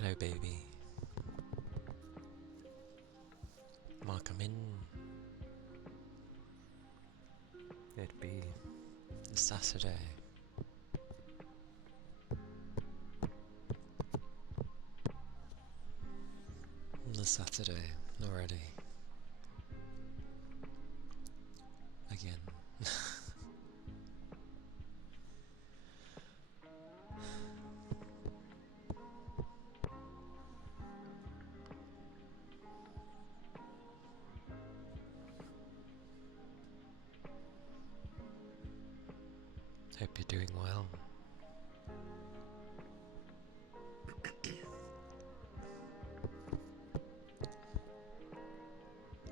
Hello, baby. Welcome in. It'd be Saturday. The Saturday already. Again. Hope you're doing well.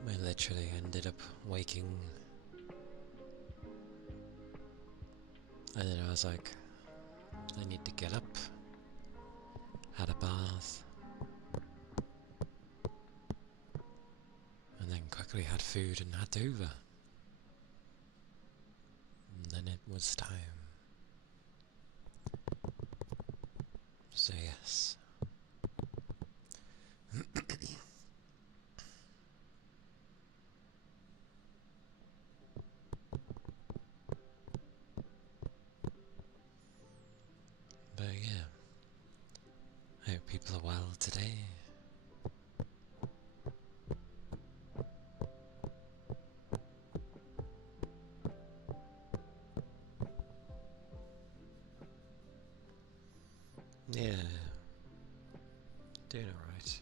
I literally ended up waking, and then I was like, I need to get up. Had a bath, and then quickly had food and had Hoover. And then it was time. So yes. But yeah, I hope people are well today. Yeah, doing alright.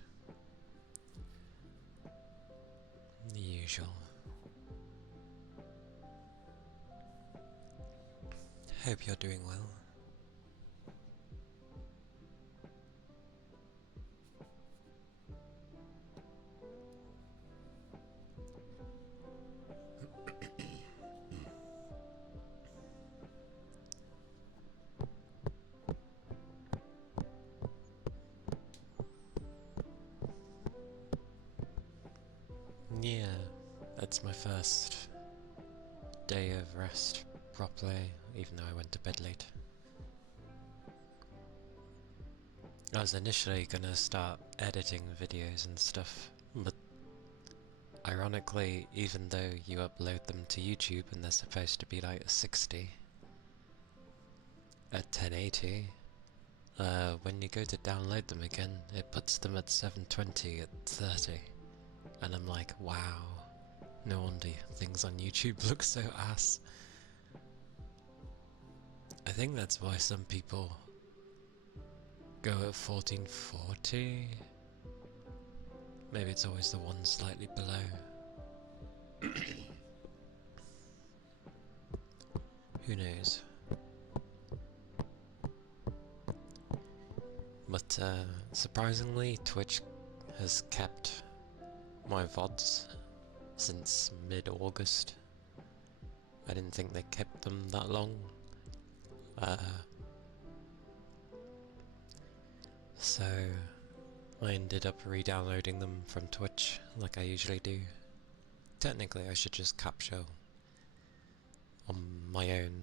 The usual. Hope you're doing well. Yeah, that's my first day of rest properly, even though I went to bed late. I was initially gonna start editing videos and stuff, but ironically, even though you upload them to YouTube and they're supposed to be like 60 at 1080, when you go to download them again, it puts them at 720 at 30. And I'm like, wow, no wonder things on YouTube look so ass. I think that's why some people go at 1440. Maybe it's always the one slightly below. Who knows? But surprisingly, Twitch has kept my VODs since mid-August. I didn't think they kept them that long. So I ended up re-downloading them from Twitch like I usually do. Technically I should just capture on my own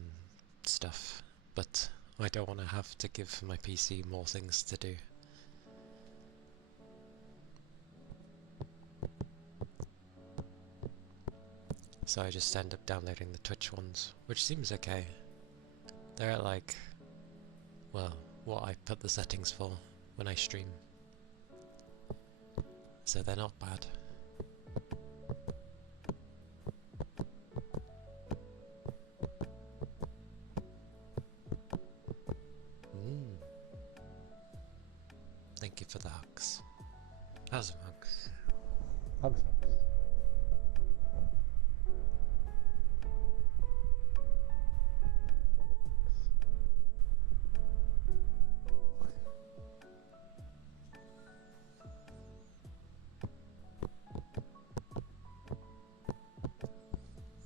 stuff, but I don't want to have to give my PC more things to do. So I just end up downloading the Twitch ones, which seems okay. They're at like, well, what I put the settings for when I stream. So they're not bad. Thank you for the hugs. How's the hugs? Hugs.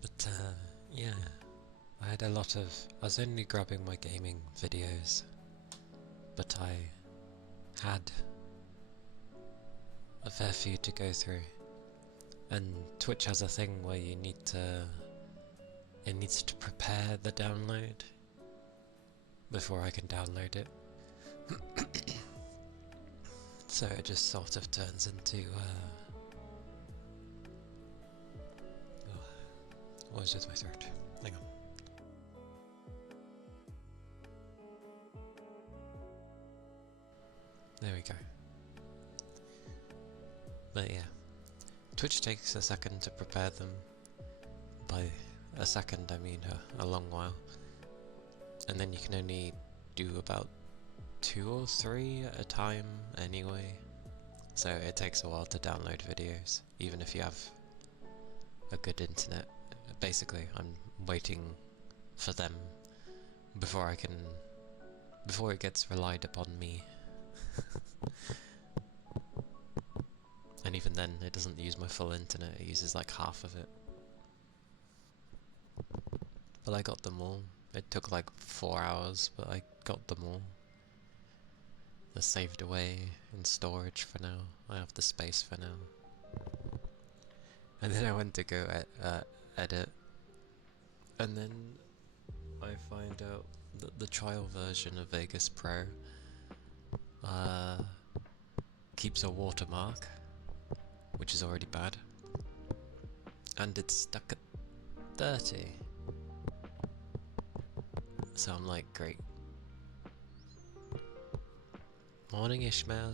But yeah, I had a lot of... I was only grabbing my gaming videos, but I had a fair few to go through. And Twitch has a thing where you need to... it needs to prepare the download before I can download it. So it just sort of turns into, what was with my throat? Hang on. There we go. But yeah, Twitch takes a second to prepare them. By a second I mean a long while. And then you can only do about 2 or 3 at a time anyway. So it takes a while to download videos, even if you have a good internet. Basically, I'm waiting for them before it gets relied upon me. And even then, it doesn't use my full internet, it uses like half of it. But I got them all. It took like 4 hours, but I got them all. They're saved away in storage for now. I have the space for now. And then I went to go edit, and then I find out that the trial version of Vegas Pro keeps a watermark, which is already bad, and it's stuck at 30. So I'm like, great. Morning, Ishmael.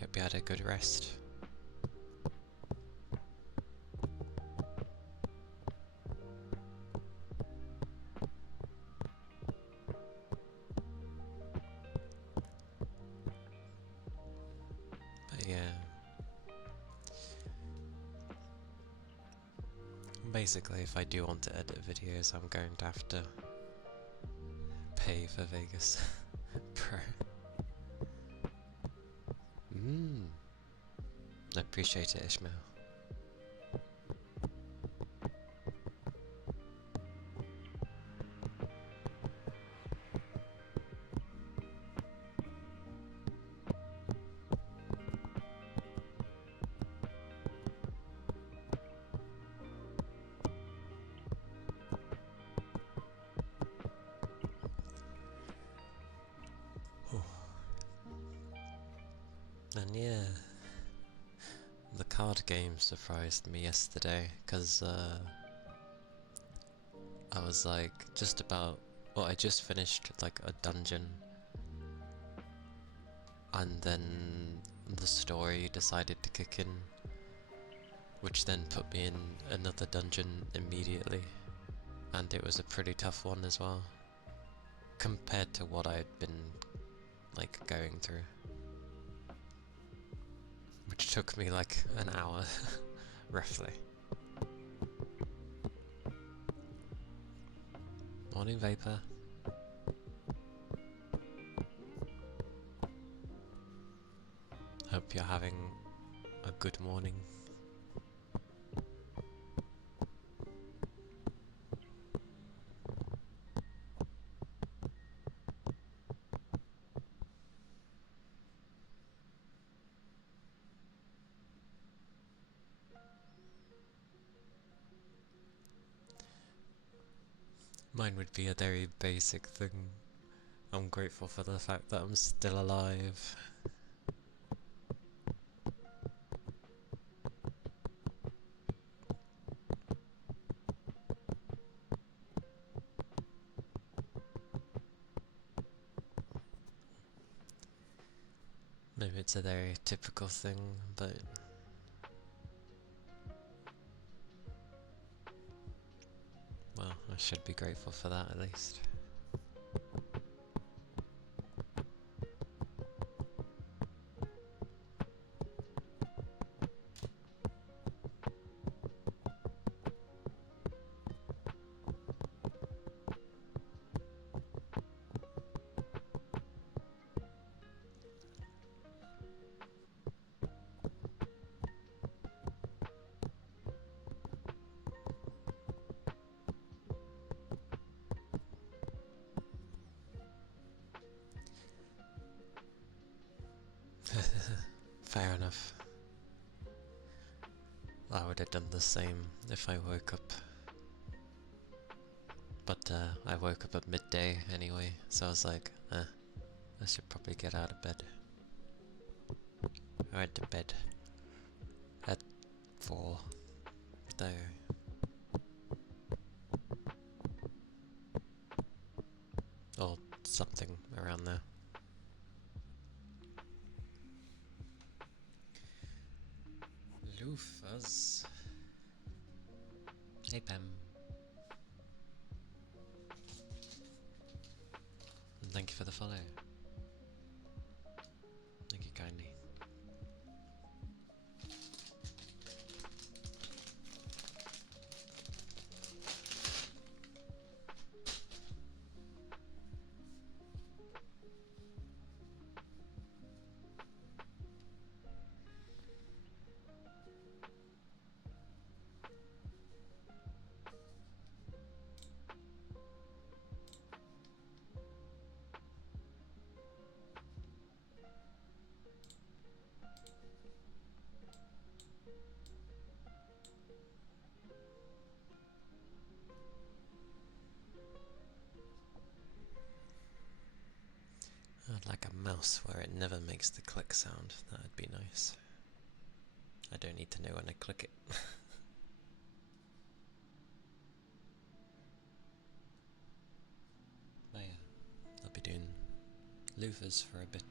Hope you had a good rest. But yeah. Basically, if I do want to edit videos, I'm going to have to pay for Vegas Pro. I appreciate it, Ishmael. And yeah, the card game surprised me yesterday, because I was like just about, well, I just finished like a dungeon, and then the story decided to kick in, which then put me in another dungeon immediately, and it was a pretty tough one as well, compared to what I'd been like going through. Which took me like an hour, roughly. Morning, Vapor. Hope you're having a good morning. Mine would be a very basic thing. I'm grateful for the fact that I'm still alive. Maybe it's a very typical thing, but well, I should be grateful for that at least. Fair enough. I would have done the same if I woke up. But I woke up at midday anyway, so I was like, I should probably get out of bed. I went to bed at 4, though. Or something around there. Loofers. Hey Pam. And thank you for the follow. Thank you kindly. I'd like a mouse where it never makes the click sound. That would be nice. I don't need to know when I click it. But yeah, I'll be doing loofers for a bit.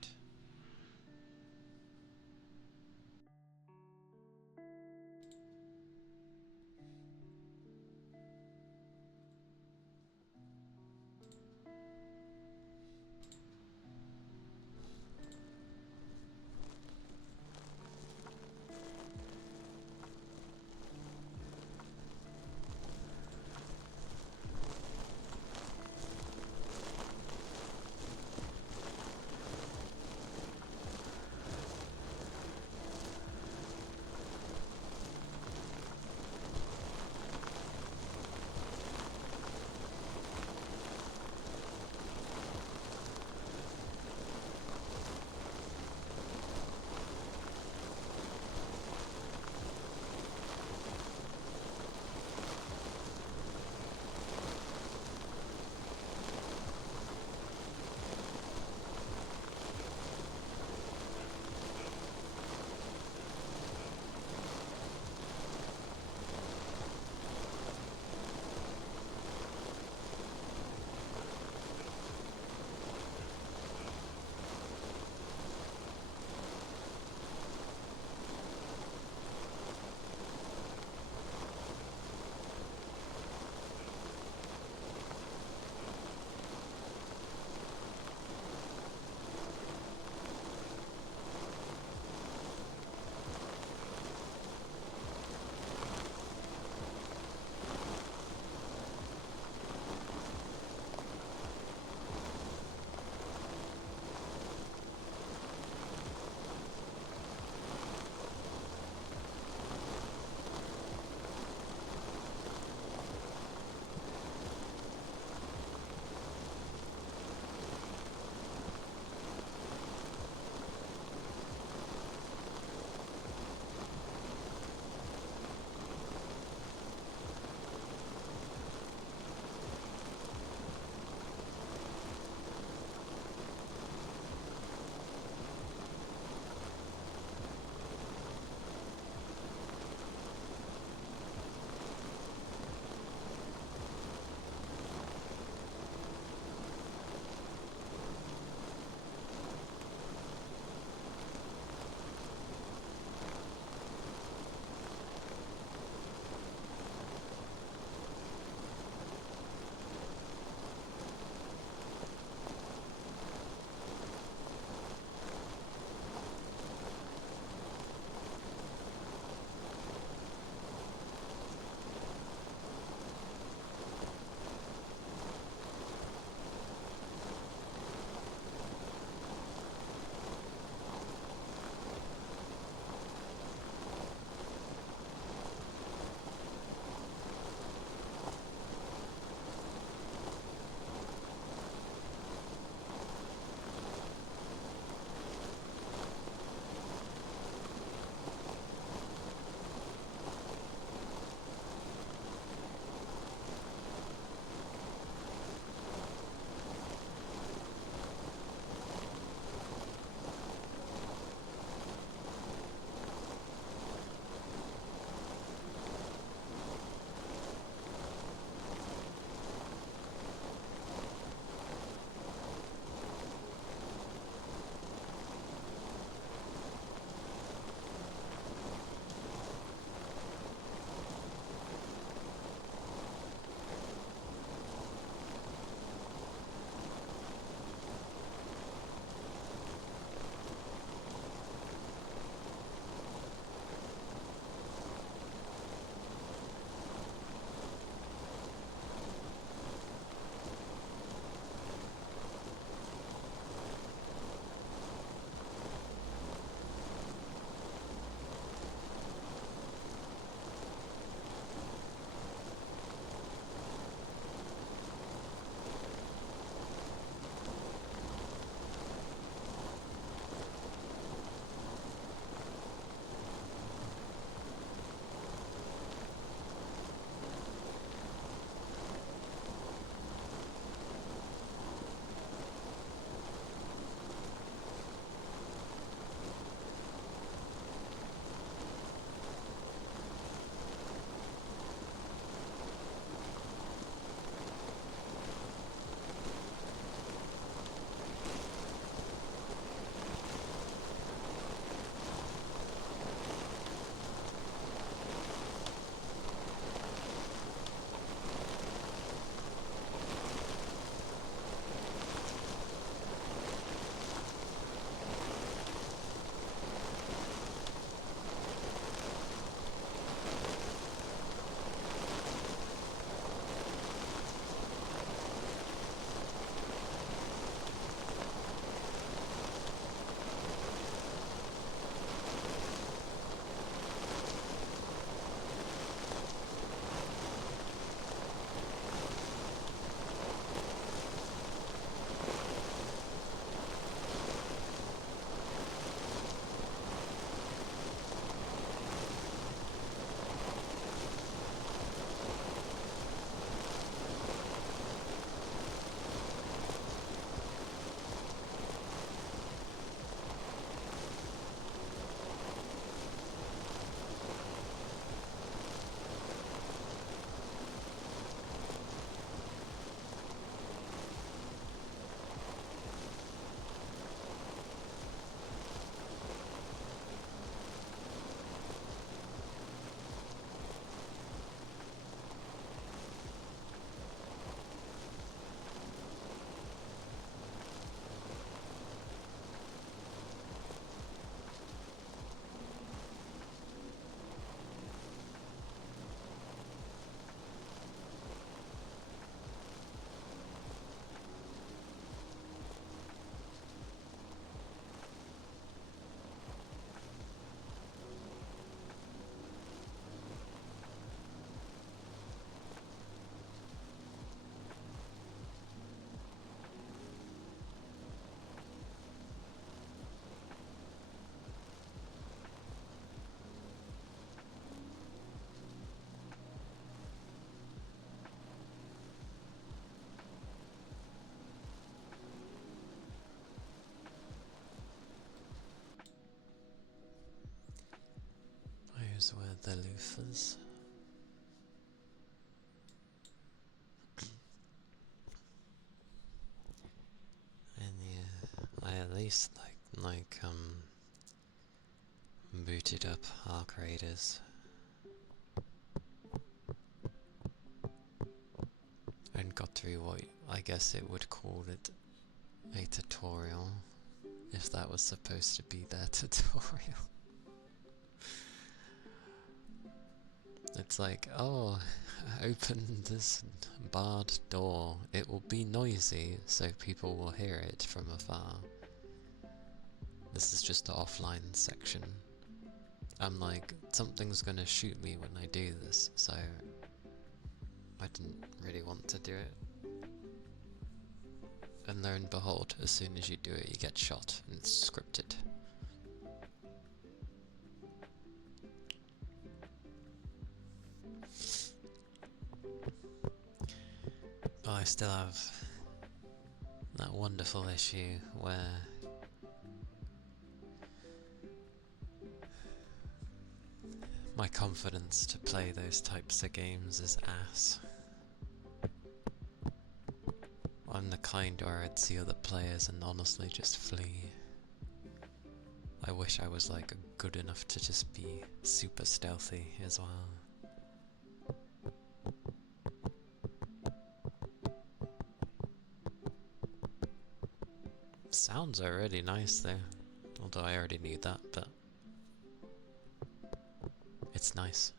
the loofahs. And yeah, I at least booted up Arc Raiders and got through what I guess it would call it a tutorial, if that was supposed to be their tutorial. It's like, oh, open this barred door, it will be noisy so people will hear it from afar. This is just the offline section. I'm like, something's gonna shoot me when I do this, so I didn't really want to do it. And lo and behold, as soon as you do it, you get shot, and it's scripted. But I still have that wonderful issue where my confidence to play those types of games is ass. I'm the kind where I'd see other players and honestly just flee. I wish I was like good enough to just be super stealthy as well. Sounds are really nice though, although I already knew that, but it's nice.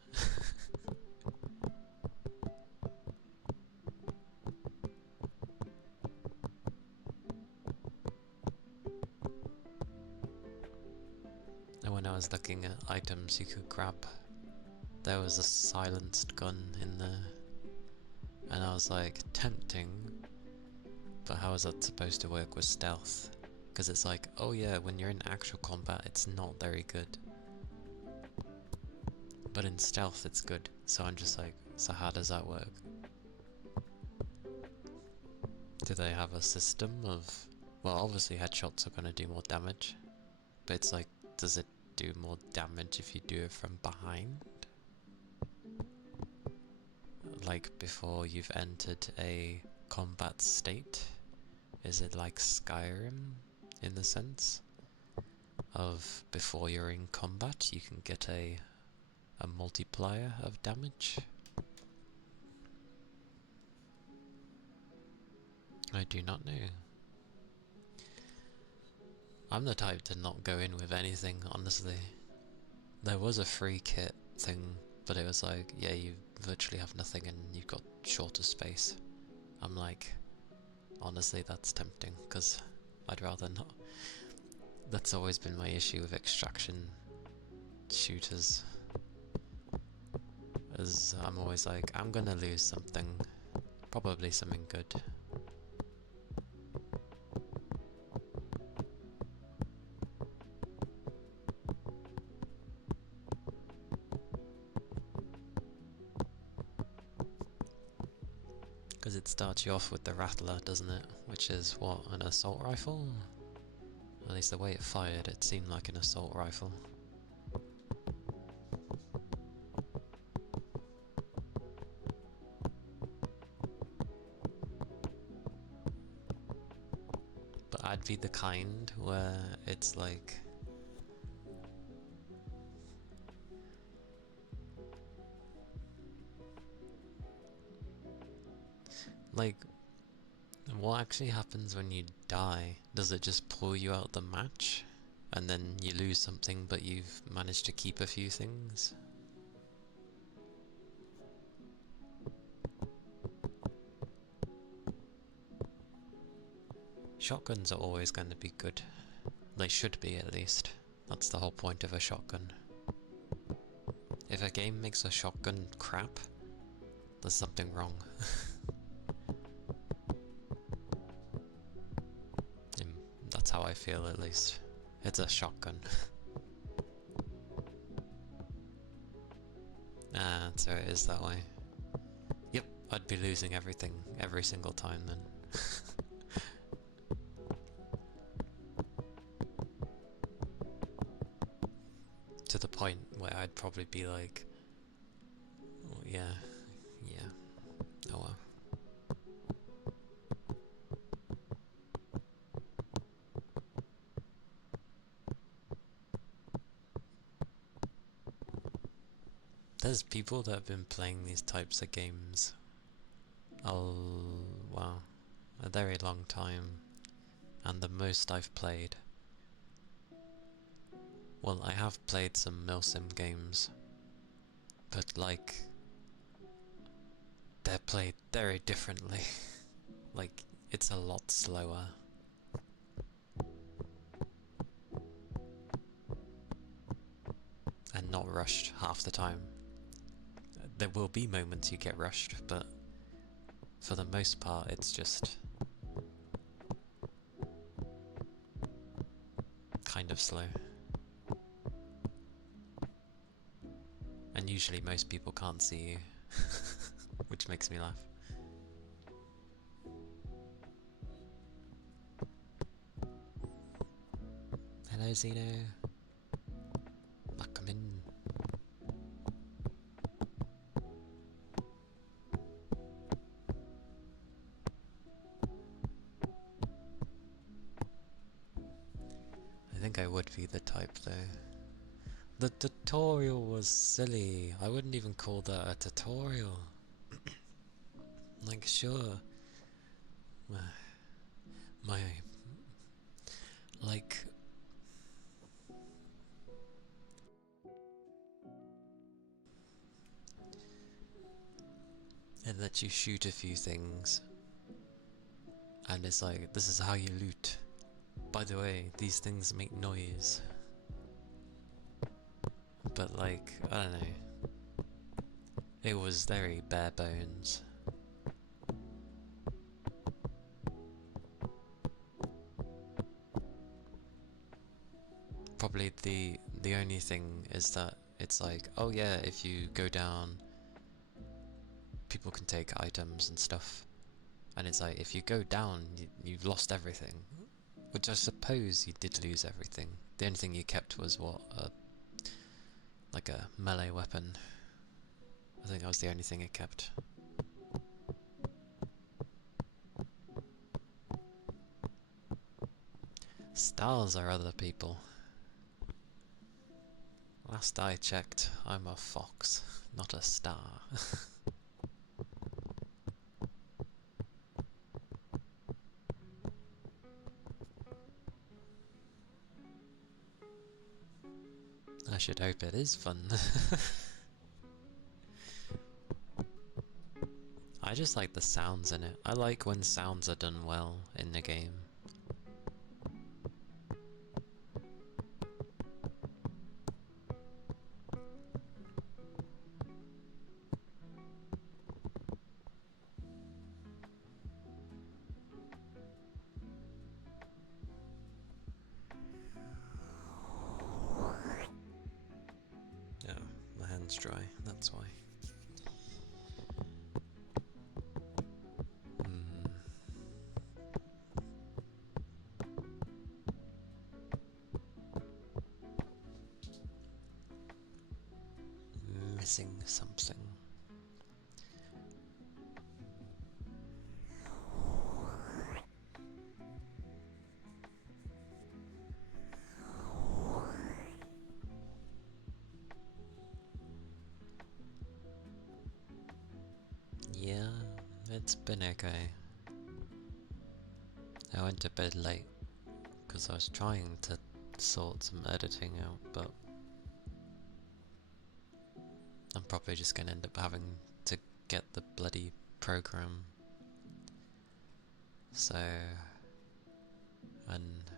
And when I was looking at items you could grab, there was a silenced gun in there, and I was like, tempting, but how is that supposed to work with stealth? Because it's like, oh yeah, when you're in actual combat it's not very good, but in stealth it's good. So I'm just like, so how does that work? Do they have a system of, well obviously headshots are going to do more damage, but it's like, does it do more damage if you do it from behind? Like before you've entered a combat state? Is it like Skyrim in the sense of before you're in combat you can get a multiplier of damage? I do not know. I'm the type to not go in with anything, honestly. There was a free kit thing, but it was like, yeah, you virtually have nothing and you've got shorter space. I'm like, honestly that's tempting, because I'd rather not. That's always been my issue with extraction shooters, as I'm always like, I'm gonna lose something, probably something good. Because it starts you off with the Rattler, doesn't it? Which is, what, an assault rifle? At least the way it fired, it seemed like an assault rifle. But I'd be the kind where it's like, what actually happens when you die? Does it just pull you out of the match? And then you lose something but you've managed to keep a few things? Shotguns are always going to be good. They should be, at least. That's the whole point of a shotgun. If a game makes a shotgun crap, there's something wrong. That's how I feel, at least. It's a shotgun. Ah, so it is that way. Yep, I'd be losing everything every single time then. to the point where I'd probably be like, oh, yeah, oh well. There's people that have been playing these types of games, wow, a very long time, and the most I've played, well, I have played some milsim games, but like, they're played very differently. Like, it's a lot slower. And not rushed half the time. There will be moments you get rushed, but for the most part it's just kind of slow. And usually most people can't see you, which makes me laugh. Hello Zeno. Welcome in. I think I would be the type though. The tutorial was silly. I wouldn't even call that a tutorial. Like, sure. My like, it lets you shoot a few things, and it's like, this is how you loot. By the way, these things make noise. But like, I don't know. It was very bare bones. Probably the only thing is that it's like, oh yeah, if you go down, people can take items and stuff. And it's like, if you go down, you've lost everything. Which I suppose you did lose everything. The only thing you kept was what? Like a melee weapon. I think that was the only thing it kept. Stars are other people. Last I checked, I'm a fox, not a star. I should hope it is fun. I just like the sounds in it. I like when sounds are done well in the game. Oh, my hand's dry, that's why. Missing something. Yeah, it's been okay. I went to bed late because I was trying to sort some editing out, but I'm probably just gonna end up having to get the bloody program. So, and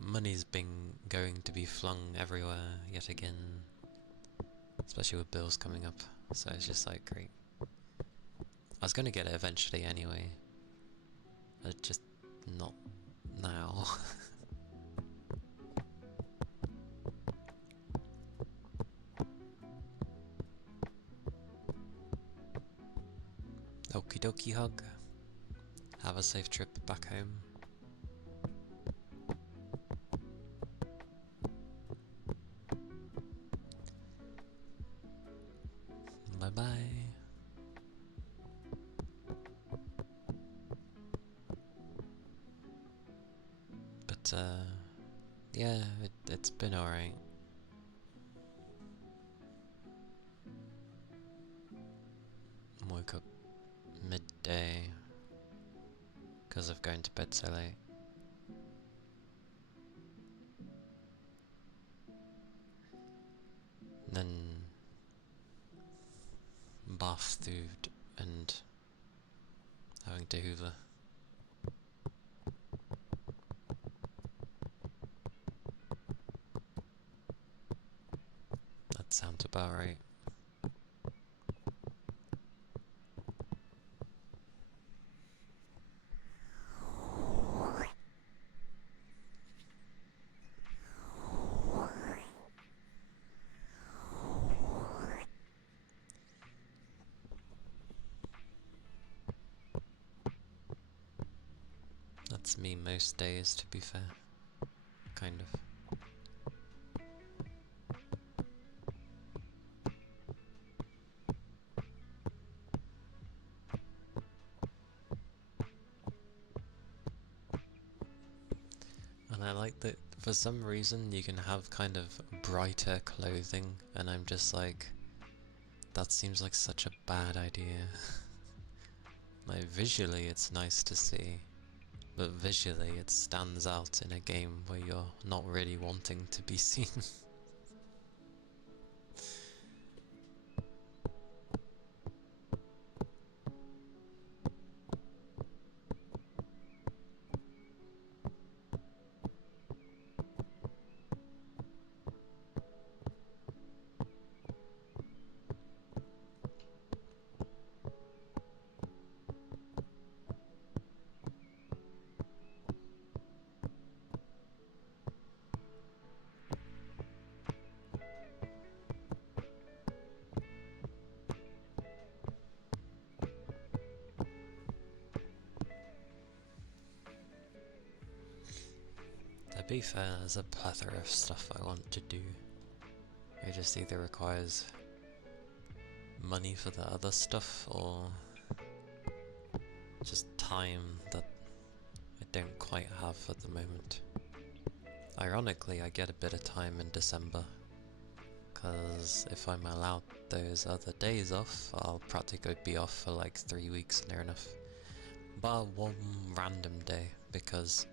money's been going to be flung everywhere yet again, especially with bills coming up, so it's just like, great. I was gonna get it eventually anyway, but just not now. Okie dokie hug. Have a safe trip back home. But, yeah, it's been alright. Woke up midday because of going to bed so late. Then bath food and having to hoover. That sounds about right. That's me most days, to be fair. Kind of. And I like that for some reason you can have kind of brighter clothing, and I'm just like, that seems like such a bad idea. Like, visually it's nice to see, but visually it stands out in a game where you're not really wanting to be seen. To be fair, there's a plethora of stuff I want to do. It just either requires money for the other stuff, or just time that I don't quite have at the moment. Ironically, I get a bit of time in December, because if I'm allowed those other days off, I'll practically be off for like 3 weeks near enough. Bar one random day, because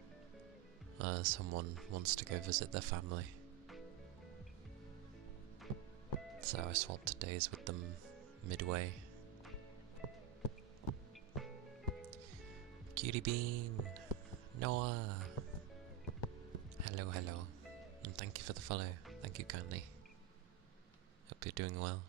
someone wants to go visit their family. So I swapped days with them midway. Cutie Bean! Noah! Hello, hello. And thank you for the follow. Thank you kindly. Hope you're doing well.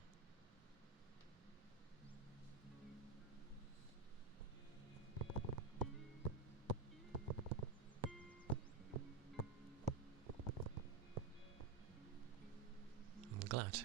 I'm glad.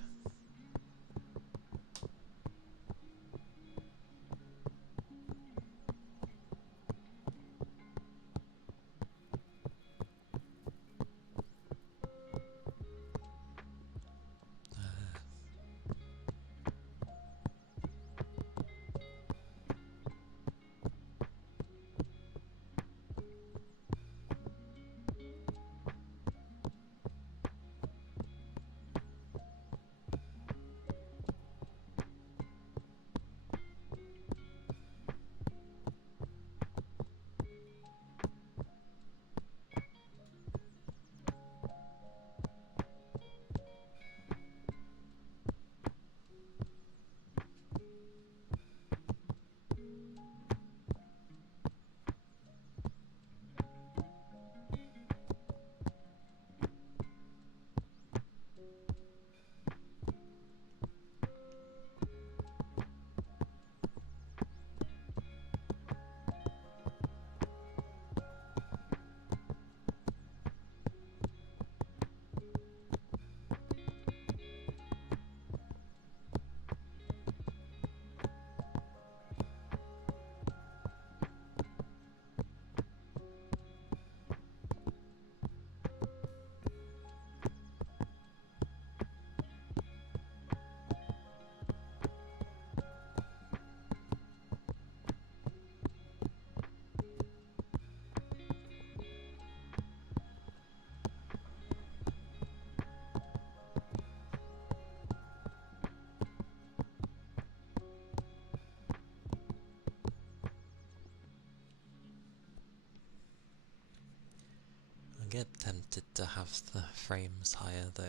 get tempted to have the frames higher though,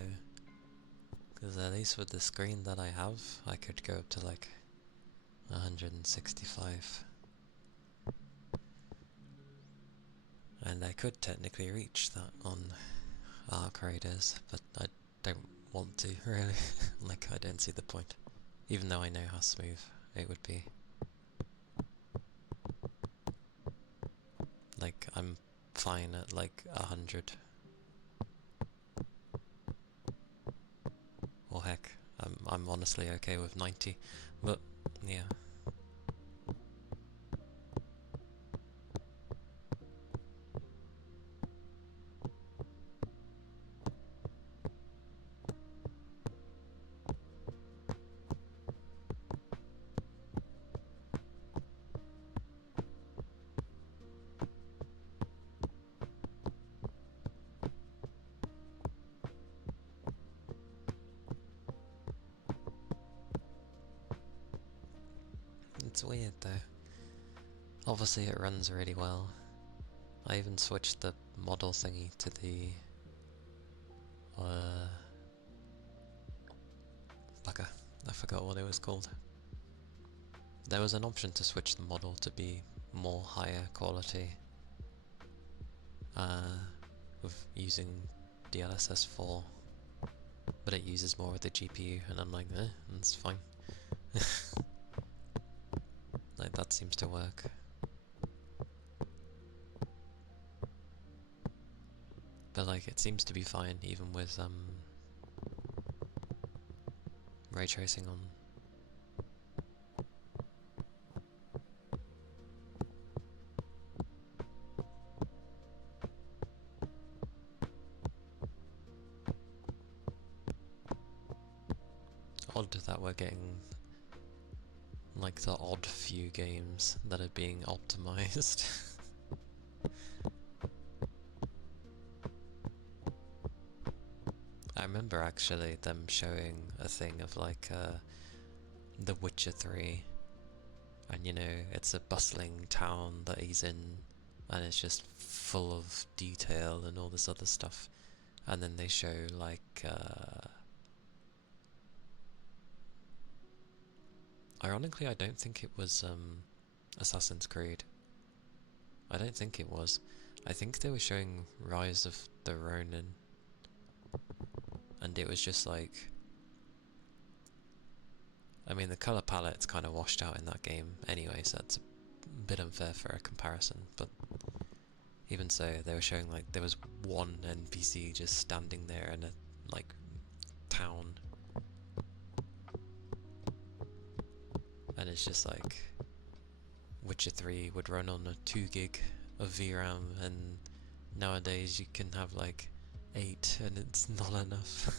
because at least with the screen that I have, I could go up to like 165. And I could technically reach that on Arc Raiders, but I don't want to, really. Like, I don't see the point. Even though I know how smooth it would be. Like, I'm fine at like 100. Or heck, I'm honestly okay with 90. But, yeah. It's weird though. Obviously it runs really well. I even switched the model thingy to the bugger. I forgot what it was called. There was an option to switch the model to be more higher quality with using DLSS 4, but it uses more of the GPU, and I'm like, that's fine. Like, that seems to work. But like, it seems to be fine even with ray tracing on. Odd that we're getting like the odd few games that are being optimized. I remember actually them showing a thing of like The Witcher 3, and you know, it's a bustling town that he's in, and it's just full of detail and all this other stuff, and then they show like ironically, I don't think it was Assassin's Creed. I don't think it was. I think they were showing Rise of the Ronin, and it was just like, I mean, the colour palette's kind of washed out in that game anyway, so that's a bit unfair for a comparison, but even so, they were showing like there was one NPC just standing there in a like town, and it's just like Witcher 3 would run on a 2 gig of VRAM, and nowadays you can have like 8 and it's not enough.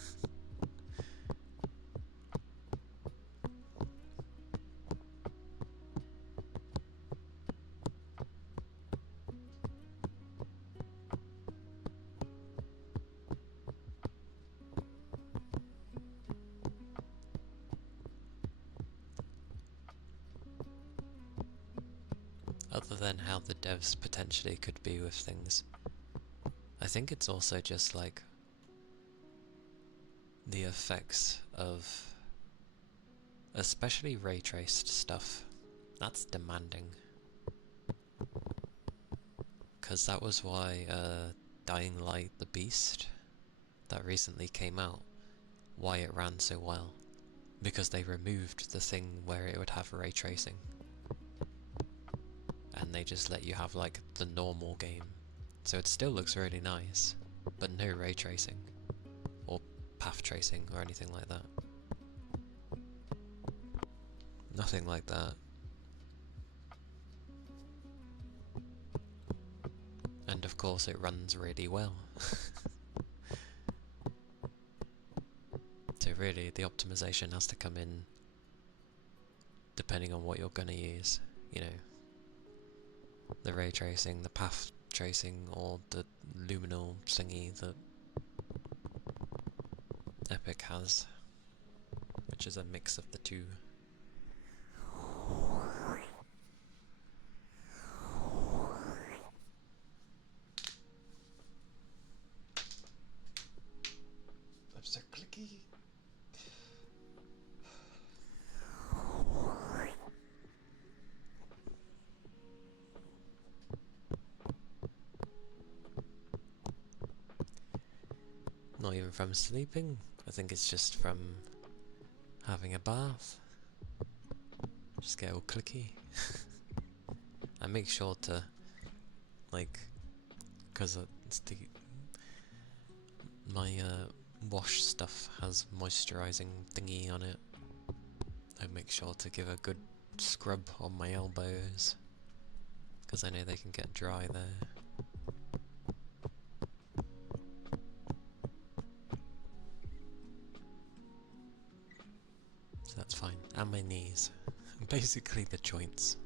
Other than how the devs potentially could be with things, I think it's also just like the effects of especially ray traced stuff. That's demanding. Because that was why Dying Light the Beast that recently came out, why it ran so well. Because they removed the thing where it would have ray tracing. And they just let you have like the normal game. So it still looks really nice, but no ray tracing. Or path tracing or anything like that. Nothing like that. And of course it runs really well. So really the optimization has to come in depending on what you're going to use, you know. The ray tracing, the path tracing, or the luminal thingy that Epic has, which is a mix of the two. clicky. Not even from sleeping, I think it's just from having a bath. Just get all clicky. I make sure to, like, because it's my wash stuff has moisturising thingy on it. I make sure to give a good scrub on my elbows, because I know they can get dry there. So that's fine. And my knees. Basically the joints.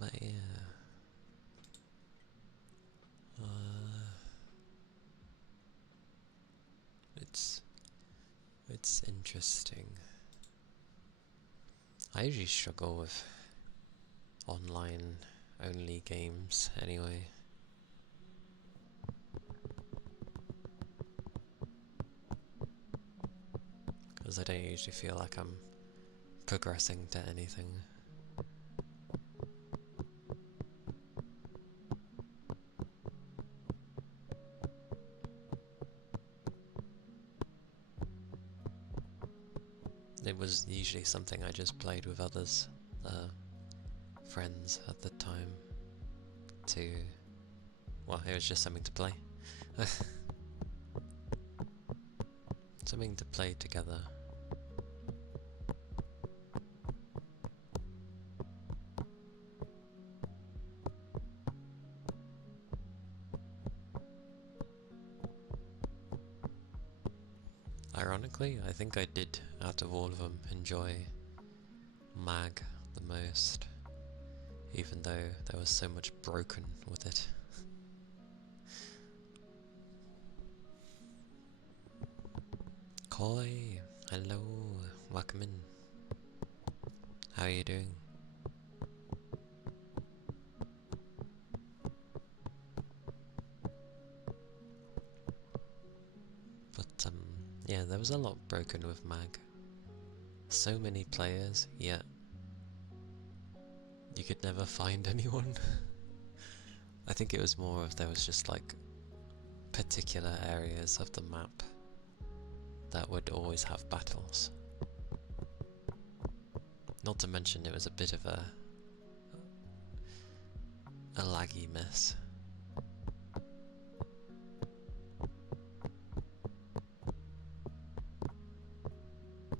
But yeah. It's interesting. I usually struggle with online only games anyway. Because I don't usually feel like I'm progressing to anything. It was usually something I just played with others, friends at the time, well, it was just something to play. Something to play together. Ironically, I think I did, out of all of them, enjoy Mag the most, even though there was so much broken with it. Koi, hello, welcome in. How are you doing? But yeah, there was a lot broken with Mag. So many players, yet you could never find anyone. I think it was more of there was just like particular areas of the map that would always have battles. Not to mention it was a bit of a laggy mess.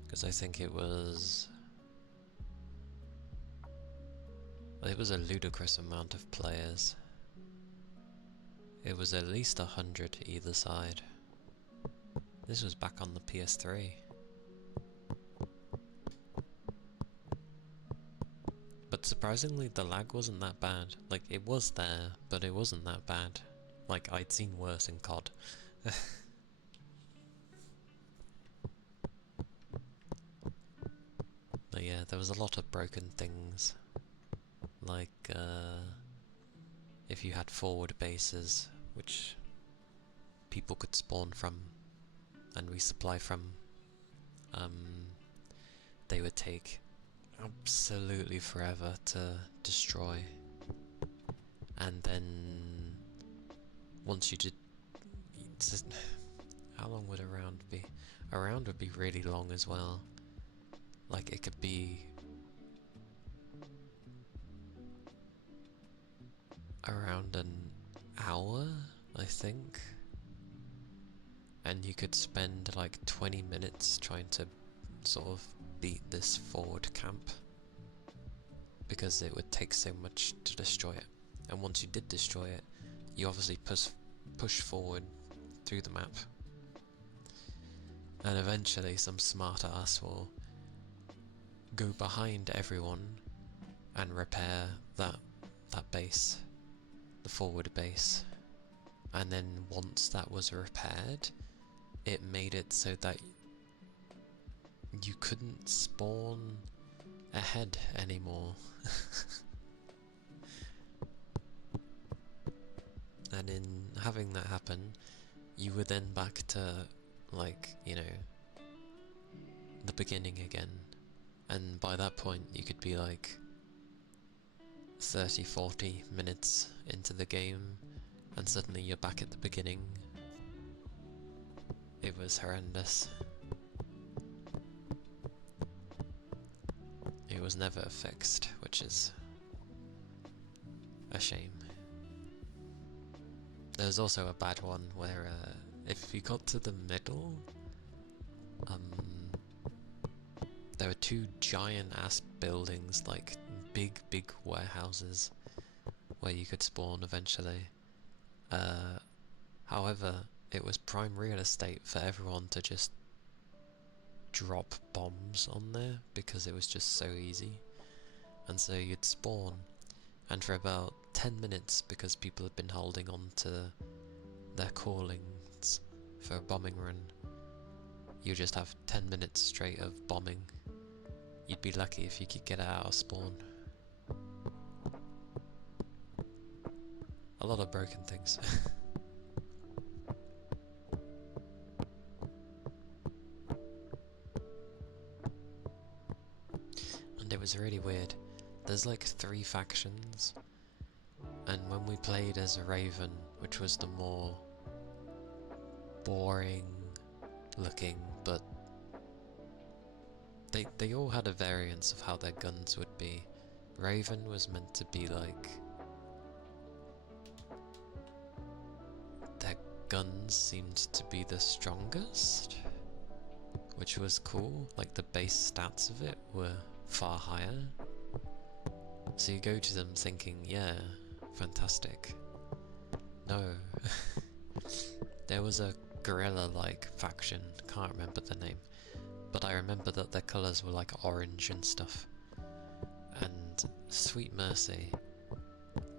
Because I think it was a ludicrous amount of players. It was at least 100 either side. This was back on the PS3. But surprisingly, the lag wasn't that bad. Like, it was there, but it wasn't that bad. Like, I'd seen worse in COD. But yeah, there was a lot of broken things. Like, if you had forward bases, which people could spawn from and resupply from, they would take absolutely forever to destroy. And then once you did, how long would a round be? A round would be really long as well. Like it could be around an hour, I think. And you could spend like 20 minutes trying to sort of beat this forward camp, because it would take so much to destroy it. And once you did destroy it, you obviously push forward through the map. And eventually some smart ass will go behind everyone and repair that base, the forward base. And then once that was repaired, it made it so that you couldn't spawn ahead anymore. And in having that happen, you were then back to, like, you know, the beginning again. And by that point you could be like 30-40 minutes into the game and suddenly you're back at the beginning. It was horrendous. It was never fixed, which is a shame. There was also a bad one where if you got to the middle, there were two giant ass buildings, like big warehouses where you could spawn eventually. However, it was prime real estate for everyone to just drop bombs on there because it was just so easy. And so you'd spawn, and for about 10 minutes, because people had been holding on to their callings for a bombing run, you just have 10 minutes straight of bombing. You'd be lucky if you could get out of spawn. A lot of broken things. And it was really weird. There's like 3 factions, and when we played as a Raven, which was the more boring looking, but they all had a variance of how their guns would be. Raven was meant to be like, their guns seemed to be the strongest, which was cool. Like the base stats of it were far higher. So you go to them thinking, yeah, fantastic. No. There was a gorilla-like faction, can't remember the name, but I remember that their colours were like orange and stuff. And sweet mercy,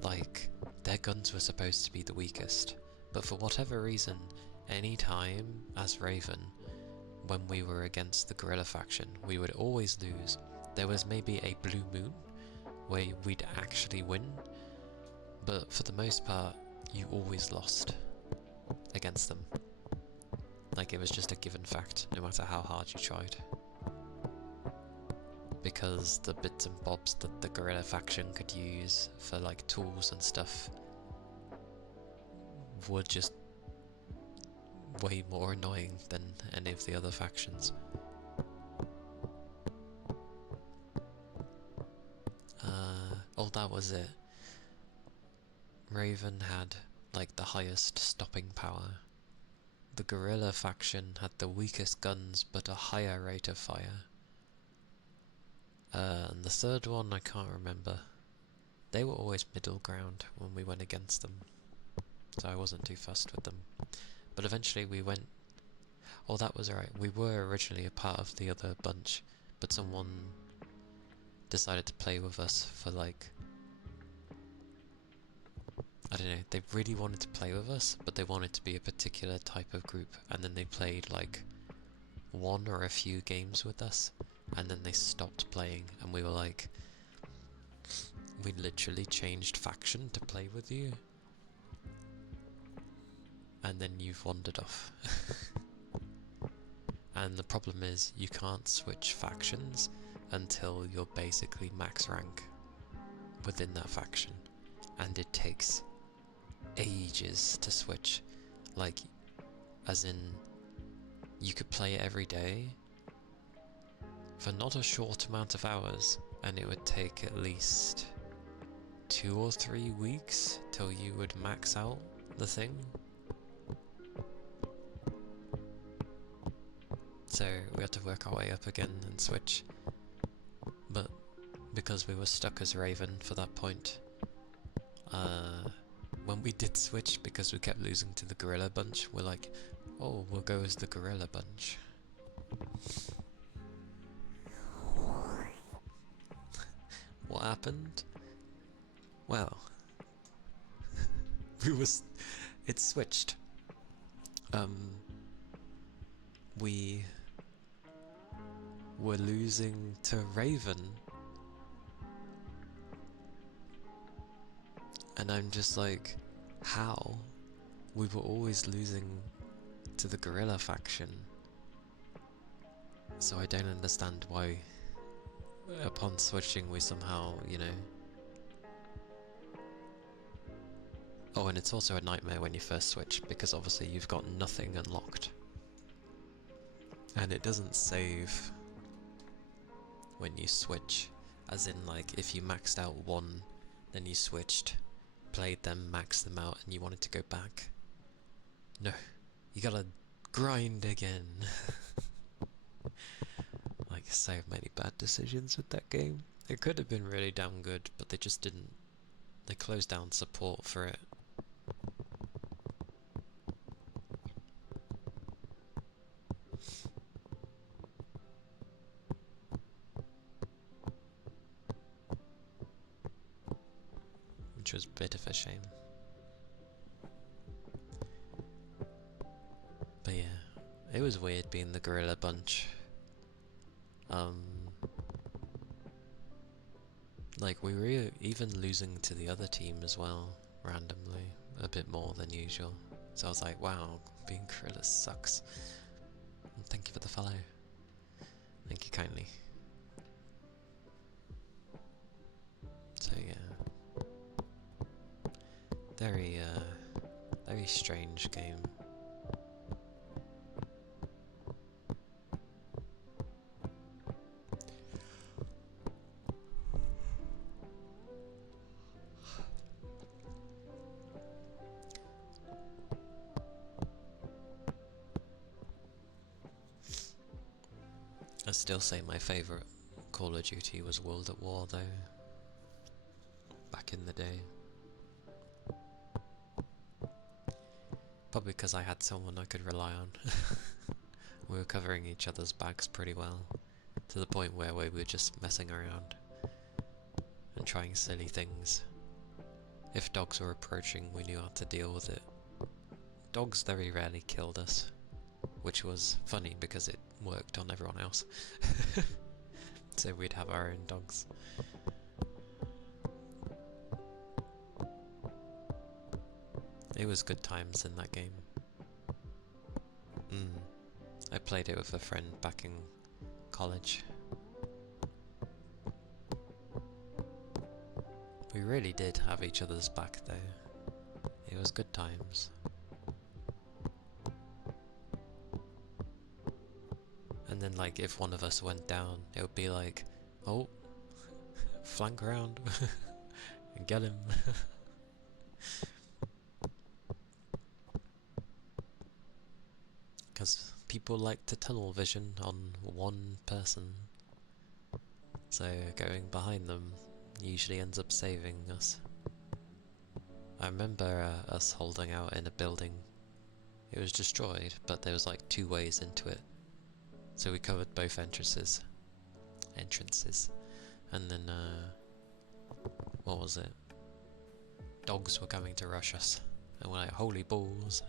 like, their guns were supposed to be the weakest, but for whatever reason, any time as Raven, when we were against the gorilla faction, we would always lose. There was maybe a blue moon where we'd actually win, but for the most part, you always lost against them. Like, it was just a given fact, no matter how hard you tried. Because the bits and bobs that the gorilla faction could use for like tools and stuff were just way more annoying than any of the other factions. Oh, that was it. Raven had like the highest stopping power. The gorilla faction had the weakest guns but a higher rate of fire. And the third one I can't remember. They were always middle ground when we went against them, so I wasn't too fussed with them. But eventually we went... Oh, that was alright. We were originally a part of the other bunch, but someone decided to play with us for like... I don't know, they really wanted to play with us, but they wanted to be a particular type of group, and then they played like 1 or a few games with us, and then they stopped playing, and we were like, we literally changed faction to play with you. and then you've wandered off. And the problem is you can't switch factions until you're basically max rank within that faction, and it takes ages to switch. Like, as in, you could play it every day for not a short amount of hours, and it would take at least 2 or 3 weeks till you would max out the thing. So we had to work our way up again and switch, but because we were stuck as Raven for that point, when we did switch, because we kept losing to the Gorilla Bunch, we're like, oh, we'll go as the Gorilla Bunch. What happened? Well, it switched. We were losing to Raven, and I'm just like, how? We were always losing to the Gorilla faction, so I don't understand why upon switching we somehow, you know... Oh, and it's also a nightmare when you first switch, because obviously you've got nothing unlocked. And it doesn't save when you switch, as in like if you maxed out one, then you switched, played them, maxed them out, and you wanted to go back. No, you gotta grind again. Like, so many bad decisions with that game. It could have been really damn good, but they just didn't. They closed down support for it. Which was a bit of a shame. But yeah, it was weird being the Gorilla Bunch. Like, we were even losing to the other team as well, randomly, a bit more than usual. So I was like, wow, being Gorilla sucks. And thank you for the follow. Thank you kindly. So yeah, very strange game. I still say my favourite Call of Duty was World at War though, back in the day. Probably because I had someone I could rely on. We were covering each other's backs pretty well, to the point where we were just messing around and trying silly things. If dogs were approaching, we knew how to deal with it. Dogs very rarely killed us, which was funny because it worked on everyone else. So we'd have our own dogs. It was good times in that game. I played it with a friend back in college. We really did have each other's back though. It was good times. And then like if one of us went down, it would be like, oh, flank around and get him. Because people like to tunnel vision on one person, so going behind them usually ends up saving us. I remember us holding out in a building. It was destroyed, but there was like 2 ways into it, so we covered both entrances, and then what was it? Dogs were coming to rush us, and we're like, holy balls.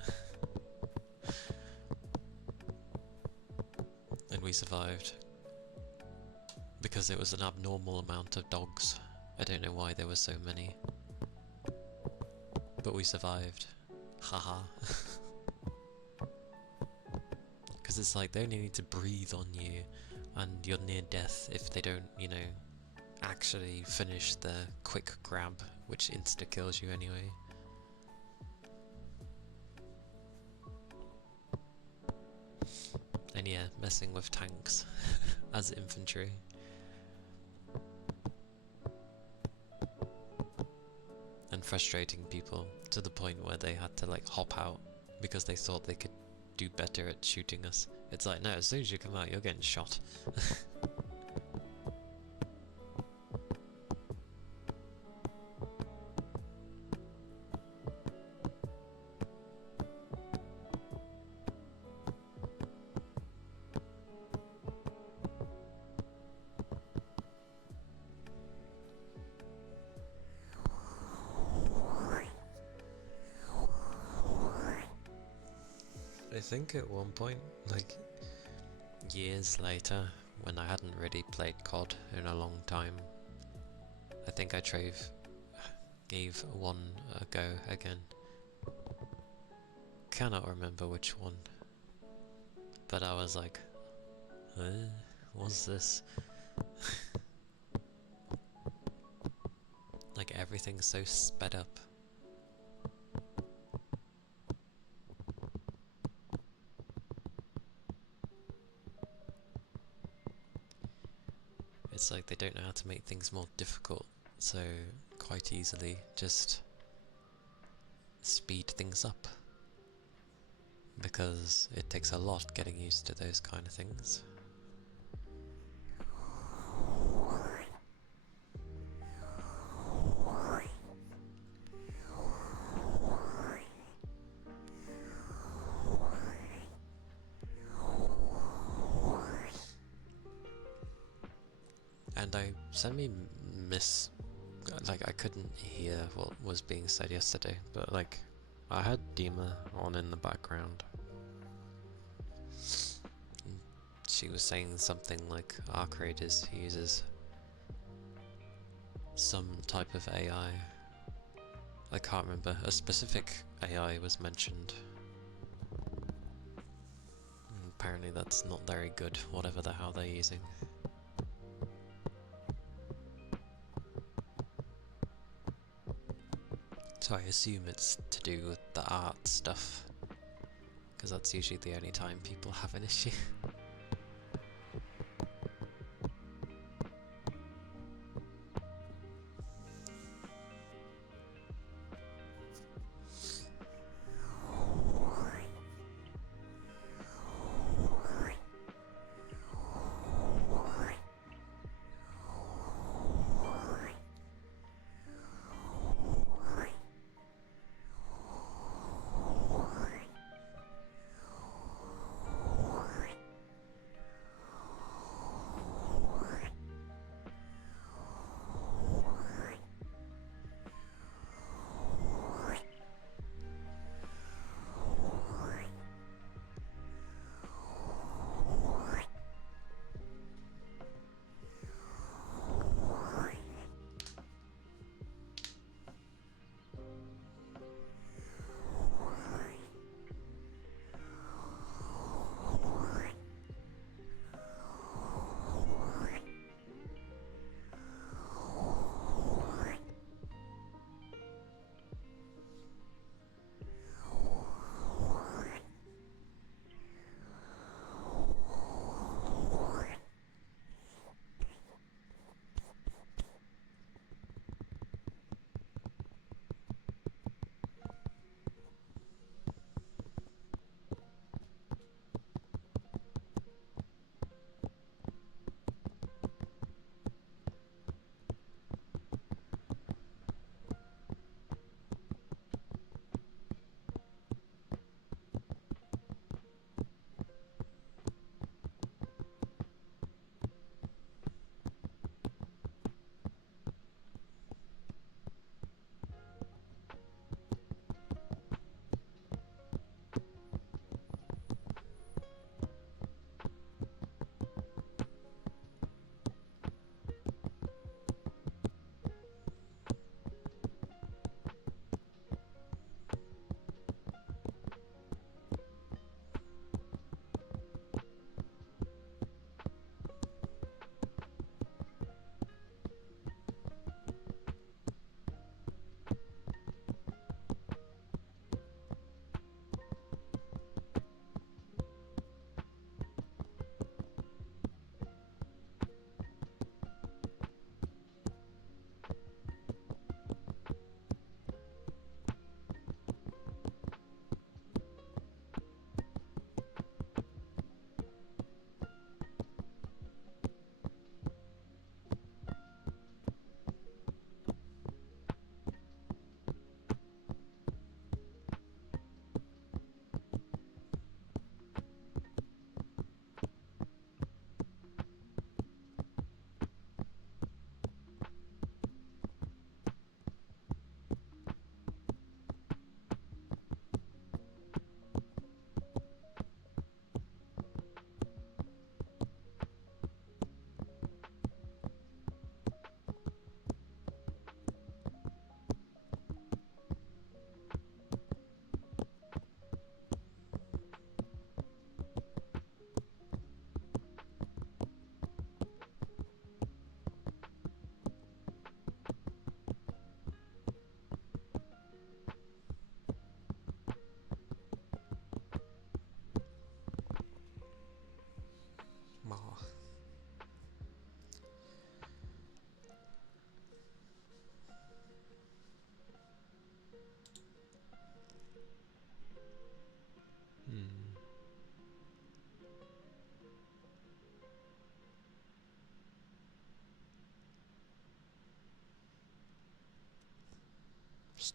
And we survived, because it was an abnormal amount of dogs. I don't know why there were so many, but we survived. Haha. it's like they only need to breathe on you and you're near death if they don't, you know, actually finish the quick grab, which insta-kills you anyway. And yeah, messing with tanks as infantry. And frustrating people to the point where they had to like hop out because they thought they could do better at shooting us. It's like, no, as soon as you come out, you're getting shot. I think at one point, like years later, when I hadn't really played COD in a long time, I think I gave one a go again. Cannot remember which one, but I was like, what's this? Like everything's so sped up. It's like they don't know how to make things more difficult, so quite easily just speed things up. Because it takes a lot getting used to those kind of things. And I suddenly like I couldn't hear what was being said yesterday, but like I had Dima on in the background. She was saying something like Arc Raiders uses some type of AI. I can't remember, a specific AI was mentioned. And apparently that's not very good, whatever the hell they're using. So I assume it's to do with the art stuff, because that's usually the only time people have an issue.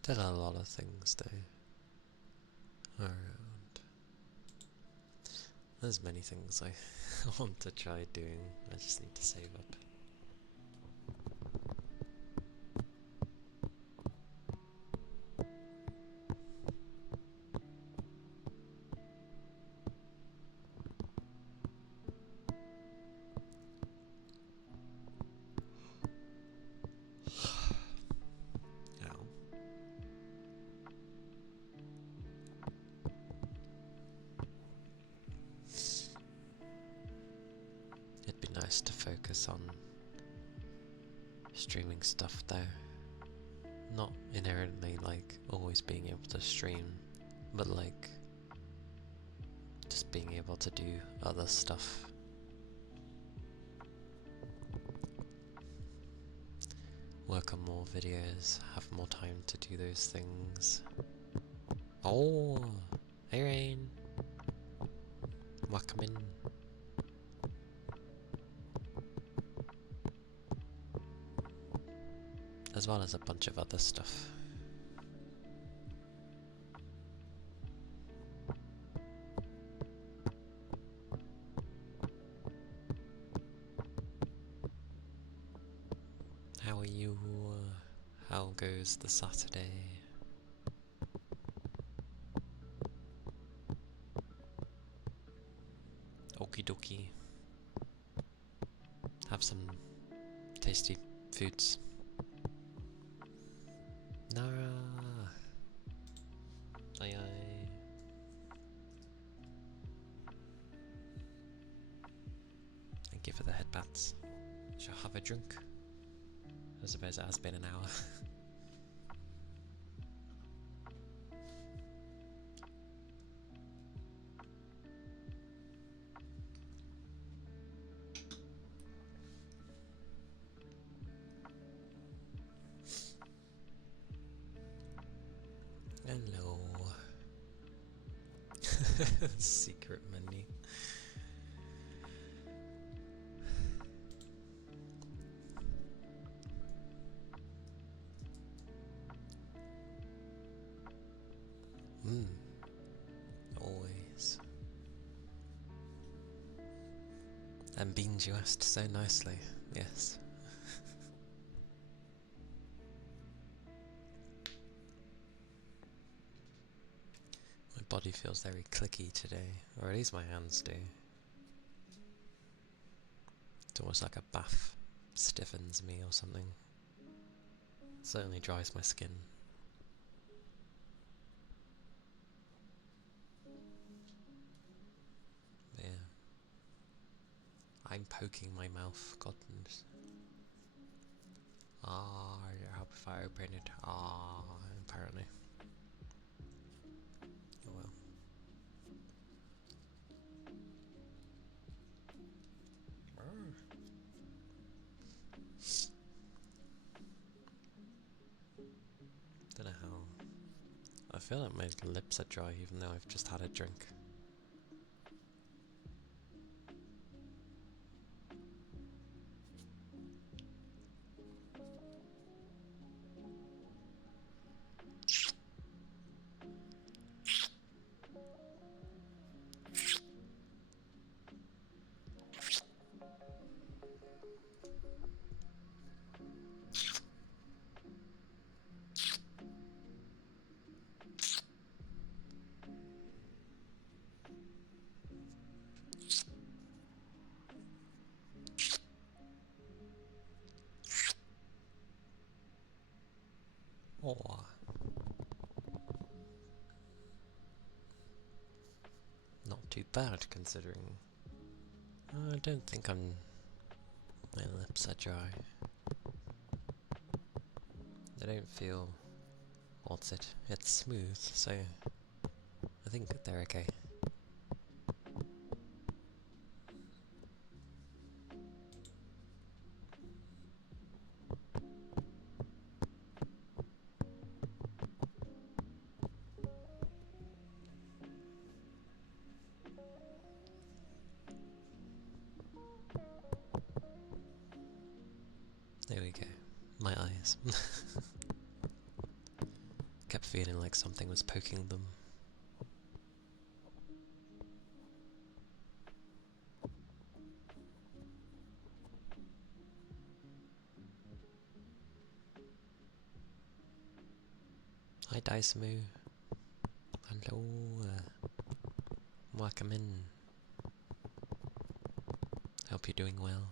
Still a lot of things though around. There's many things I want to try doing, I just need to save up. It'd be nice to focus on streaming stuff though. Not inherently like always being able to stream, but like just being able to do other stuff. Work on more videos, have more time to do those things. Oh, hey Rain. Welcome in. As well as a bunch of other stuff. How are you? How goes the Saturday? Okie dokie. Have some tasty foods. Nara! Aye aye. Thank you for the headbats. Shall I have a drink? I suppose it has been an hour. Hello. Secret menu. Always. And beans you asked so nicely, yes. My body feels very clicky today, or at least my hands do. It's almost like a bath stiffens me or something. Certainly dries my skin. Yeah. I'm poking my mouth, God knows. Ah, I hope if I open it. Ah, apparently. Oh well. Don't know how. I feel like my lips are dry even though I've just had a drink. Oh. Not too bad considering. I don't think my lips are dry. They don't feel, what's it? It's smooth, so I think they're okay. There we go. My eyes. feeling like something was poking them. Hi Daisamu. Hello. Welcome in. Hope you're doing well.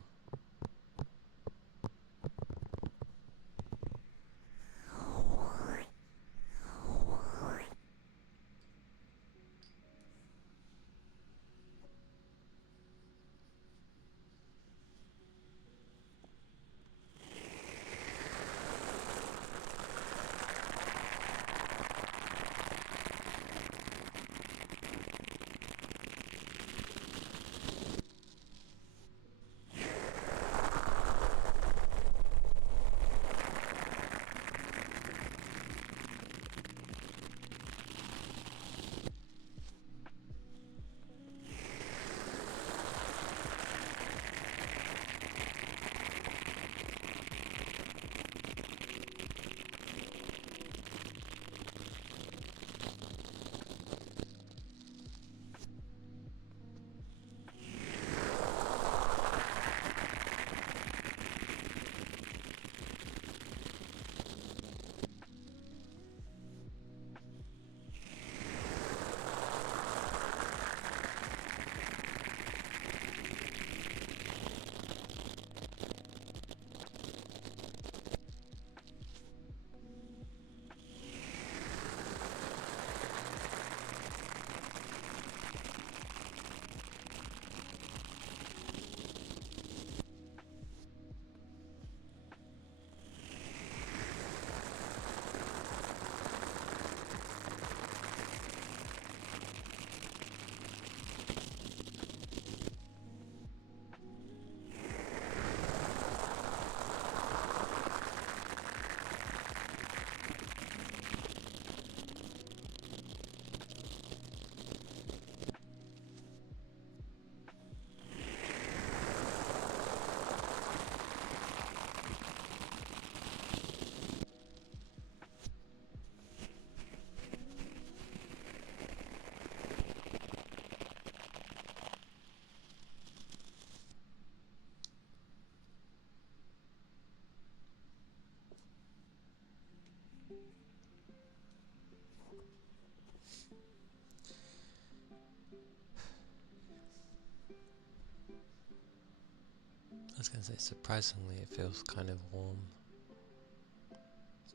I was gonna say, surprisingly, it feels kind of warm.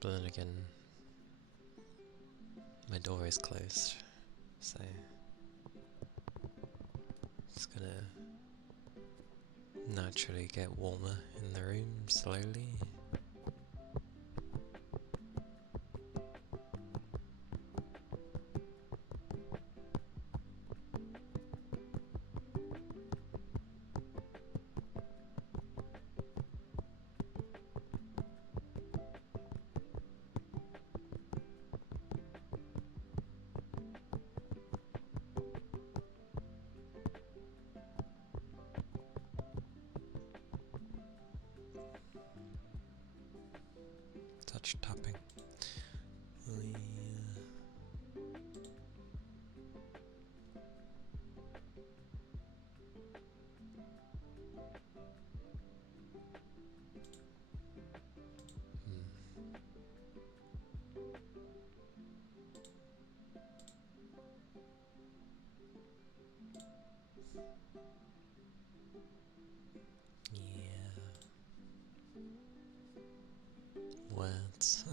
But then again, my door is closed, so it's gonna naturally get warmer in the room slowly. Touch tapping. Yeah. Words.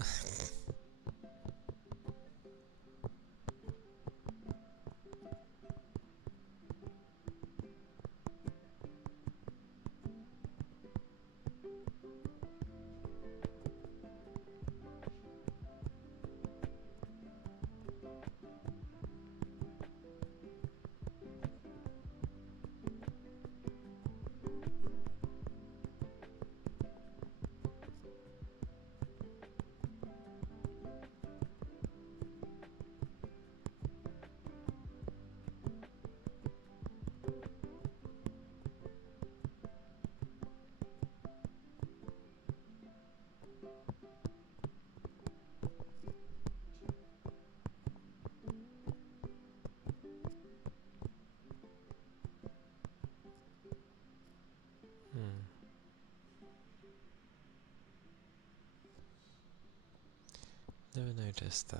Never noticed that.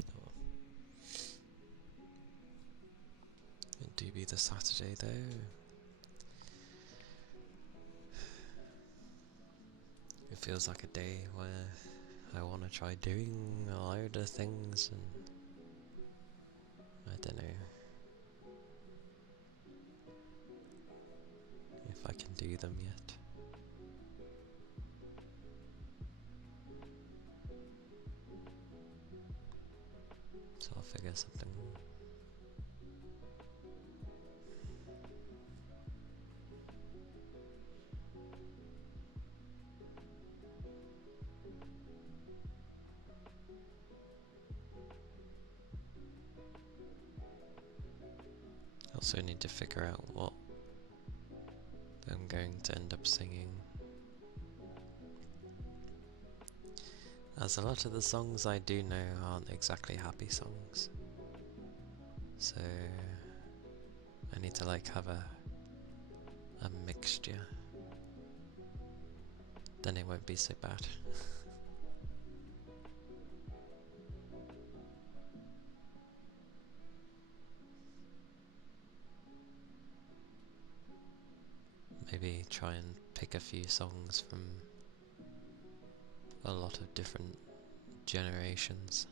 Oh. It do be the Saturday though. It feels like a day where I want to try doing a load of things and I don't know if I can do them yet. So I'll figure something. I also need to figure out what I'm going to end up singing. As a lot of the songs I do know aren't exactly happy songs. So I need to like have a mixture. Then it won't be so bad. Maybe try and pick a few songs from a lot of different generations.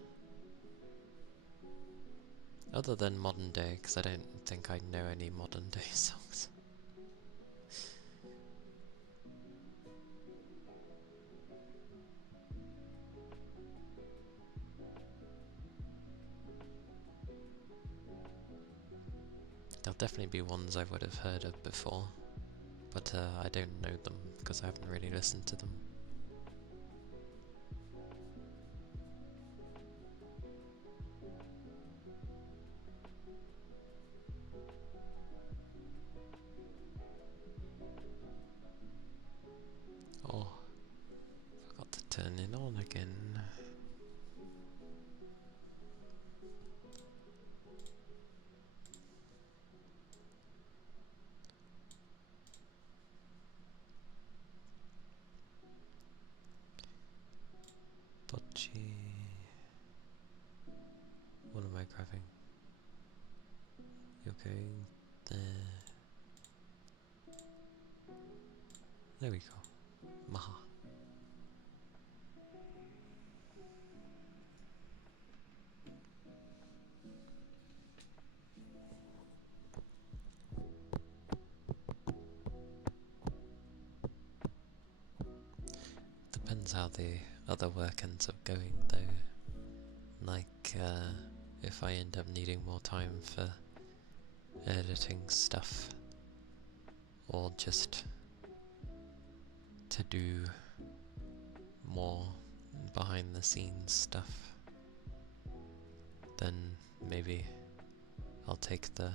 Other than modern day, because I don't think I know any modern day songs. There'll definitely be ones I would have heard of before, but I don't know them because I haven't really listened to them. Oh, forgot to turn it on again. Bocce. What am I grabbing? You're going there. There we go. Maha. Depends how the other work ends up going though. Like, if I end up needing more time for editing stuff, or just to do more behind the scenes stuff, then maybe I'll take the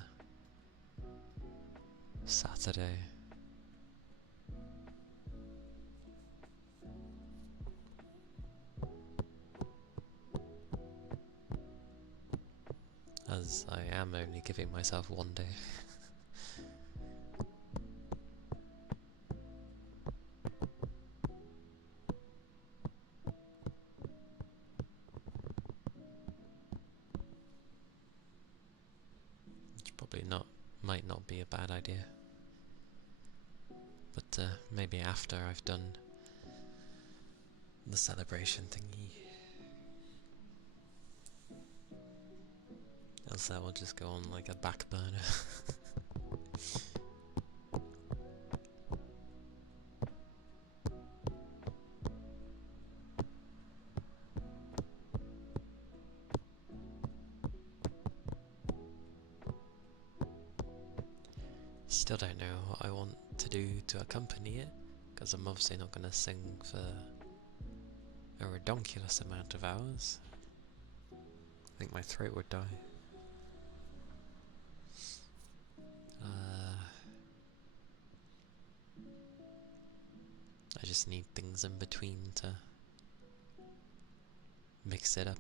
Saturday. As I am only giving myself one day. Which probably might not be a bad idea. But maybe after I've done the celebration thingy. Else that will just go on like a back burner. Still don't know what I want to do to accompany it, because I'm obviously not going to sing for a redonkulous amount of hours. I think my throat would die. I just need things in between to mix it up.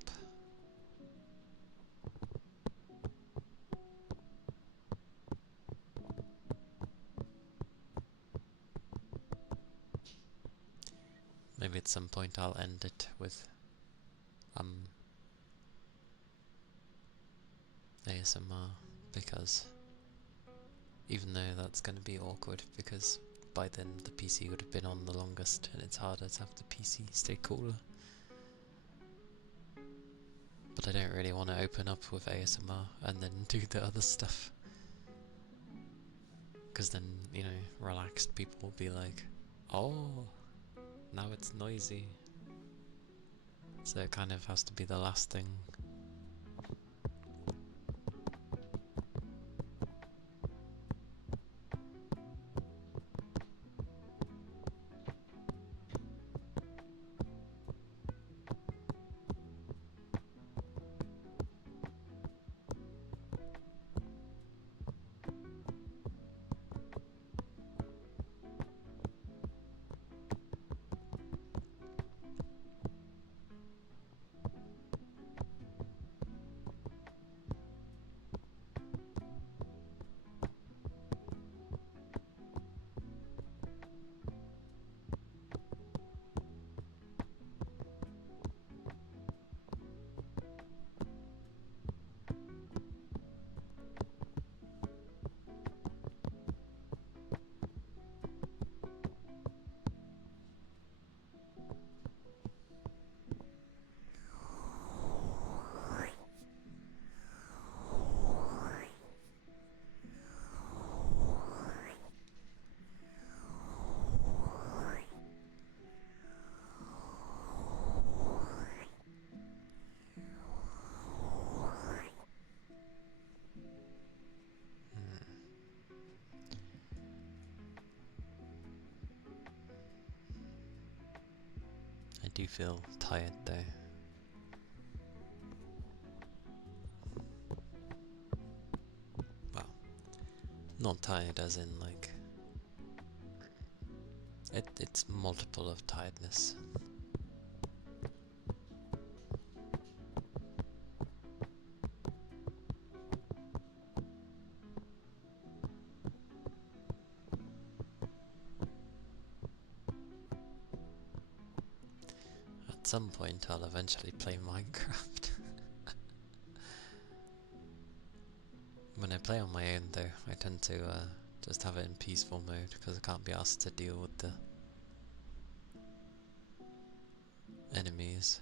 some point I'll end it with ASMR, because even though that's going to be awkward, because by then the PC would have been on the longest and it's harder to have the PC stay cooler. But I don't really want to open up with ASMR and then do the other stuff, because then, you know, relaxed people will be like, oh, now it's noisy. So it kind of has to be the last thing. I do feel tired though. Well, not tired as in like, it's multiple of tiredness. At some point I'll eventually play Minecraft. When I play on my own though, I tend to just have it in peaceful mode, because I can't be asked to deal with the enemies.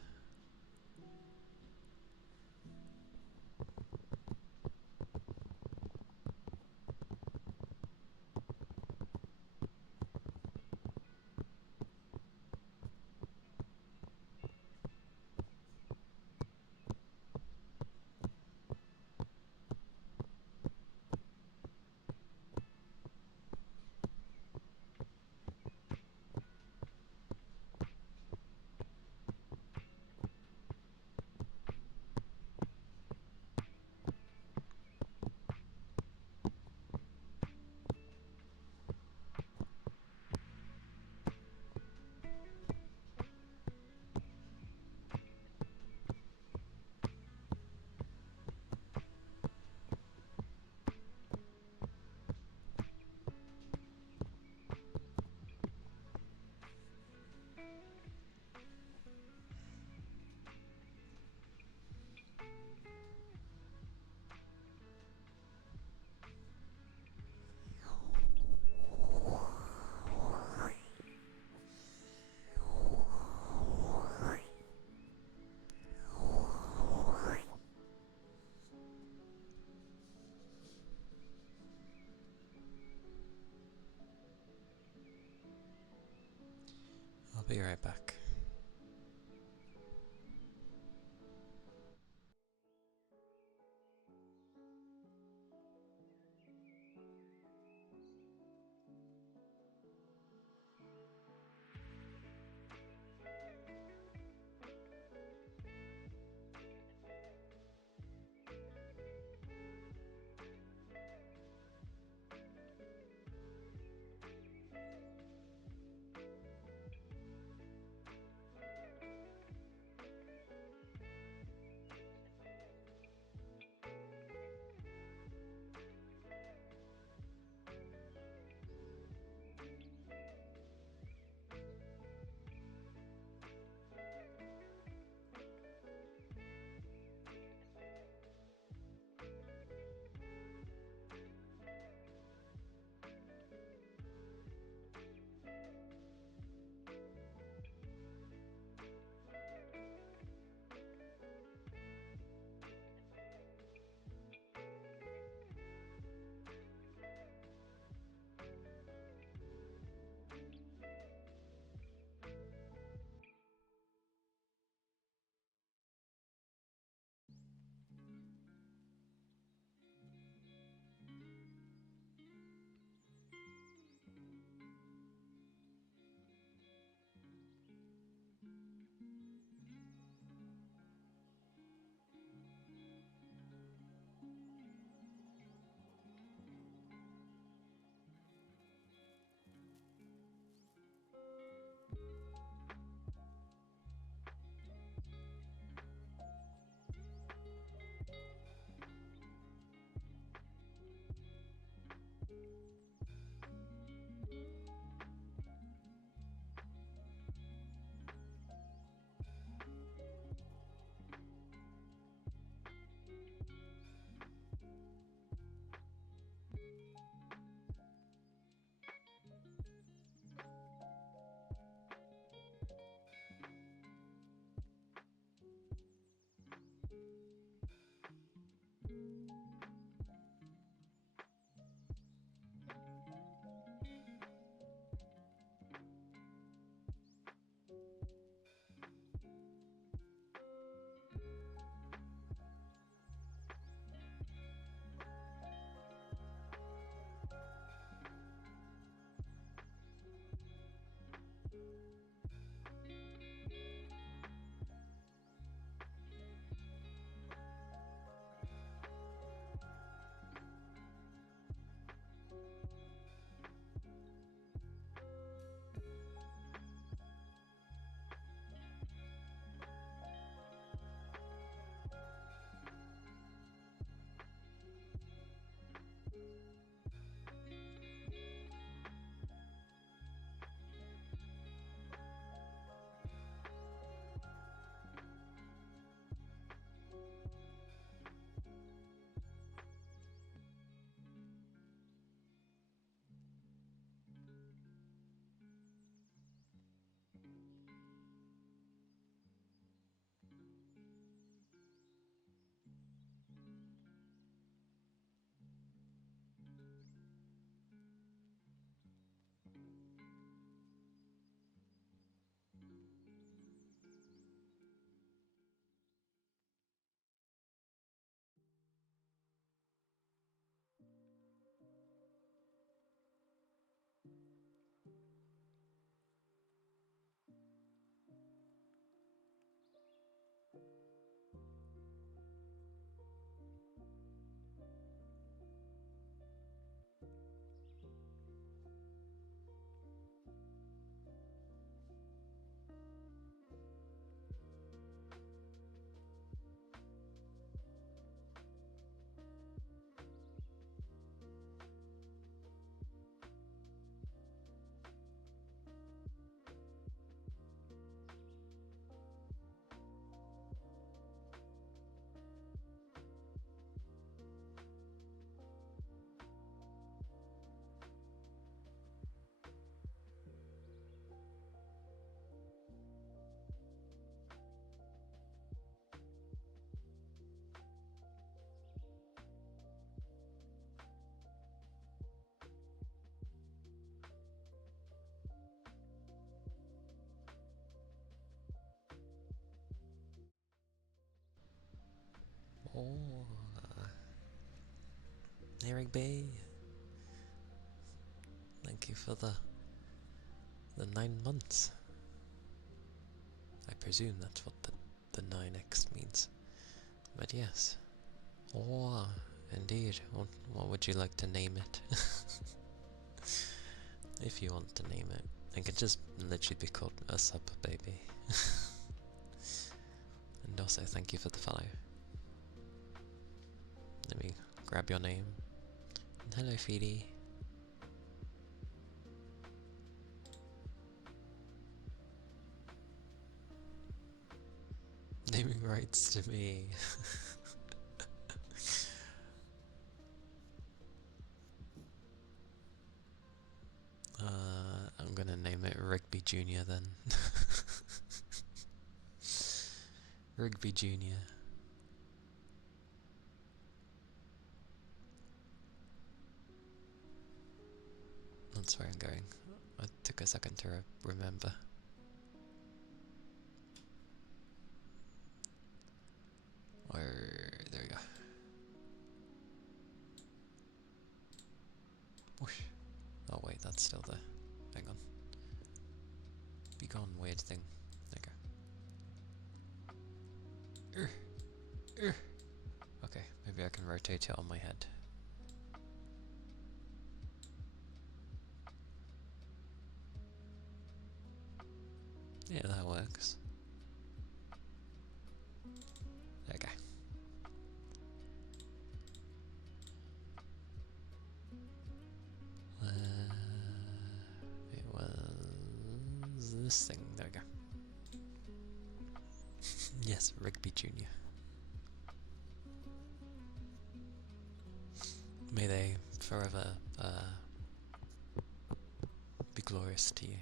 I'll be right back. Oh, Eric Bay. Thank you for the 9 months. I presume that's what the 9x means. But yes. Oh, indeed. What would you like to name it? If you want to name it. It could just literally be called a sub baby. And also thank you for the follow. Let me grab your name. And hello Feedy. Naming rights to me. I'm gonna name it Rigby Junior then. Rigby Junior. That's where I'm going. I took a second to remember. Or there we go. Whoosh. Oh wait, that's still there. Hang on. Be gone, weird thing. There you go. Okay, maybe I can rotate it on my head. Yeah, that works. Okay. It was this thing. There we go. Yes, Rigby Junior. May they forever be glorious to you.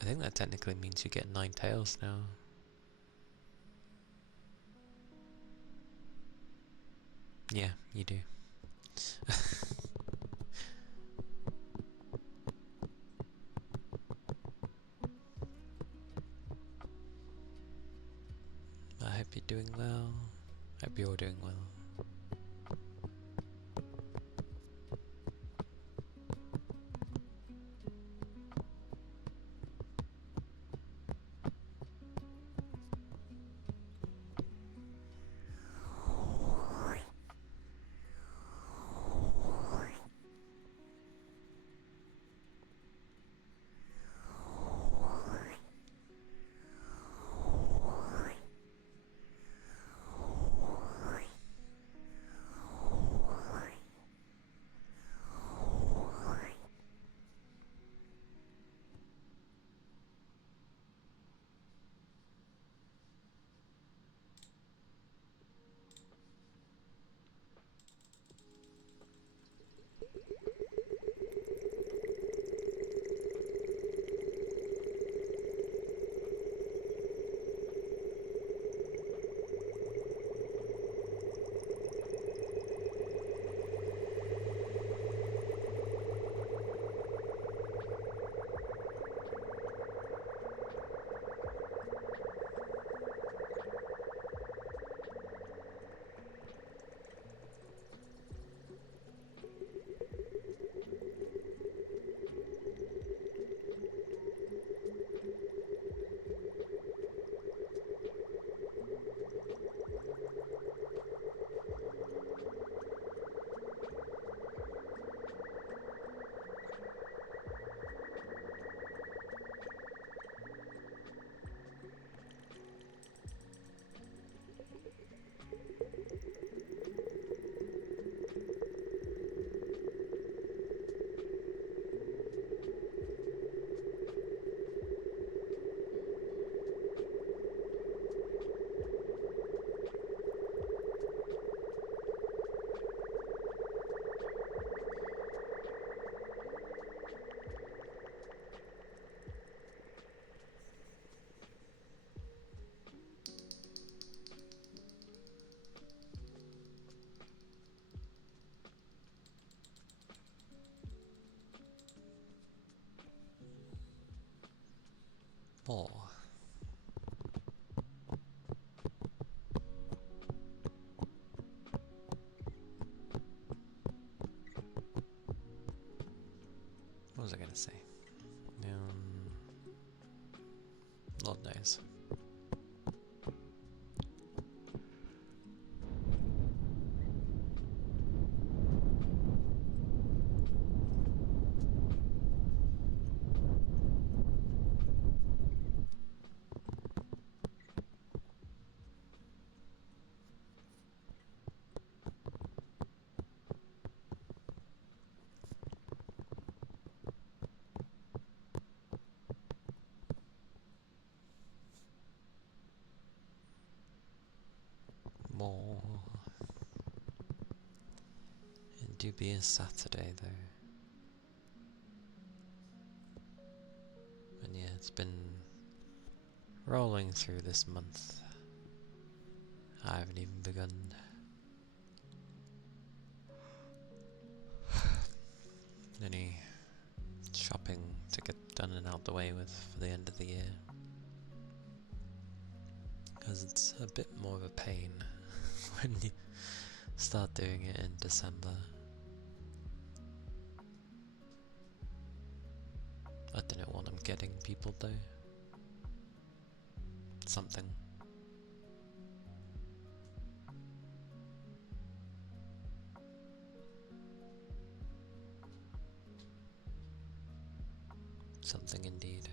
I think that technically means you get 9 tails now. Yeah, you do. I hope you're doing well. Hope you're doing well. More. What was I gonna say? Lord knows. More. It do be a Saturday though. And yeah, it's been rolling through this month. I haven't even begun. Any shopping to get done and out the way with for the end of the year. Because it's a bit more of a pain when you start doing it in December. I don't know what I'm getting people though. Something. Something indeed.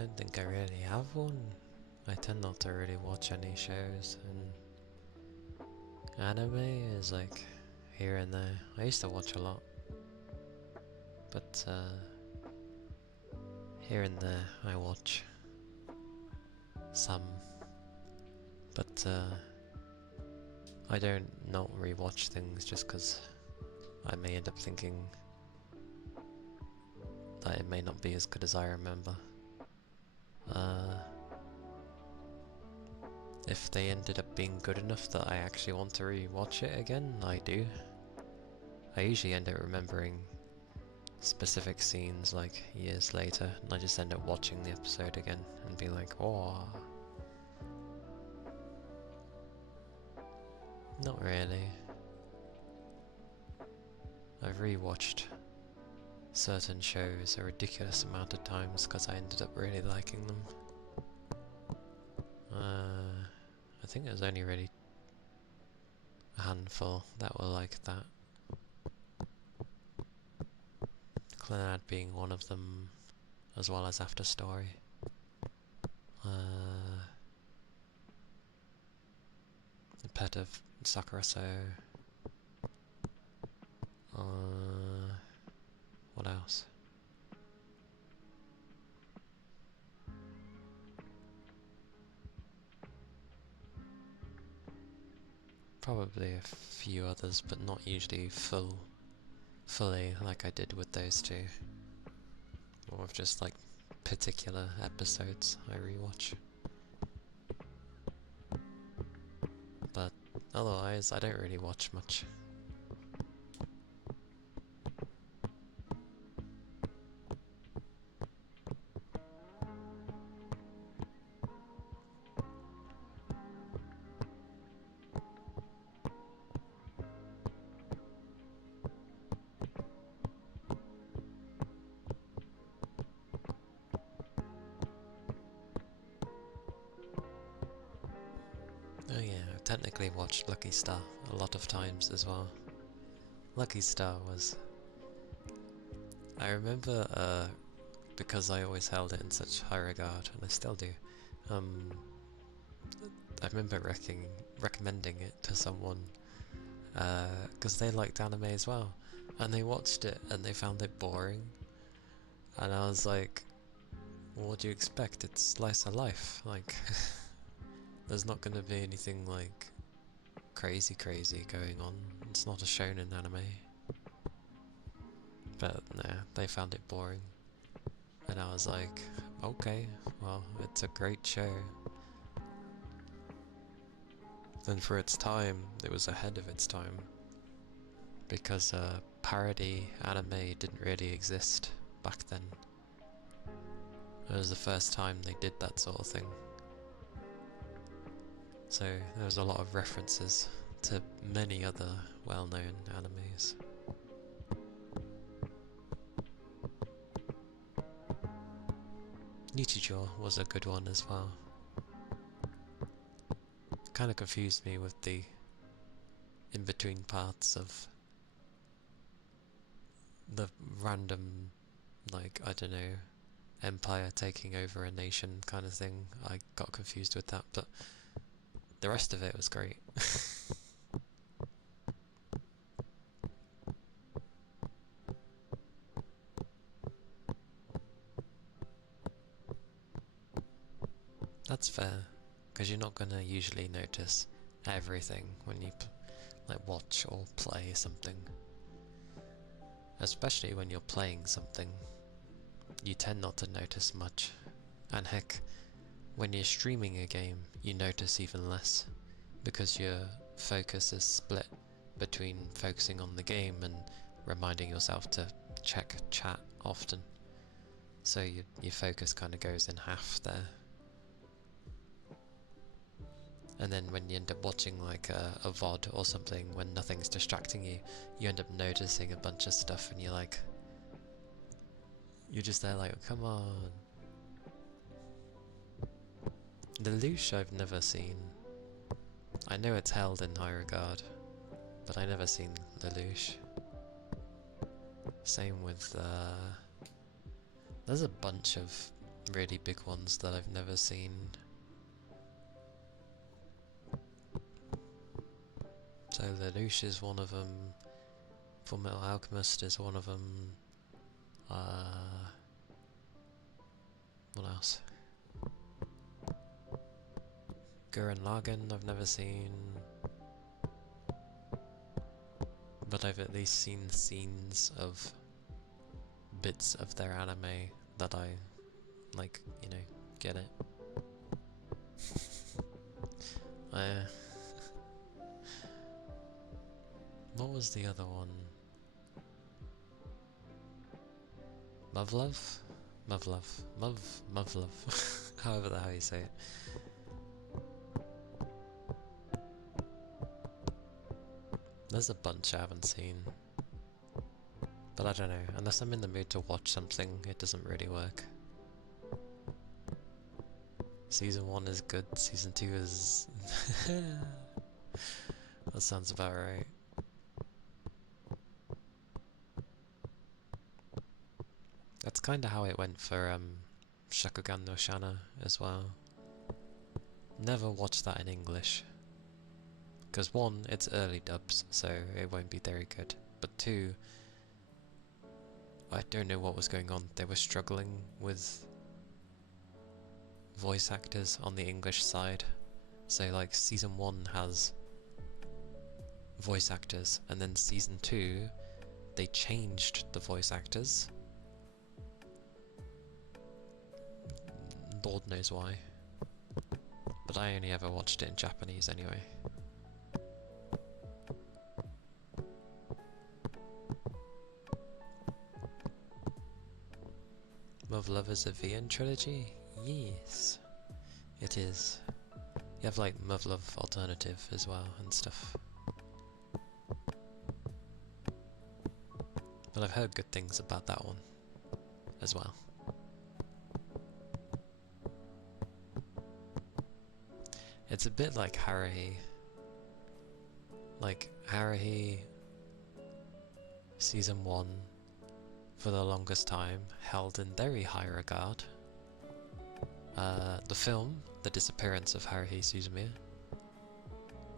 don't think I really have one. I tend not to really watch any shows, and anime is like here and there. I used to watch a lot, but here and there I watch some, but I don't not rewatch things just because I may end up thinking that it may not be as good as I remember. If they ended up being good enough that I actually want to rewatch it again, I do. I usually end up remembering specific scenes like years later, and I just end up watching the episode again and be like, oh. Not really. I've rewatched certain shows a ridiculous amount of times because I ended up really liking them. I think there's only really a handful that were like that. Clannad being one of them, as well as After Story. The Pet of Sakuraso. What else? Probably a few others, but not usually fully like I did with those two. More of just like particular episodes I rewatch. But otherwise, I don't really watch much. Oh yeah, I've technically watched Lucky Star a lot of times as well. Lucky Star was... I remember, because I always held it in such high regard, and I still do, I remember recommending it to someone, because they liked anime as well, and they watched it and they found it boring, and I was like, well, what do you expect? It's slice of life, like... There's not going to be anything like crazy going on. It's not a shonen anime. But nah, they found it boring. And I was like, okay, well, it's a great show. And for its time, it was ahead of its time. Because parody anime didn't really exist back then. It was the first time they did that sort of thing. So there was a lot of references to many other well-known animes. Nichijou was a good one as well. Kind of confused me with the in-between parts of the random, like, I don't know, empire taking over a nation kind of thing. I got confused with that, but the rest of it was great. That's fair, because you're not gonna usually notice everything when you like watch or play something. Especially when you're playing something, you tend not to notice much. And heck, when you're streaming a game, you notice even less, because your focus is split between focusing on the game and reminding yourself to check chat often. So your focus kind of goes in half there. And then when you end up watching like a VOD or something, when nothing's distracting you, you end up noticing a bunch of stuff and you're just there like, come on. Lelouch I've never seen. I know it's held in high regard, but I never seen Lelouch. Same with, there's a bunch of really big ones that I've never seen. So Lelouch is one of them. Fullmetal Alchemist is one of them. What else? Gurren Lagann I've never seen, but I've at least seen scenes of bits of their anime that I, like, you know, get it. What was the other one? Muv-Luv? Muv-Luv. However the hell you say it. There's a bunch I haven't seen. But I don't know, unless I'm in the mood to watch something, it doesn't really work. Season 1 is good, Season 2 is... That sounds about right. That's kinda how it went for Shakugan no Shana as well. Never watched that in English. Because 1, it's early dubs, so it won't be very good. But 2, I don't know what was going on. They were struggling with voice actors on the English side. So like Season 1 has voice actors, and then Season 2, they changed the voice actors. Lord knows why. But I only ever watched it in Japanese anyway. Muv-Luv is a VN trilogy? Yes, it is. You have like Muv-Luv Alternative as well and stuff. But I've heard good things about that one as well. It's a bit like Haruhi. Like Haruhi Season 1 for the longest time held in very high regard. The film, The Disappearance of Haruhi Suzumiya,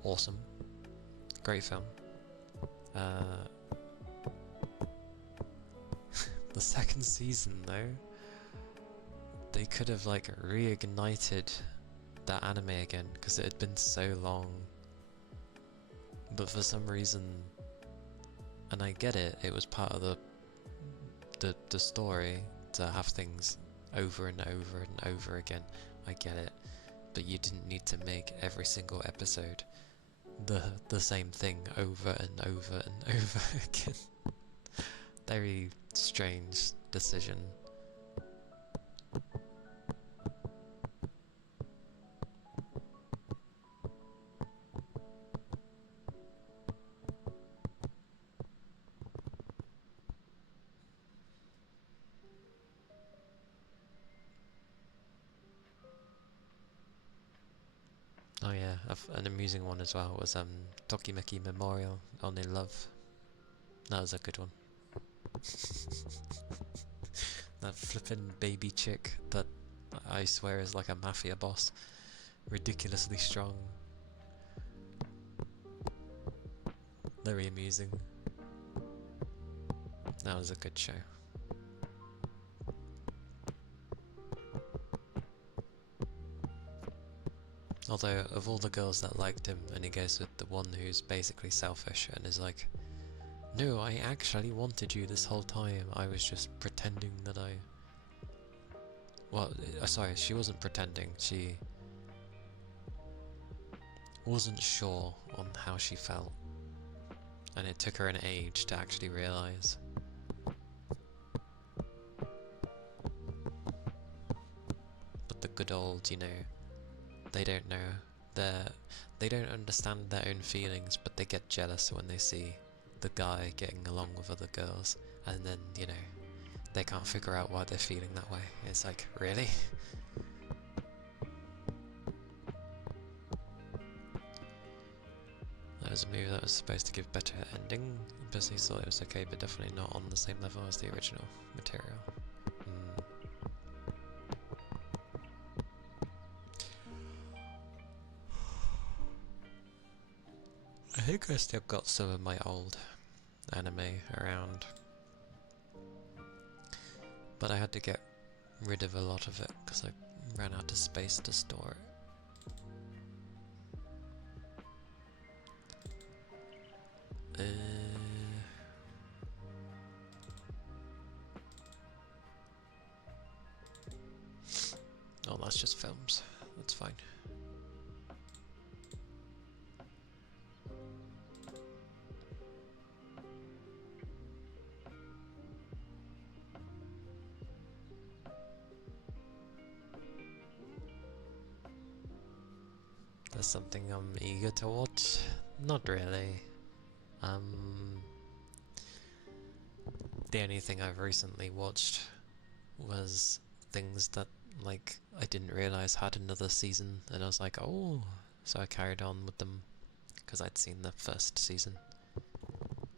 awesome, great film. The second season though, they could have like reignited that anime again because it had been so long, but for some reason, and I get it, it was part of the story to have things over and over and over again. I get it, but you didn't need to make every single episode the same thing over and over and over again. Very strange decision. Oh yeah, an amusing one as well was Tokimeki Memorial Only Love. That was a good one. That flippin' baby chick that I swear is like a mafia boss. Ridiculously strong. Very amusing. That was a good show. Although, of all the girls that liked him, and he goes with the one who's basically selfish and is like, no, I actually wanted you this whole time, I was just pretending that I... Well, sorry, she wasn't pretending, she wasn't sure on how she felt. And it took her an age to actually realise. But the good old, you know, they don't know, they don't understand their own feelings, but they get jealous when they see the guy getting along with other girls, and then, you know, they can't figure out why they're feeling that way. It's like, really? That was a movie that was supposed to give better ending. Personally thought it was okay, but definitely not on the same level as the original material. I think I still got some of my old anime around, but I had to get rid of a lot of it because I ran out of space to store it. Oh, that's just films. That's fine. There's something I'm eager to watch? Not really. The only thing I've recently watched was things that, like, I didn't realise had another season, and I was like, oh, so I carried on with them, because I'd seen the first season.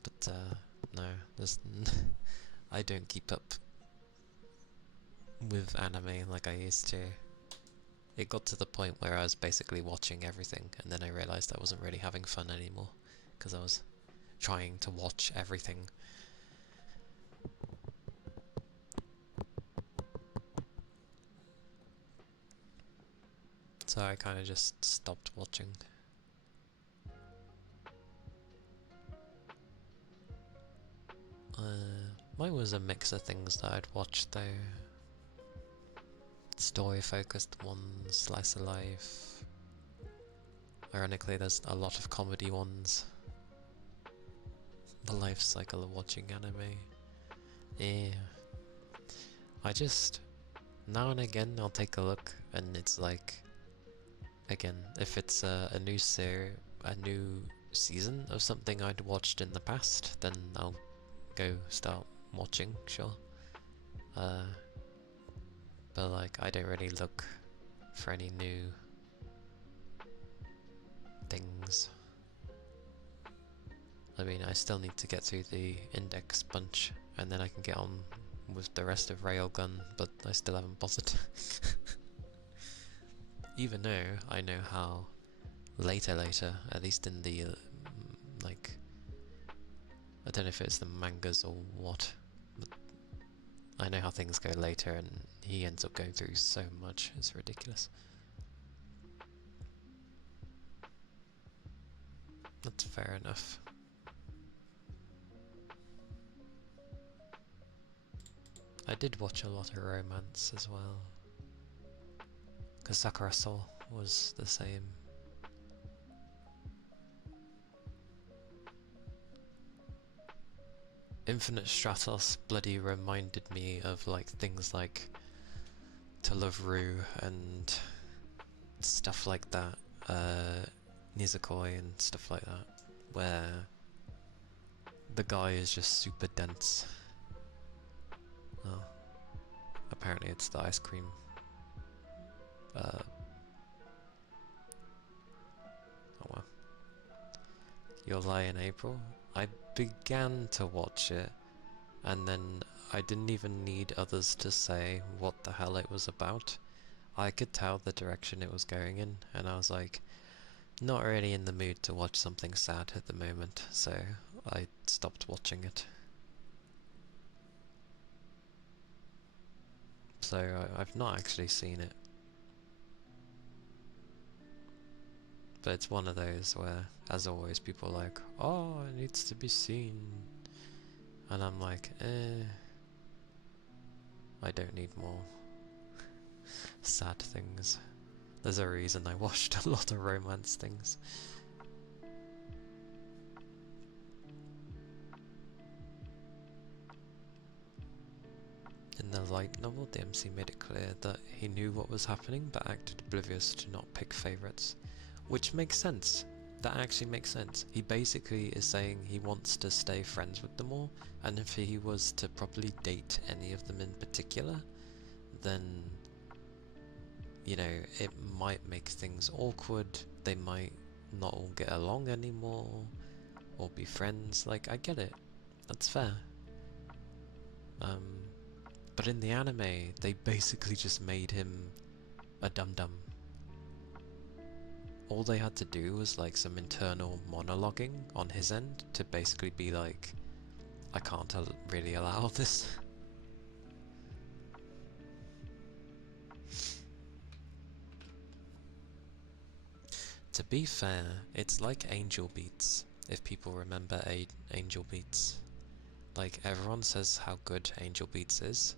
But, no, there's I don't keep up with anime like I used to. It got to the point where I was basically watching everything, and then I realised I wasn't really having fun anymore, because I was trying to watch everything. So I kind of just stopped watching. Mine was a mix of things that I'd watched though. Story focused ones, slice of life. Ironically, there's a lot of comedy ones. The life cycle of watching anime. Yeah. I just, now and again I'll take a look and it's like, again, if it's a new season of something I'd watched in the past, then I'll go start watching, sure. But like, I don't really look for any new things. I mean, I still need to get through the index bunch, and then I can get on with the rest of Railgun, but I still haven't bothered. Even though I know how later, at least in the, like, I don't know if it's the mangas or what, but I know how things go later, and he ends up going through so much, it's ridiculous. That's fair enough. I did watch a lot of romance as well, because Sakura Soul was the same. Infinite Stratos bloody reminded me of like things like To Love Ru and stuff like that, Nizukoi and stuff like that, where the guy is just super dense. Oh, apparently it's the ice cream. Oh well. Your Lie in April? I began to watch it, and then I didn't even need others to say what the hell it was about. I could tell the direction it was going in, and I was like, not really in the mood to watch something sad at the moment, so I stopped watching it. So I've not actually seen it. But it's one of those where, as always, people are like, oh, it needs to be seen. And I'm like, I don't need more sad things. There's a reason I watched a lot of romance things. In the light novel, the MC made it clear that he knew what was happening but acted oblivious to not pick favourites. Which makes sense. That actually makes sense. He basically is saying he wants to stay friends with them all, and if he was to properly date any of them in particular, then, you know, it might make things awkward, they might not all get along anymore, or be friends. Like, I get it. That's fair. But in the anime, they basically just made him a dum-dum. all they had to do was like some internal monologuing on his end to basically be like, I can't really allow this. To be fair, it's like Angel Beats, if people remember Angel Beats. Like, everyone says how good Angel Beats is,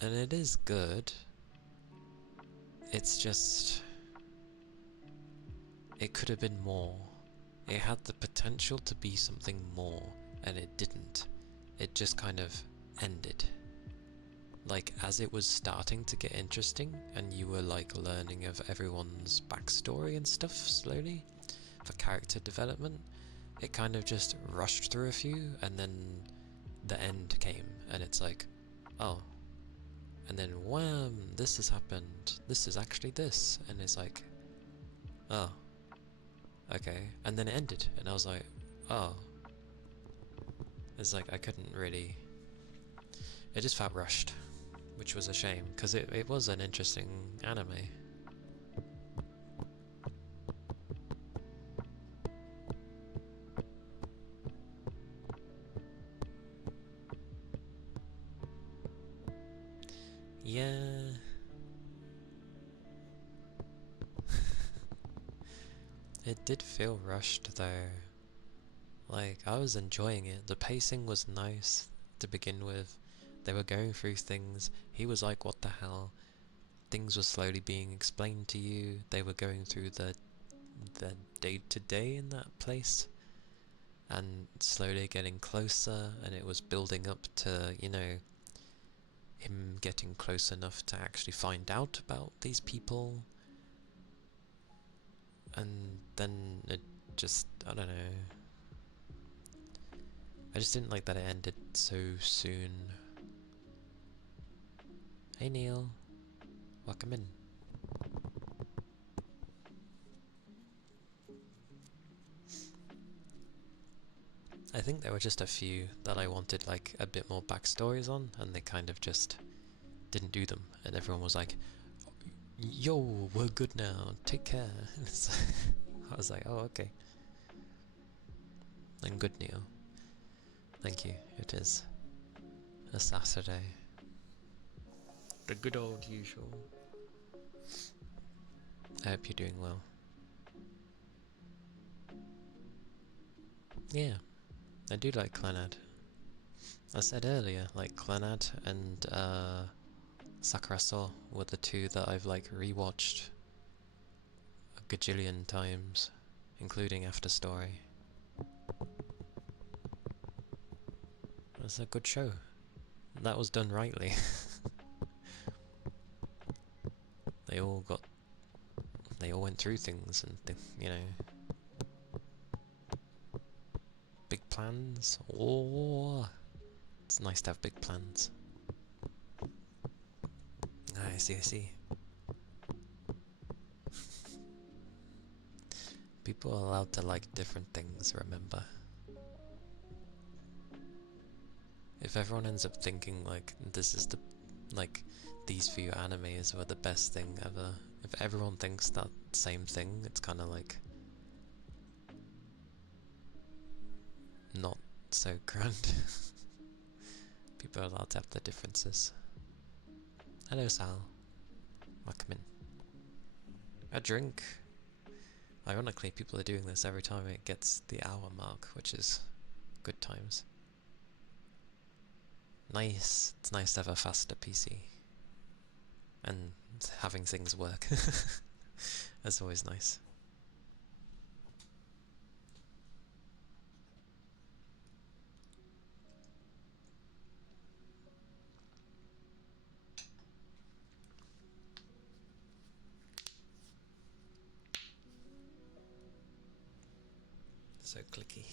and it is good. It's just, it could have been more. It had the potential to be something more, and it didn't. It just kind of ended. Like, as it was starting to get interesting, and you were like learning of everyone's backstory and stuff slowly, for character development, it kind of just rushed through a few, and then the end came, and it's like, oh. And then wham, this has happened, this is actually this, and it's like, oh. Okay, and then it ended, and I was like, oh. It's like, I couldn't really... It just felt rushed, which was a shame, because it was an interesting anime. Yeah... It did feel rushed though. Like, I was enjoying it. The pacing was nice to begin with. They were going through things. He was like, what the hell? Things were slowly being explained to you. They were going through the day-to-day in that place. And slowly getting closer, and it was building up to, you know, him getting close enough to actually find out about these people. And then it just, I don't know. I just didn't like that it ended so soon. Hey Neil, welcome in. I think there were just a few that I wanted like a bit more backstories on, and they kind of just didn't do them, and everyone was like, yo, we're good now, take care. I was like, oh, okay. And good, Neil. Thank you, it is a Saturday. The good old usual. I hope you're doing well. Yeah, I do like Clannad. I said earlier, like Clannad and Sakura Soul were the two that I've like rewatched a gajillion times, including After Story. It's a good show. That was done rightly. They all went through things and you know, big plans. Oh, it's nice to have big plans. I see. People are allowed to like different things, remember? If everyone ends up thinking like this is the these few animes were the best thing ever, if everyone thinks that same thing, it's kind of like not so grand. People are allowed to have their differences. Hello Sal, welcome in. A drink. Ironically, people are doing this every time it gets the hour mark, which is good times. Nice. It's nice to have a faster PC. And having things work. That's always nice. So clicky.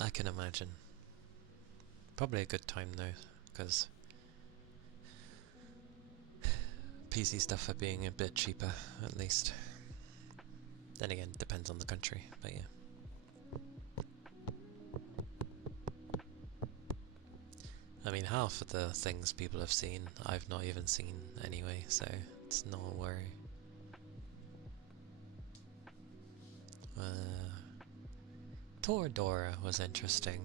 I can imagine. Probably a good time though, because PC stuff are being a bit cheaper, at least. Then again, depends on the country, but yeah. I mean, half of the things people have seen, I've not even seen anyway, so it's not a worry. Toradora was interesting.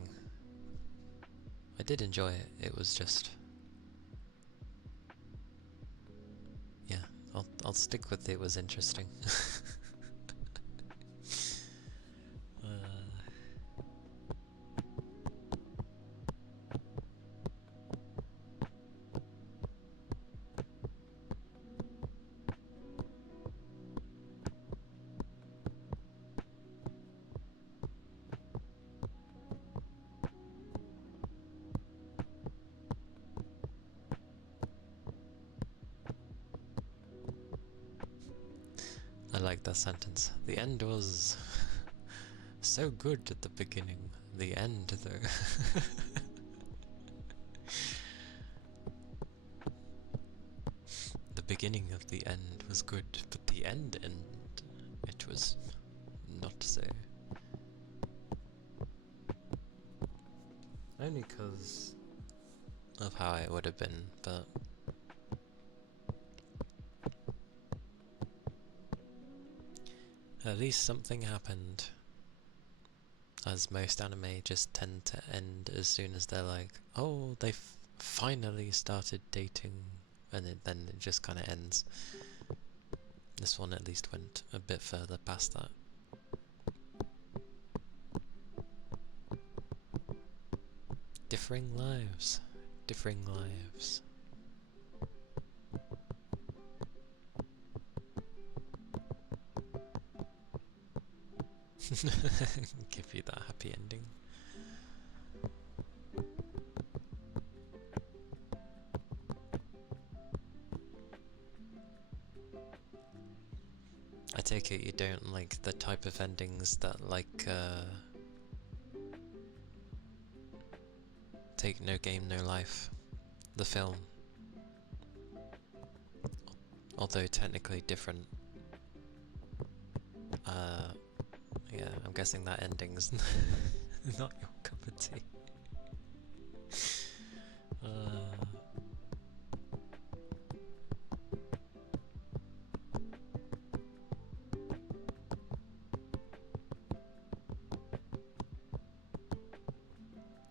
I did enjoy it. It was just, yeah. I'll stick with it was interesting. I like that sentence. The end was so good at the beginning. The end, though. The beginning of the end was good, but the end, it was not so. Only because of how it would have been, but at least something happened. As most anime just tend to end as soon as they're like, oh, they've finally started dating, and then it just kind of ends. This one at least went a bit further past that. Differing lives. Differing lives. Give you that happy ending. I take it you don't like the type of endings that like Take No Game No Life, the film. Although technically different. Yeah, I'm guessing that ending's not your cup of tea.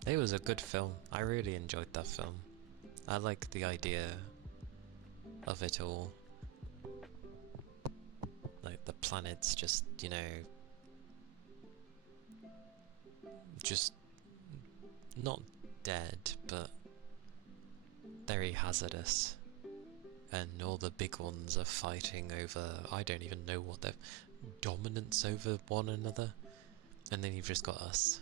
It was a good film. I really enjoyed that film. I like the idea of it all. Like the planet's just, you know, just not dead, but very hazardous. And all the big ones are fighting over, I don't even know what their dominance over one another. And then you've just got us,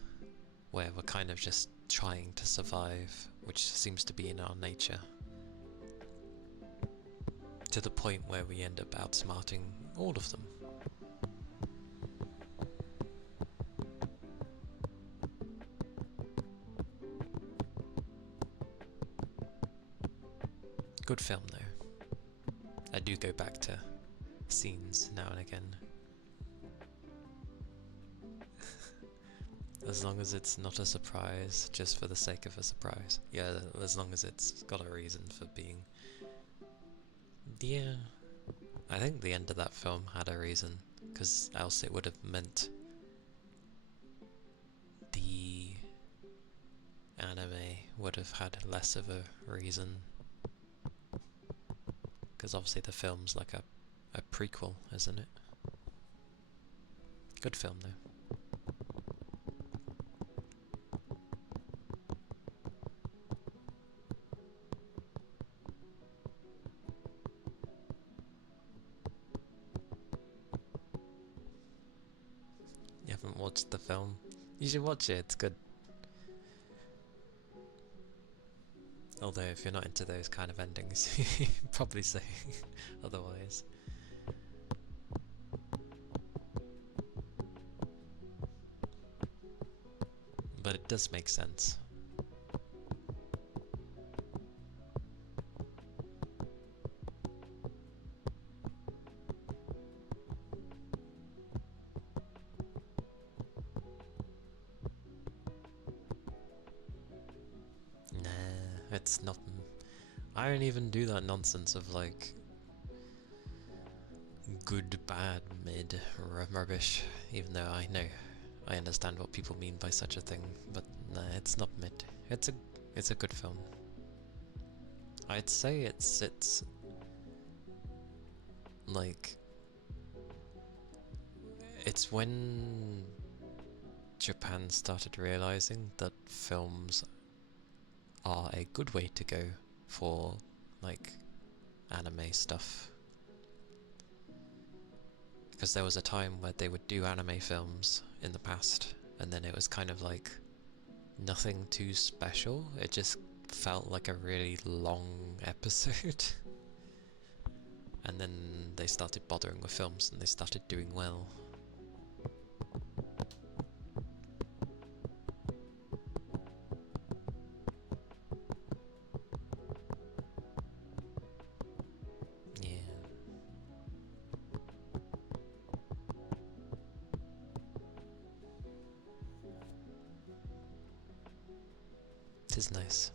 where we're kind of just trying to survive, which seems to be in our nature. To the point where we end up outsmarting all of them. Good film though. I do go back to scenes now and again. As long as it's not a surprise, just for the sake of a surprise. Yeah, as long as it's got a reason for being. Yeah. I think the end of that film had a reason, because else it would have meant the anime would have had less of a reason. Because obviously the film's like a prequel, isn't it? Good film though. You haven't watched the film? You should watch it, it's good. Although if you're not into those kind of endings, you'd probably say otherwise. But it does make sense. Nah. It's not... I don't even do that nonsense of like good, bad, mid, rubbish, even though I understand what people mean by such a thing, but nah, it's not mid. It's a good film. I'd say it sits like... It's when Japan started realizing that films are a good way to go for like anime stuff. Because there was a time where they would do anime films in the past, and then it was kind of like nothing too special. It just felt like a really long episode. And then they started bothering with films and they started doing well. Yeah. It is nice.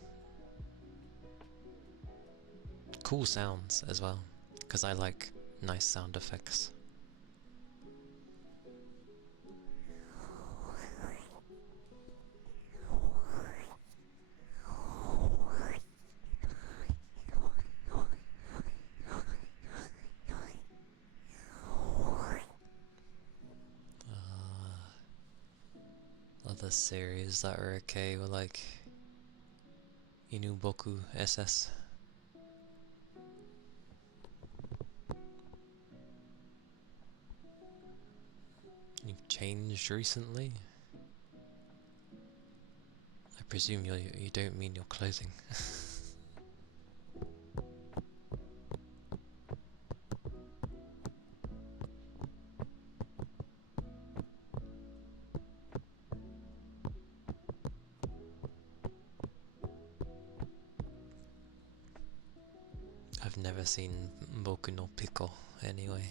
Cool sounds as well, because I like nice sound effects. Other series that are okay were like Inuboku SS. You've changed recently? I presume you don't mean your clothing. I've never seen Boku no Pico anyway.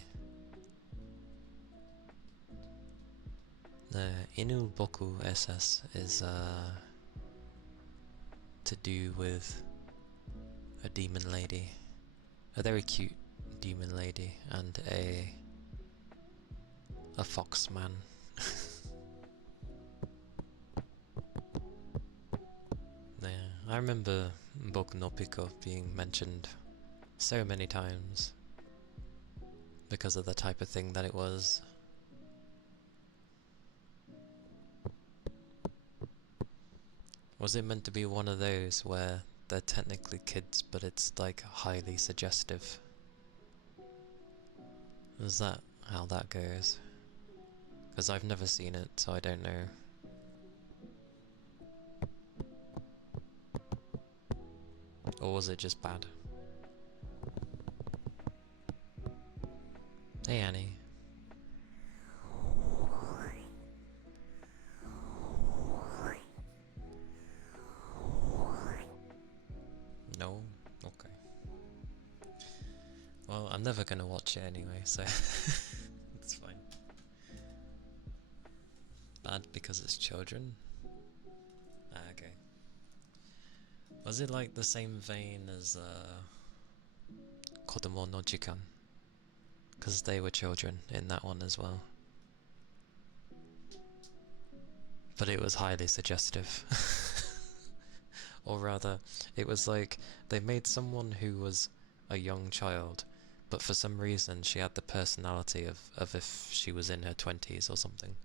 The Inuboku SS is to do with a demon lady, a very cute demon lady, and a fox man. Yeah, I remember Boku no Pico being mentioned so many times because of the type of thing that it was. Was it meant to be one of those where they're technically kids but it's like highly suggestive? Is that how that goes? Because I've never seen it, so I don't know. Or was it just bad? Hey Annie. No? Okay. Well, I'm never gonna watch it anyway, so it's fine. Bad because it's children? Ah, okay. Was it like the same vein as Kodomo no Jikan? Because they were children in that one as well. But it was highly suggestive. Or rather, it was like they made someone who was a young child, but for some reason she had the personality of if she was in her 20s or something.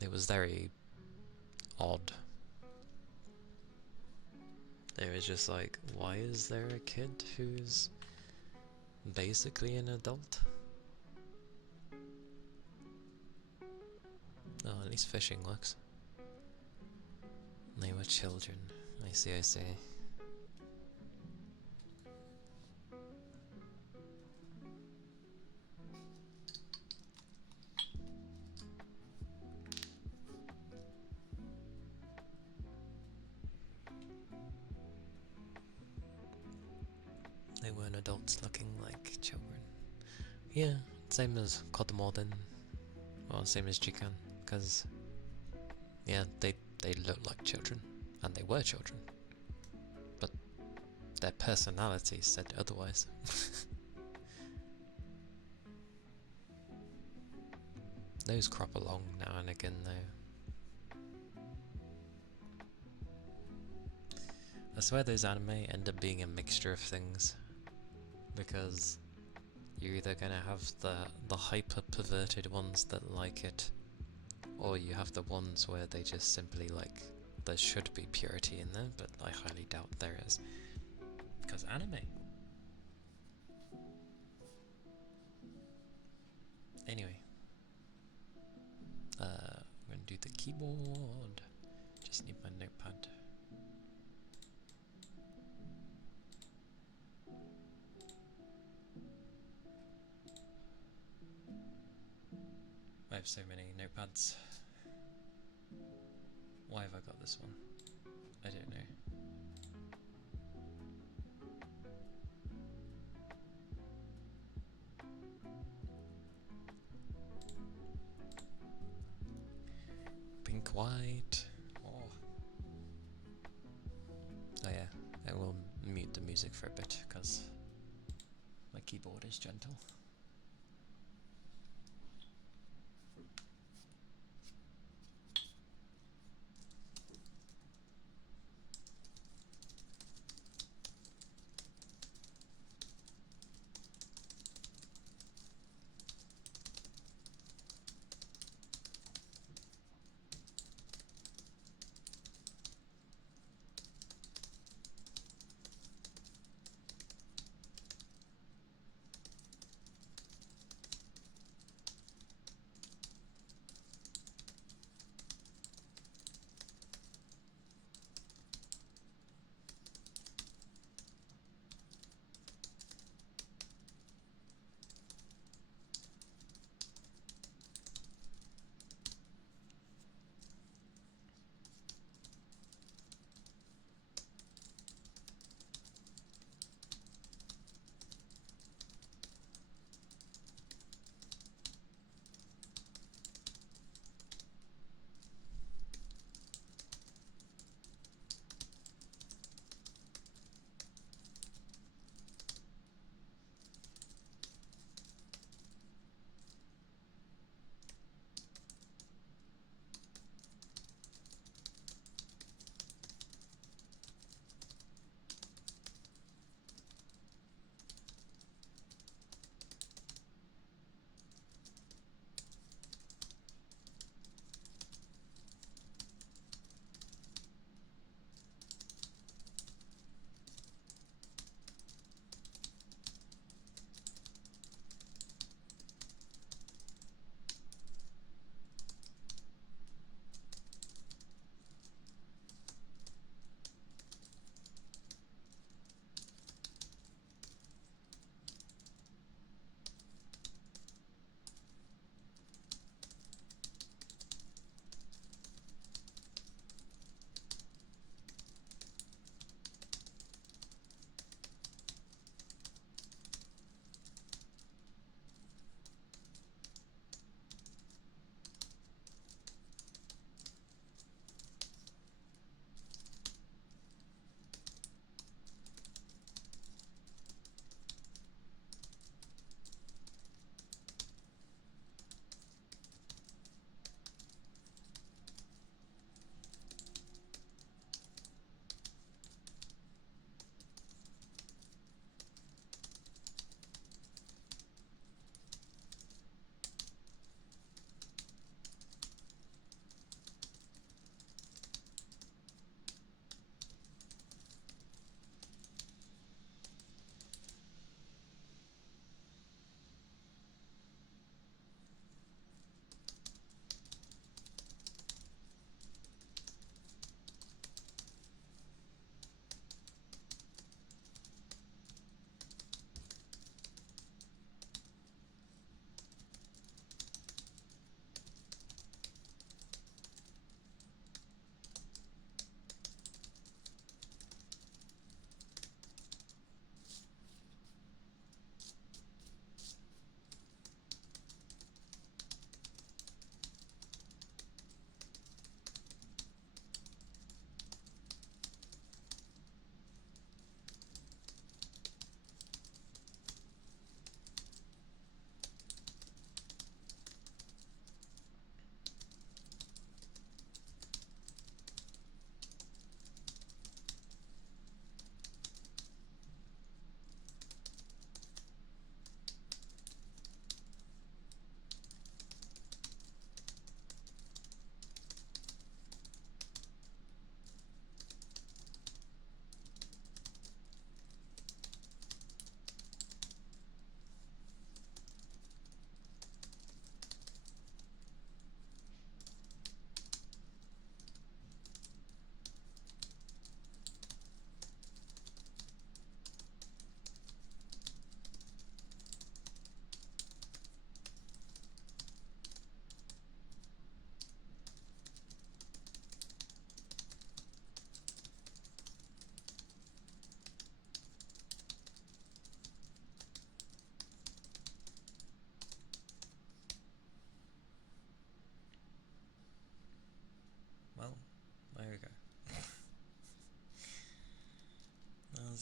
It was very odd. It was just like, why is there a kid who's basically an adult? Oh, at least fishing works. They were children. I see, I see. They weren't adults looking like children. Yeah, same as Kodomo then. Well, same as Jikan, because yeah, they look like children. And they were children. But their personalities said otherwise. Those crop along now and again though. I swear those anime end up being a mixture of things. Because you're either gonna have the hyper perverted ones that like it, or you have the ones where they just simply like, there should be purity in them, but I highly doubt there is. Because anime. Anyway. I'm gonna do the keyboard. Just need my notepad. I have so many notepads. Why have I got this one? I don't know. Pink, white. Oh. Oh yeah, I will mute the music for a bit because my keyboard is gentle.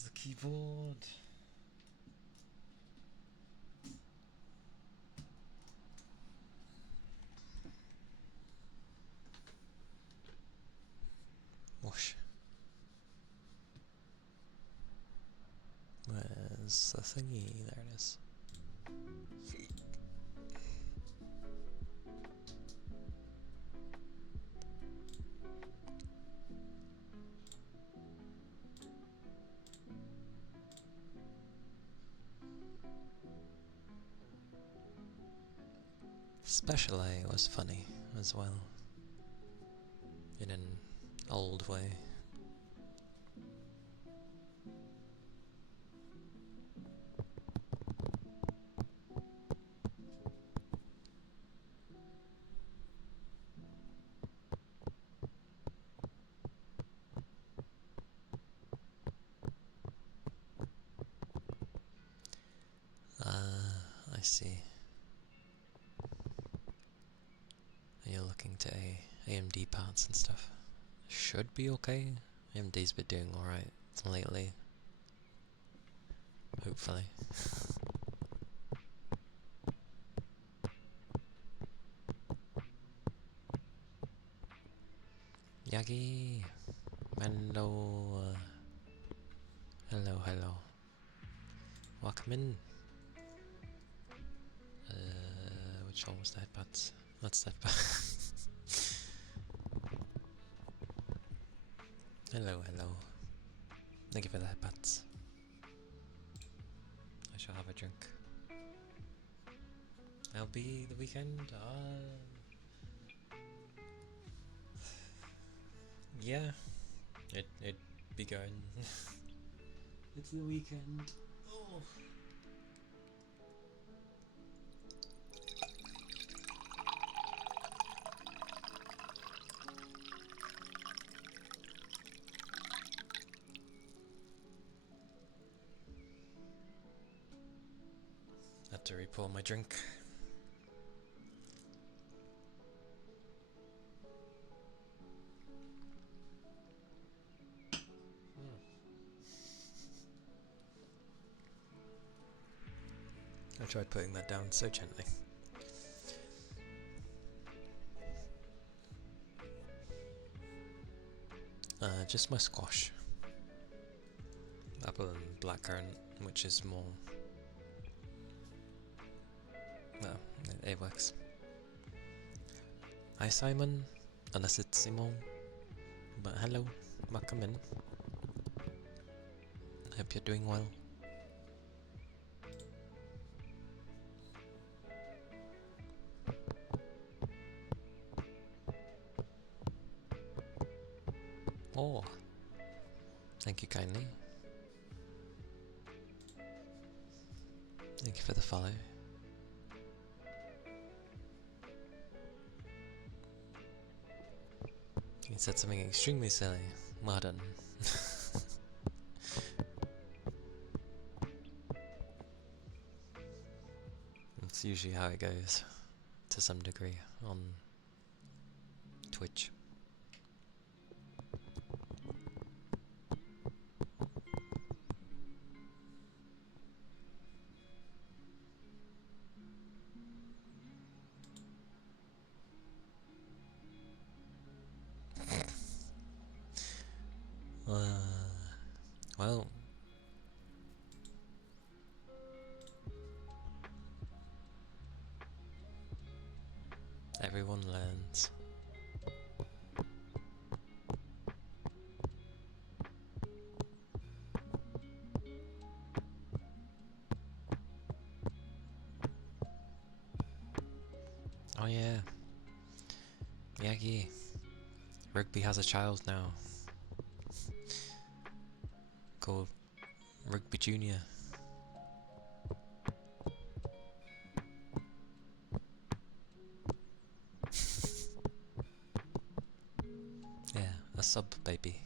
Where's the keyboard? Whoosh. Where's the thingy? There it is. Special A was funny as well, in an old way. I see. You're looking to AMD parts and stuff. Should be okay. AMD's been doing alright lately. Hopefully. Yagi! Hello. Hello. Welcome in. Which one was the headbuds? That's the headbuds. Hello. Thank you for the headbuds. I shall have a drink. It'll be the weekend. Yeah, it'd be going. It's the weekend. Oh. Had to repour my drink. I tried putting that down so gently. Just my squash. Apple and blackcurrant, which is more... well, it works. Hi Simon, unless it's Simon. But hello, welcome in. Hope you're doing well. Oh, thank you kindly. Thank you for the follow. You said something extremely silly. Well done. It's usually how it goes, to some degree, on Twitch. Well, everyone learns. Oh yeah, Yagi. Rugby has a child now, called Rugby Junior. Yeah, a sub baby.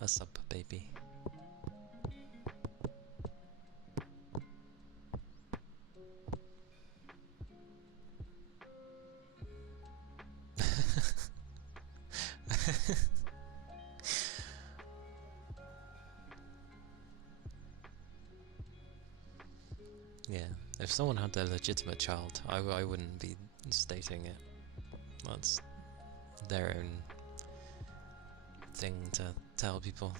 A sub baby. Yeah, if someone had a legitimate child, I wouldn't be stating it. That's their own thing to tell people.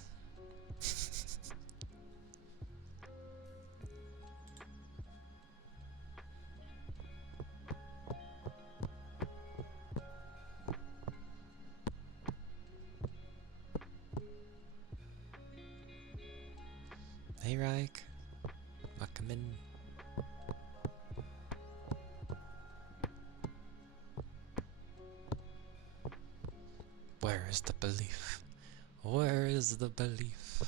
Hey Raik, welcome in. Where is the belief? Where is the belief?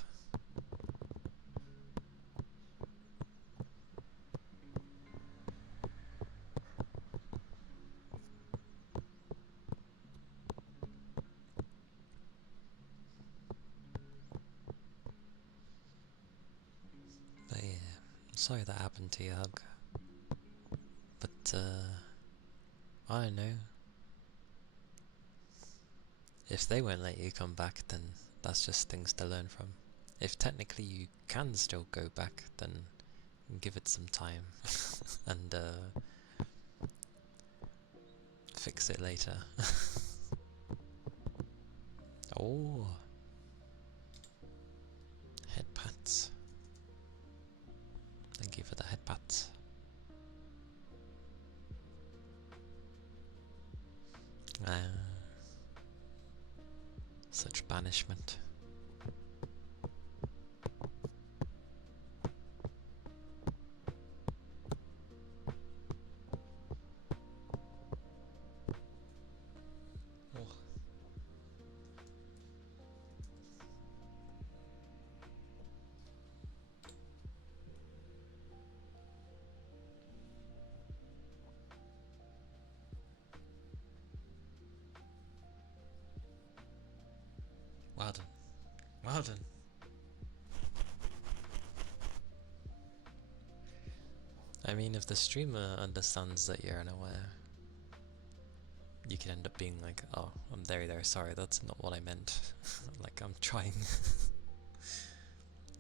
But yeah, I'm sorry that happened to you, Hug. But, I don't know. If they won't let you come back, then that's just things to learn from. If technically you can still go back, then give it some time and fix it later. Oh, head pats. Thank you for the head pats. Such banishment. Oh. Well done. Well done. I mean, if the streamer understands that you're unaware, you can end up being like, oh, I'm very, very sorry, that's not what I meant. Like, I'm trying.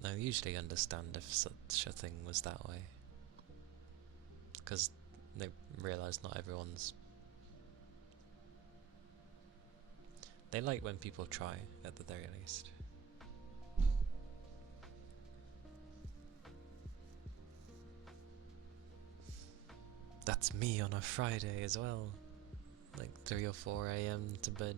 I usually understand if such a thing was that way. Because they realise not everyone's... They like when people try, at the very least. That's me on a Friday as well. Like 3 or 4 AM to bed.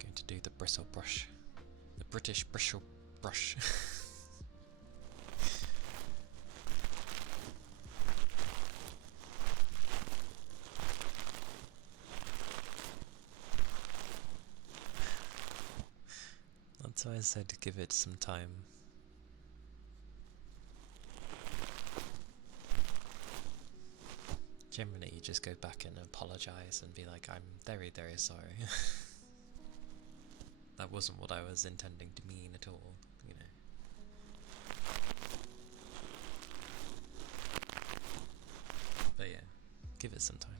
Going to do the bristle brush. The British bristle brush. That's why I said to give it some time. Generally, you just go back and apologise and be like, I'm very, very sorry. That wasn't what I was intending to mean at all, you know. But yeah, give it some time.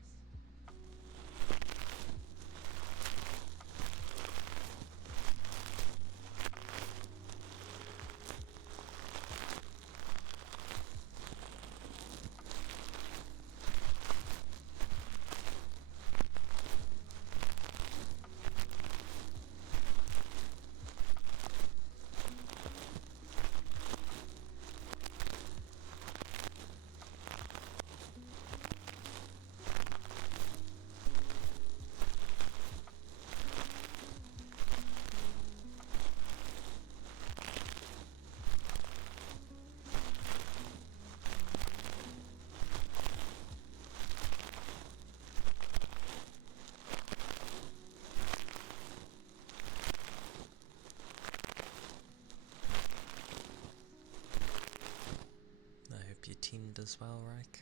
I hope your team does well, Reich.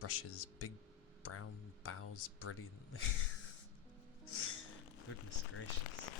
brushes big brown bows brilliantly. Goodness gracious.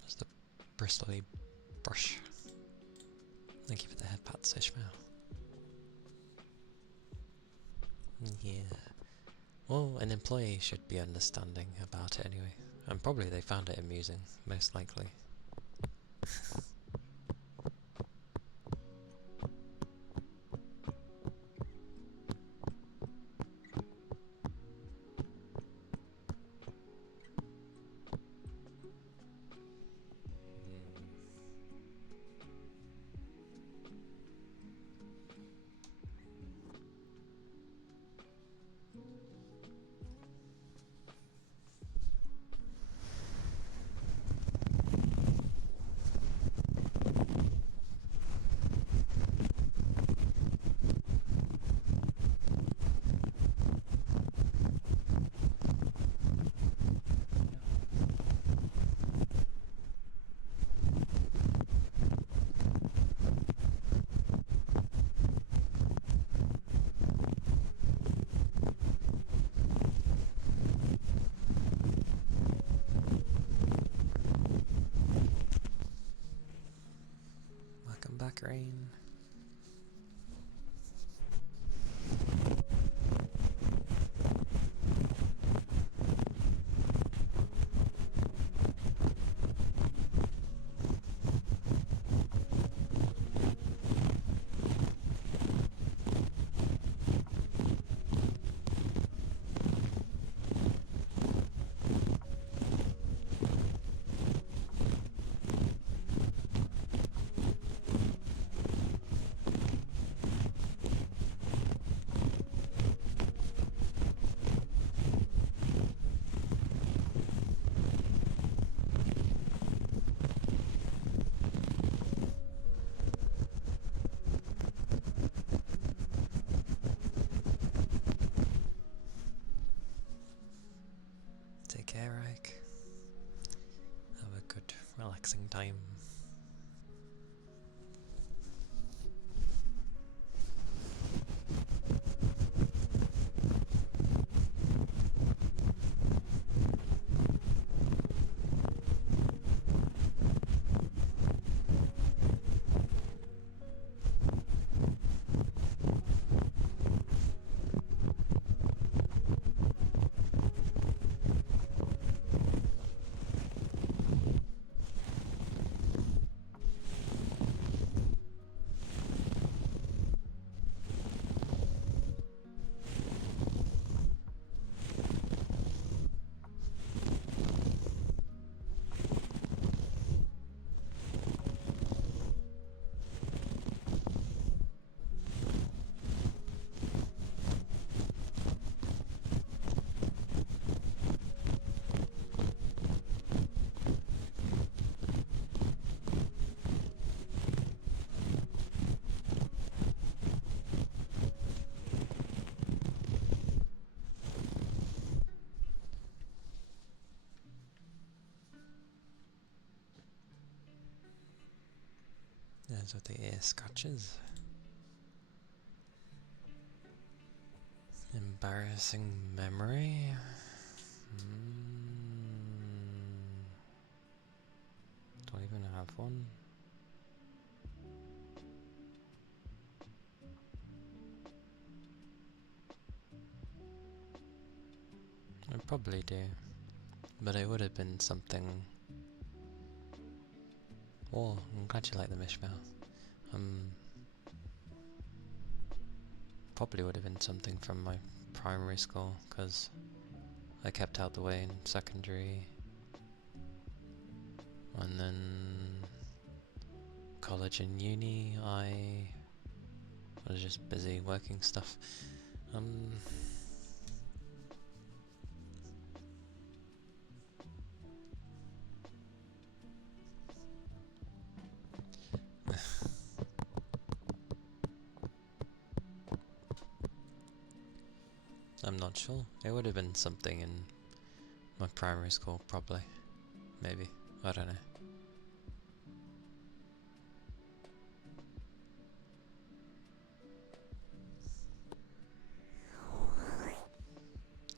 There's the bristly brush. Thank you for the head pats, Ishmael. Yeah. Well, an employee should be understanding about it anyway. And probably they found it amusing, most likely. Welcome back, Rain. Take care, Ike. Have a good, relaxing time. Those are the ear scratches. Embarrassing memory? Do I even have one? I probably do, but it would have been something. Oh, I'm glad you like the Mishmael. Probably would have been something from my primary school, because I kept out the way in secondary, and then college and uni I was just busy working stuff. I'm not sure. It would have been something in my primary school, probably. Maybe. I don't know.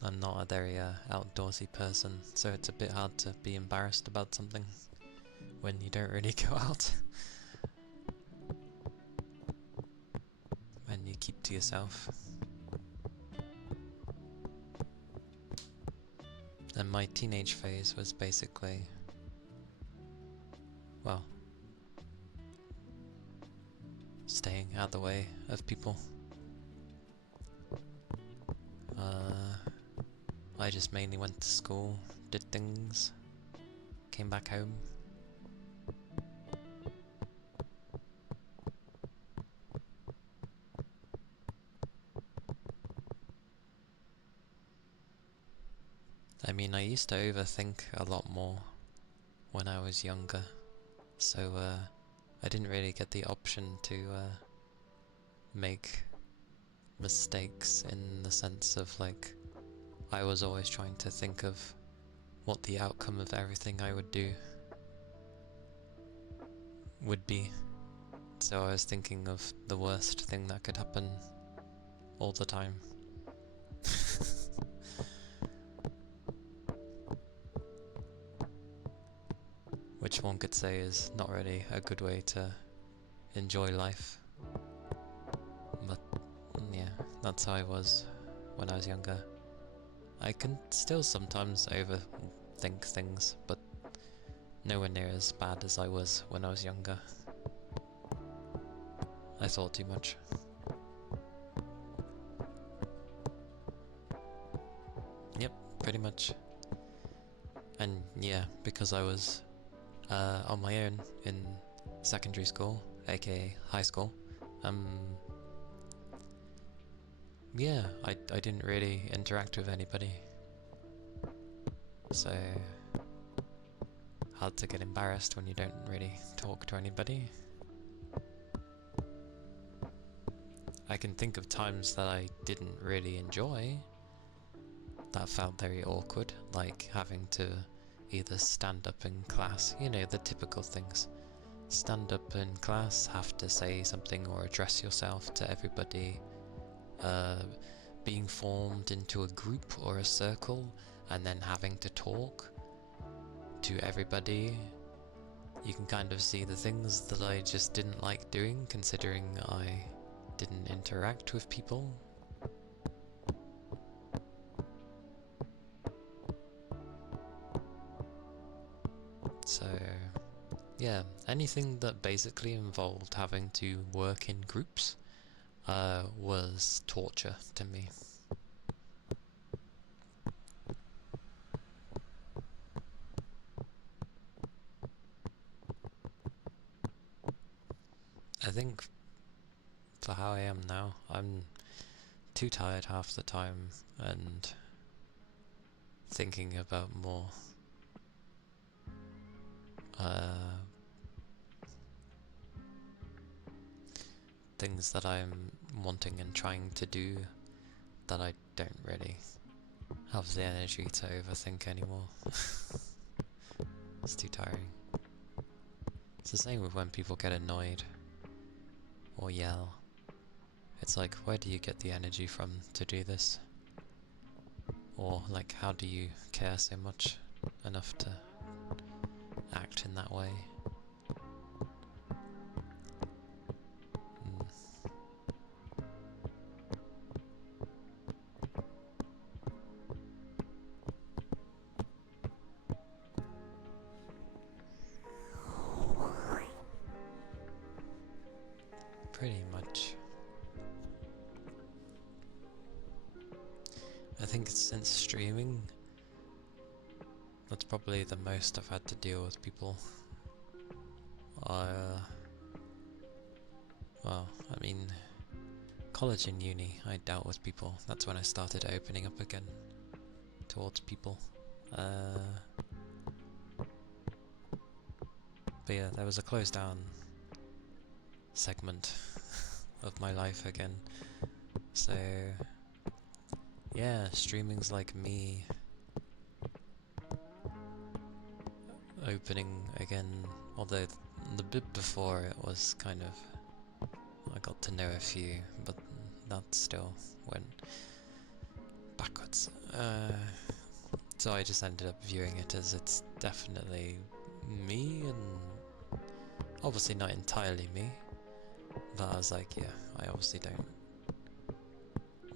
I'm not a very outdoorsy person, so it's a bit hard to be embarrassed about something when you don't really go out. And you keep to yourself. And my teenage phase was basically, well, staying out of the way of people. I just mainly went to school, did things, came back home. I mean, I used to overthink a lot more when I was younger, so I didn't really get the option to make mistakes in the sense of, like, I was always trying to think of what the outcome of everything I would do would be. So I was thinking of the worst thing that could happen all the time. Which one could say is not really a good way to enjoy life. But yeah, that's how I was when I was younger. I can still sometimes overthink things, but nowhere near as bad as I was when I was younger. I thought too much. Yep, pretty much. And yeah, because I was on my own in secondary school, aka high school, yeah, I didn't really interact with anybody. So, hard to get embarrassed when you don't really talk to anybody. I can think of times that I didn't really enjoy, that felt very awkward, like having to either stand up in class, you know, the typical things. Stand up in class, have to say something or address yourself to everybody, being formed into a group or a circle, and then having to talk to everybody. You can kind of see the things that I just didn't like doing, considering I didn't interact with people. So, yeah, anything that basically involved having to work in groups was torture to me. I think for how I am now, I'm too tired half the time and thinking about more things that I'm wanting and trying to do that I don't really have the energy to overthink anymore. It's too tiring. It's the same with when people get annoyed. or yell. It's like, where do you get the energy from to do this? Or like, how do you care so much enough to act in that way? Mm. Pretty much. I think since streaming, that's probably the most I've had to deal with people. Well, I mean, college and uni, I dealt with people. That's when I started opening up again towards people. But yeah, there was a closed down segment of my life again. So yeah, streaming's like me opening again, although the bit before it was kind of, I got to know a few, but that still went backwards. So I just ended up viewing it as it's definitely me, and obviously not entirely me, but I was like, yeah, I obviously don't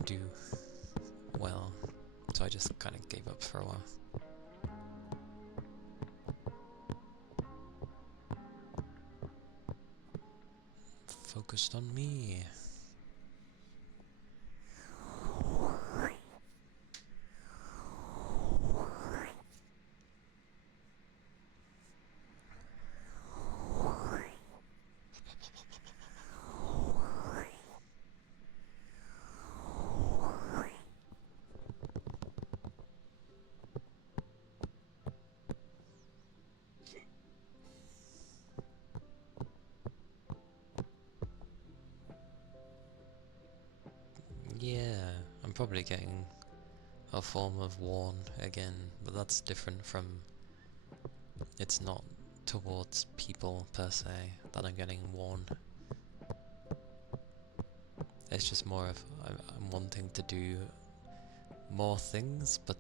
do well, so I just kind of gave up for a while. Focused on me. Yeah, I'm probably getting a form of warn again, but that's different from, it's not towards people per se that I'm getting worn. It's just more of, I'm wanting to do more things, but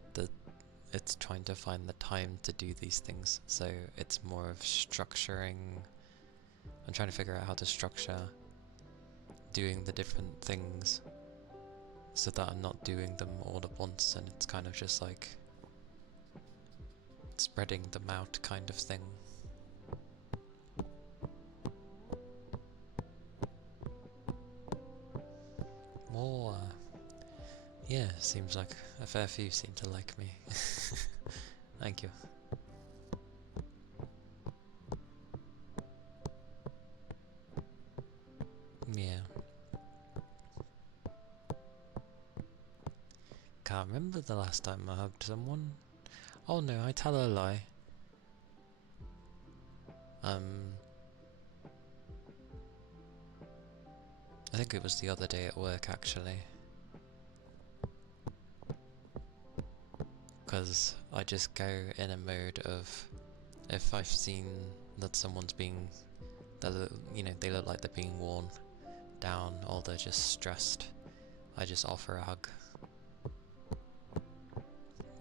it's trying to find the time to do these things, so it's more of structuring. I'm trying to figure out how to structure doing the different things so that I'm not doing them all at once, and it's kind of just like spreading them out kind of thing. More, yeah, seems like a fair few seem to like me. Thank you. Yeah. Can't remember the last time I hugged someone. Oh no, I tell a lie. I think it was the other day at work actually. Because I just go in a mode of, if I've seen that someone's being, you know, they look like they're being worn down or they're just stressed, I just offer a hug.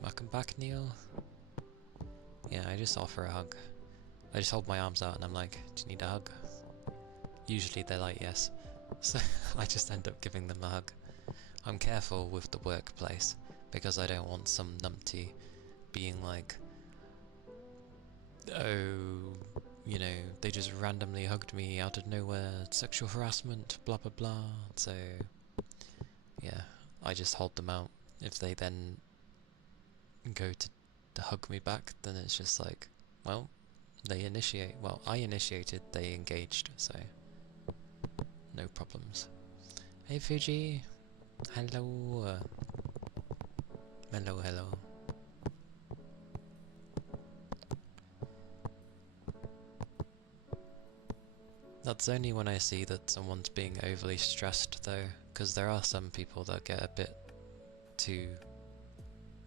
Welcome back, Neil. Yeah, I just offer a hug. I just hold my arms out and I'm like, do you need a hug? Usually they're like, yes. So I just end up giving them a hug. I'm careful with the workplace because I don't want some numpty being like, oh, you know, they just randomly hugged me out of nowhere, sexual harassment, blah blah blah. So yeah, I just hold them out. If they then go to hug me back, then it's just like, well, they initiate. Well, I initiated, they engaged, so no problems. Hey Fuji, hello, hello, hello. That's only when I see that someone's being overly stressed though, because there are some people that get a bit too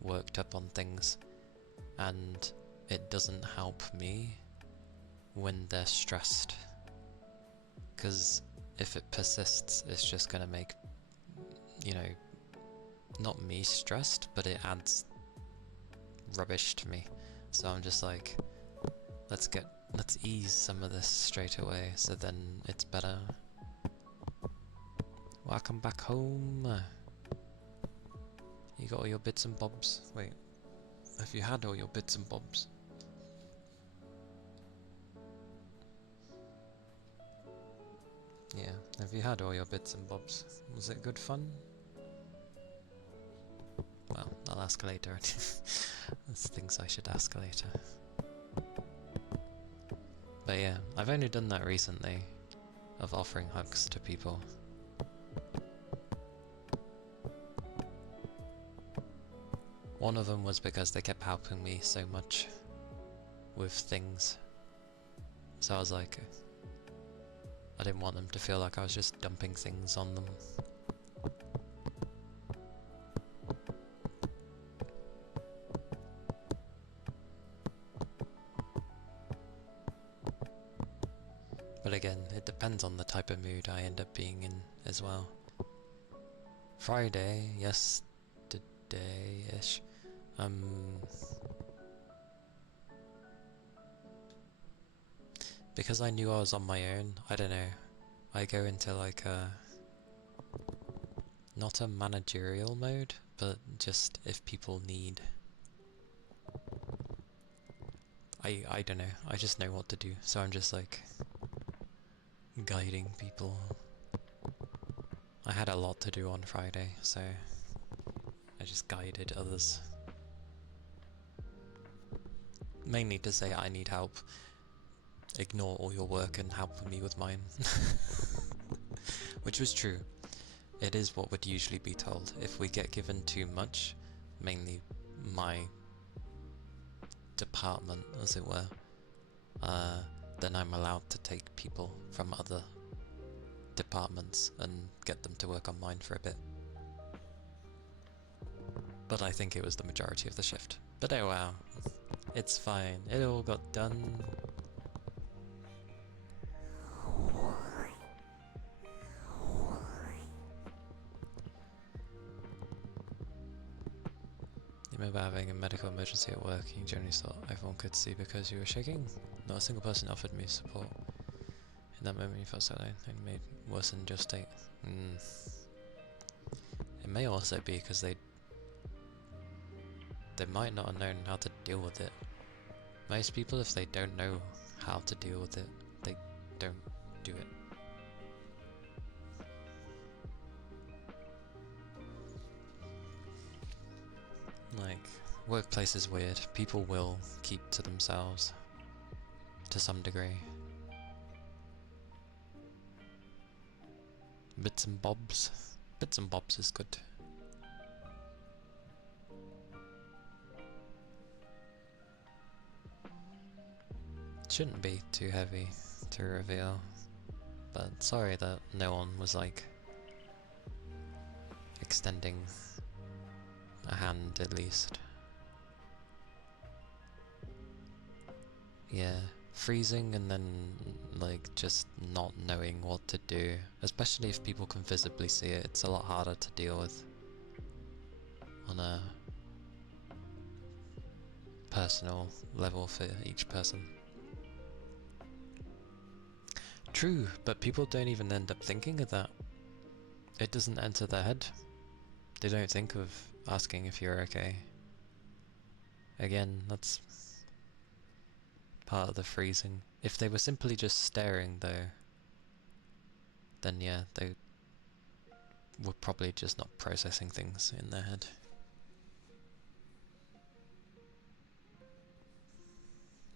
worked up on things, and it doesn't help me when they're stressed, because if it persists, it's just gonna make, you know, not me stressed, but it adds rubbish to me. So I'm just like, let's ease some of this straight away, so then it's better. Welcome back home. You got all your bits and bobs? Wait, have you had all your bits and bobs? Yeah, have you had all your bits and bobs? Was it good fun? Well, I'll ask later. There's things I should ask later. But yeah, I've only done that recently, of offering hugs to people. One of them was because they kept helping me so much with things. So I was like, I didn't want them to feel like I was just dumping things on them. But again, it depends on the type of mood I end up being in as well. Friday, yesterday-ish, because I knew I was on my own, I don't know, I go into like a, not a managerial mode, but just if people need, I don't know, I just know what to do, so I'm just like, guiding people. I had a lot to do on Friday, so I just guided others. Mainly to say I need help. Ignore all your work and help me with mine. Which was true. It is what would usually be told. If we get given too much, mainly my department as it were, then I'm allowed to take people from other departments and get them to work on mine for a bit. But I think it was the majority of the shift. But oh wow, it's fine, it all got done. You remember having a medical emergency at work, you generally thought everyone could see because you were shaking? Not a single person offered me support. In that moment you felt so alone, and made worse than your state. It may also be because they might not have known how to deal with it. Most people, if they don't know how to deal with it, they don't do it. Like, workplace is weird. People will keep to themselves to some degree. Bits and bobs. Bits and bobs is good. Shouldn't be too heavy to reveal, but sorry that no one was like extending a hand at least. Yeah, freezing and then like just not knowing what to do, especially if people can visibly see it, it's a lot harder to deal with on a personal level for each person. True, but people don't even end up thinking of that. It doesn't enter their head. They don't think of asking if you're okay. Again, that's part of the freezing. If they were simply just staring though, then yeah, they were probably just not processing things in their head.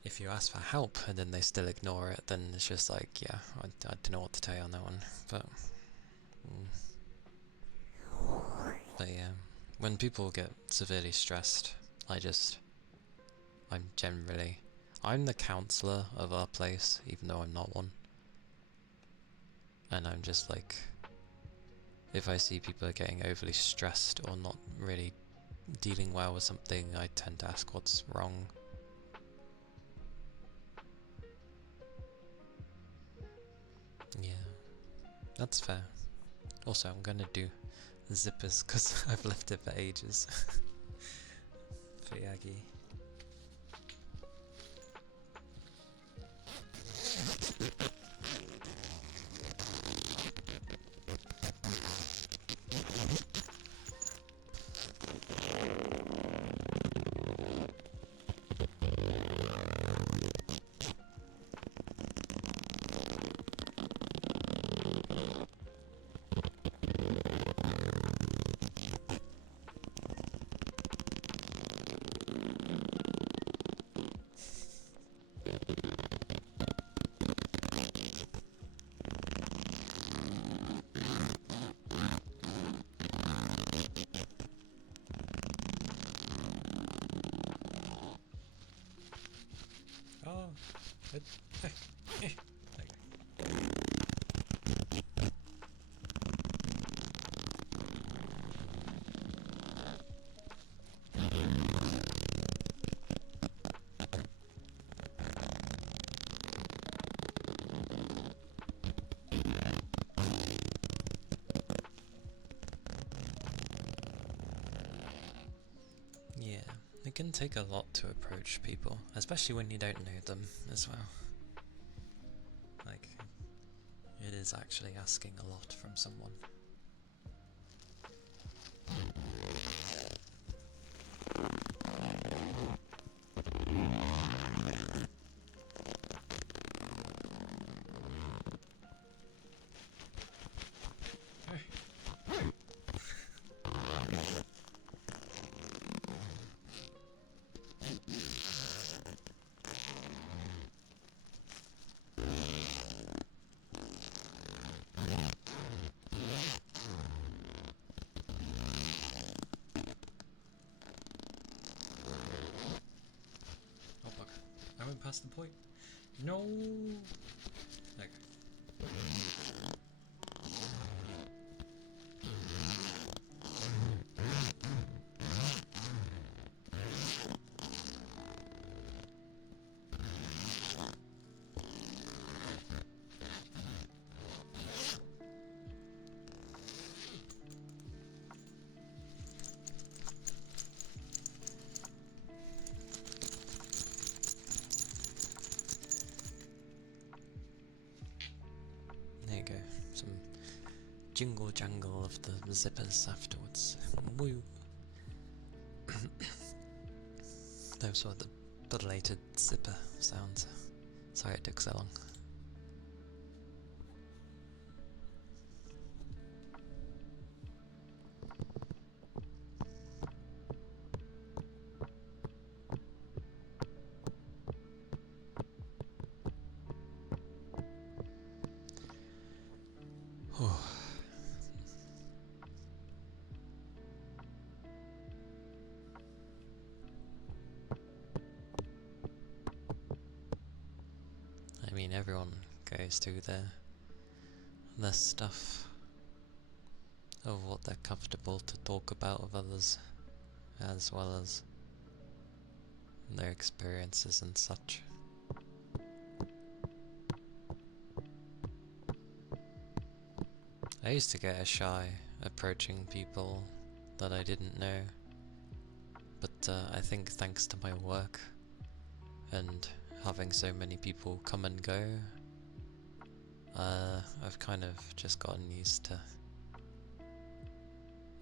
If you ask for help and then they still ignore it, then it's just like, yeah, I don't know what to tell you on that one. But yeah, when people get severely stressed, I'm the counsellor of our place, even though I'm not one. And I'm just like, if I see people are getting overly stressed or not really dealing well with something, I tend to ask what's wrong. Yeah. That's fair. Also, I'm gonna do zippers because I've left it for ages. For Yagi. Oh, okay. Yeah, it can take a lot to approach people, especially when you don't know them as well. Like, it is actually asking a lot from someone. Oh fuck. I went past the point. No! Okay. There you go. Some jingle jangle of the zippers afterwards. Woo! Those were the belated zipper sounds. Sorry it took so long. I mean, everyone goes through their stuff of what they're comfortable to talk about with others, as well as their experiences and such. I used to get shy approaching people that I didn't know, but I think thanks to my work and having so many people come and go, I've kind of just gotten used to...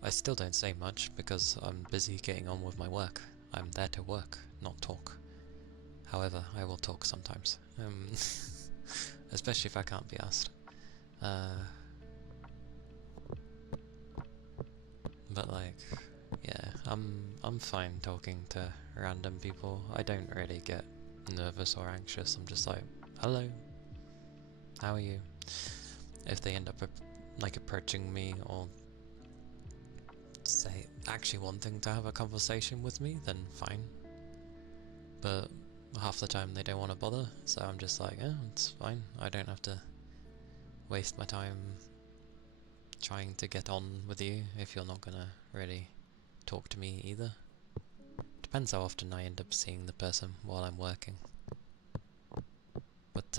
I still don't say much because I'm busy getting on with my work. I'm there to work, not talk. However, I will talk sometimes, especially if I can't be asked. But like, yeah, I'm fine talking to random people. I don't really get nervous or anxious. I'm just like, hello, how are you? If they end up like approaching me or say actually wanting to have a conversation with me, then fine. But half the time they don't want to bother, so I'm just like, yeah, it's fine. I don't have to waste my time trying to get on with you if you're not gonna really talk to me either. Depends how often I end up seeing the person while I'm working. But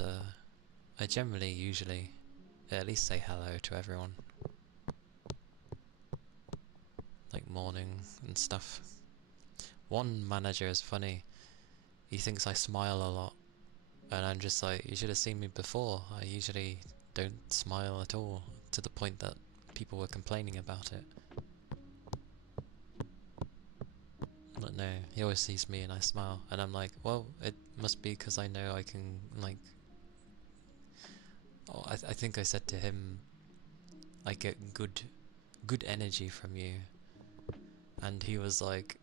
I generally usually, at least say hello to everyone. Like morning and stuff. One manager is funny. He thinks I smile a lot. And I'm just like, you should have seen me before. I usually don't smile at all, to the point that people were complaining about it. But no, he always sees me and I smile. And I'm like, well, it must be because I know I can, like... Oh, I think I said to him, I get good energy from you. And he was like,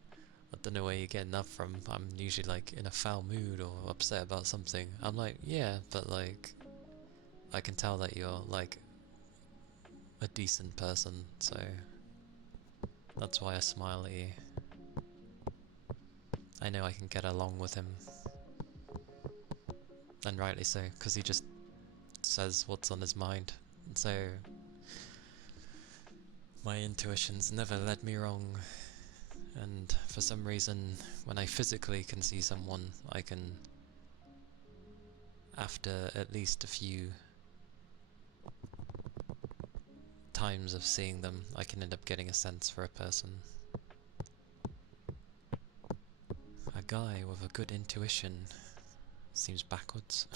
I don't know where you're getting that from. I'm usually like in a foul mood or upset about something. I'm like, yeah, but like, I can tell that you're like a decent person, so that's why I smile at you. I know I can get along with him. And rightly so, because he just says what's on his mind. So, my intuitions never led me wrong. And for some reason, when I physically can see someone, I can, after at least a few times of seeing them, I can end up getting a sense for a person. A guy with a good intuition seems backwards.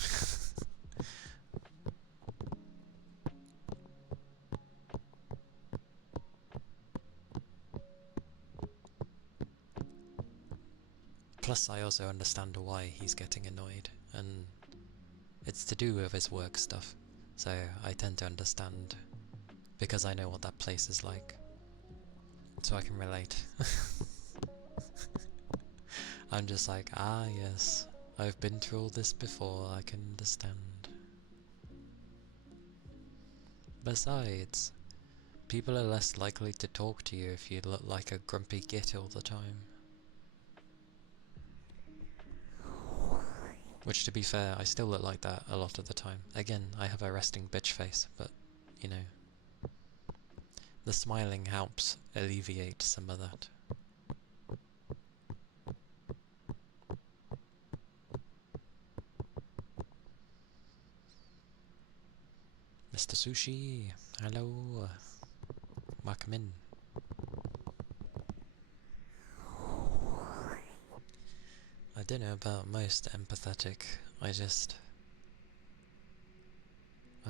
Plus, I also understand why he's getting annoyed, and it's to do with his work stuff, so I tend to understand, because I know what that place is like, so I can relate. I'm just like, ah yes, I've been through all this before, I can understand. Besides, people are less likely to talk to you if you look like a grumpy git all the time. Which, to be fair, I still look like that a lot of the time. Again, I have a resting bitch face, but, you know, the smiling helps alleviate some of that. Mr. Sushi, hello, welcome in. I don't know about most empathetic, I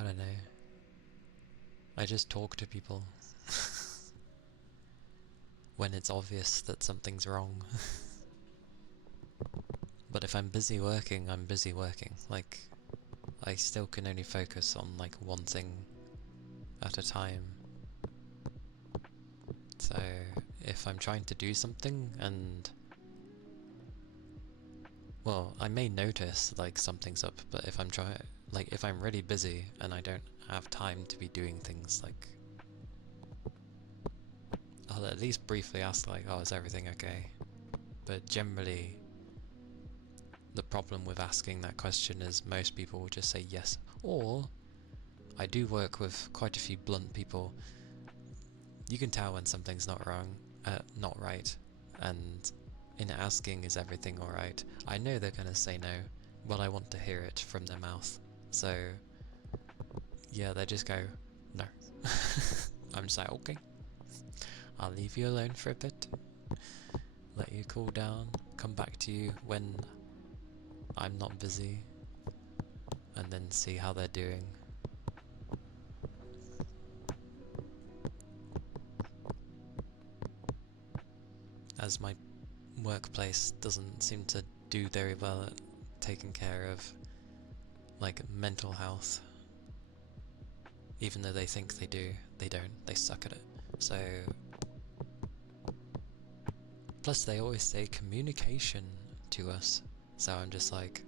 don't know, I just talk to people when it's obvious that something's wrong. But if I'm busy working, I'm busy working, like, I still can only focus on like one thing at a time. So if I'm trying to do something and, well, I may notice like something's up, but if I'm if I'm really busy and I don't have time to be doing things, like, I'll at least briefly ask like, oh, is everything okay? But generally, the problem with asking that question is most people will just say yes. Or, I do work with quite a few blunt people. You can tell when something's not right, and in asking is everything alright, I know they're gonna say no, but I want to hear it from their mouth. So, yeah, they just go, no. I'm just like, okay, I'll leave you alone for a bit, let you cool down, come back to you when I'm not busy, and then see how they're doing. As my workplace doesn't seem to do very well at taking care of, like, mental health. Even though they think they do, they don't. They suck at it. So, plus they always say communication to us. So I'm just like,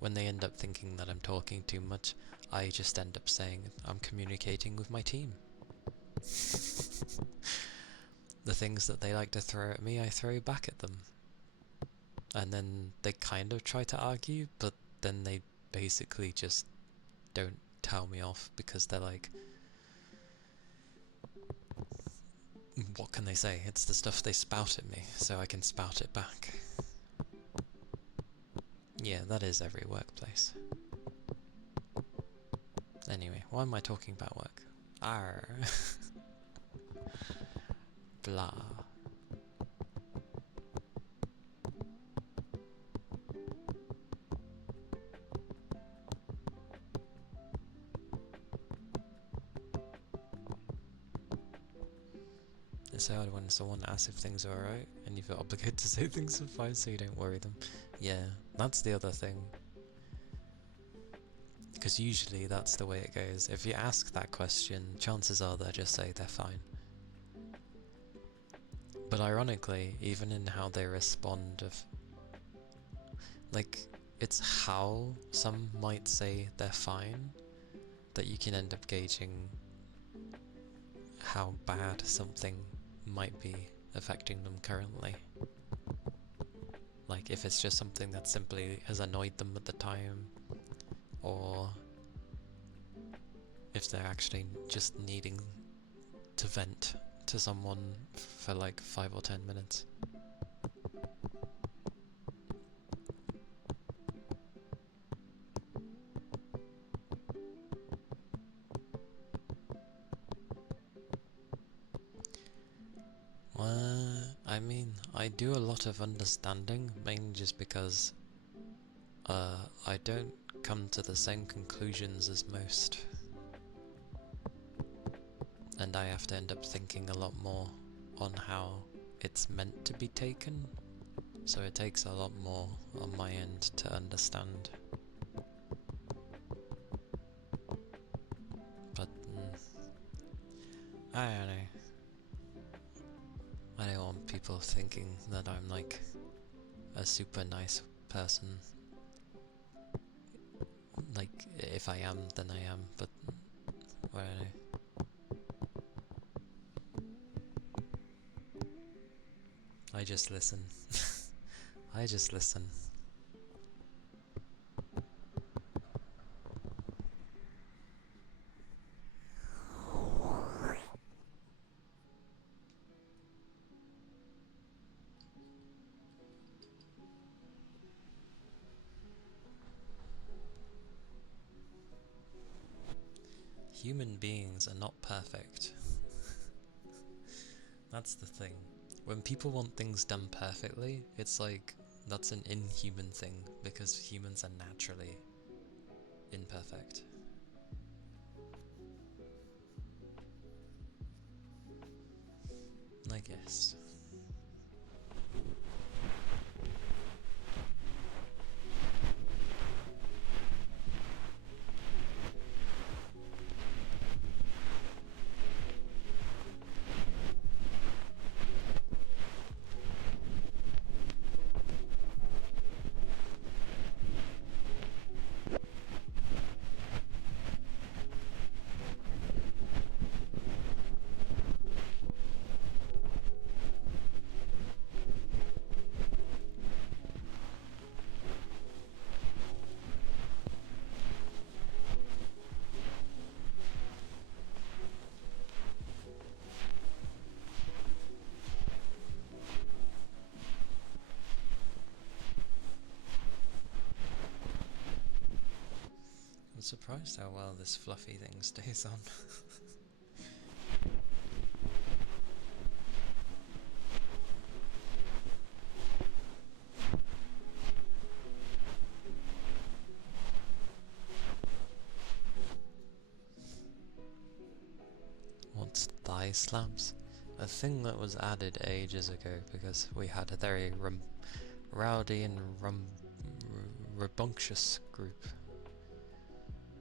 when they end up thinking that I'm talking too much, I just end up saying I'm communicating with my team. The things that they like to throw at me, I throw back at them. And then they kind of try to argue, but then they basically just don't tell me off because they're like, what can they say? It's the stuff they spout at me, so I can spout it back. Yeah, that is every workplace. Anyway, Why am I talking about work? Arr. Blah. It's hard when someone asks if things are alright and you feel obligated to say things are fine so you don't worry them. Yeah, that's the other thing. Because usually that's the way it goes. If you ask that question, chances are they'll just say they're fine. But ironically, even in how they respond like, it's how some might say they're fine that you can end up gauging how bad something might be affecting them currently. Like, if it's just something that simply has annoyed them at the time, or if they're actually just needing to vent to someone for like 5 or 10 minutes. I mean, I do a lot of understanding, mainly just because I don't come to the same conclusions as most. And I have to end up thinking a lot more on how it's meant to be taken, so it takes a lot more on my end to understand. But, I don't know. I don't want people thinking that I'm like a super nice person. Like, if I am, then I am, but I don't know. I just listen. I just listen. Human beings are not perfect. That's the thing. When people want things done perfectly, it's like that's an inhuman thing because humans are naturally imperfect. I guess. I'm surprised how well this fluffy thing stays on. What's thigh slabs? A thing that was added ages ago because we had a very rowdy and rambunctious group.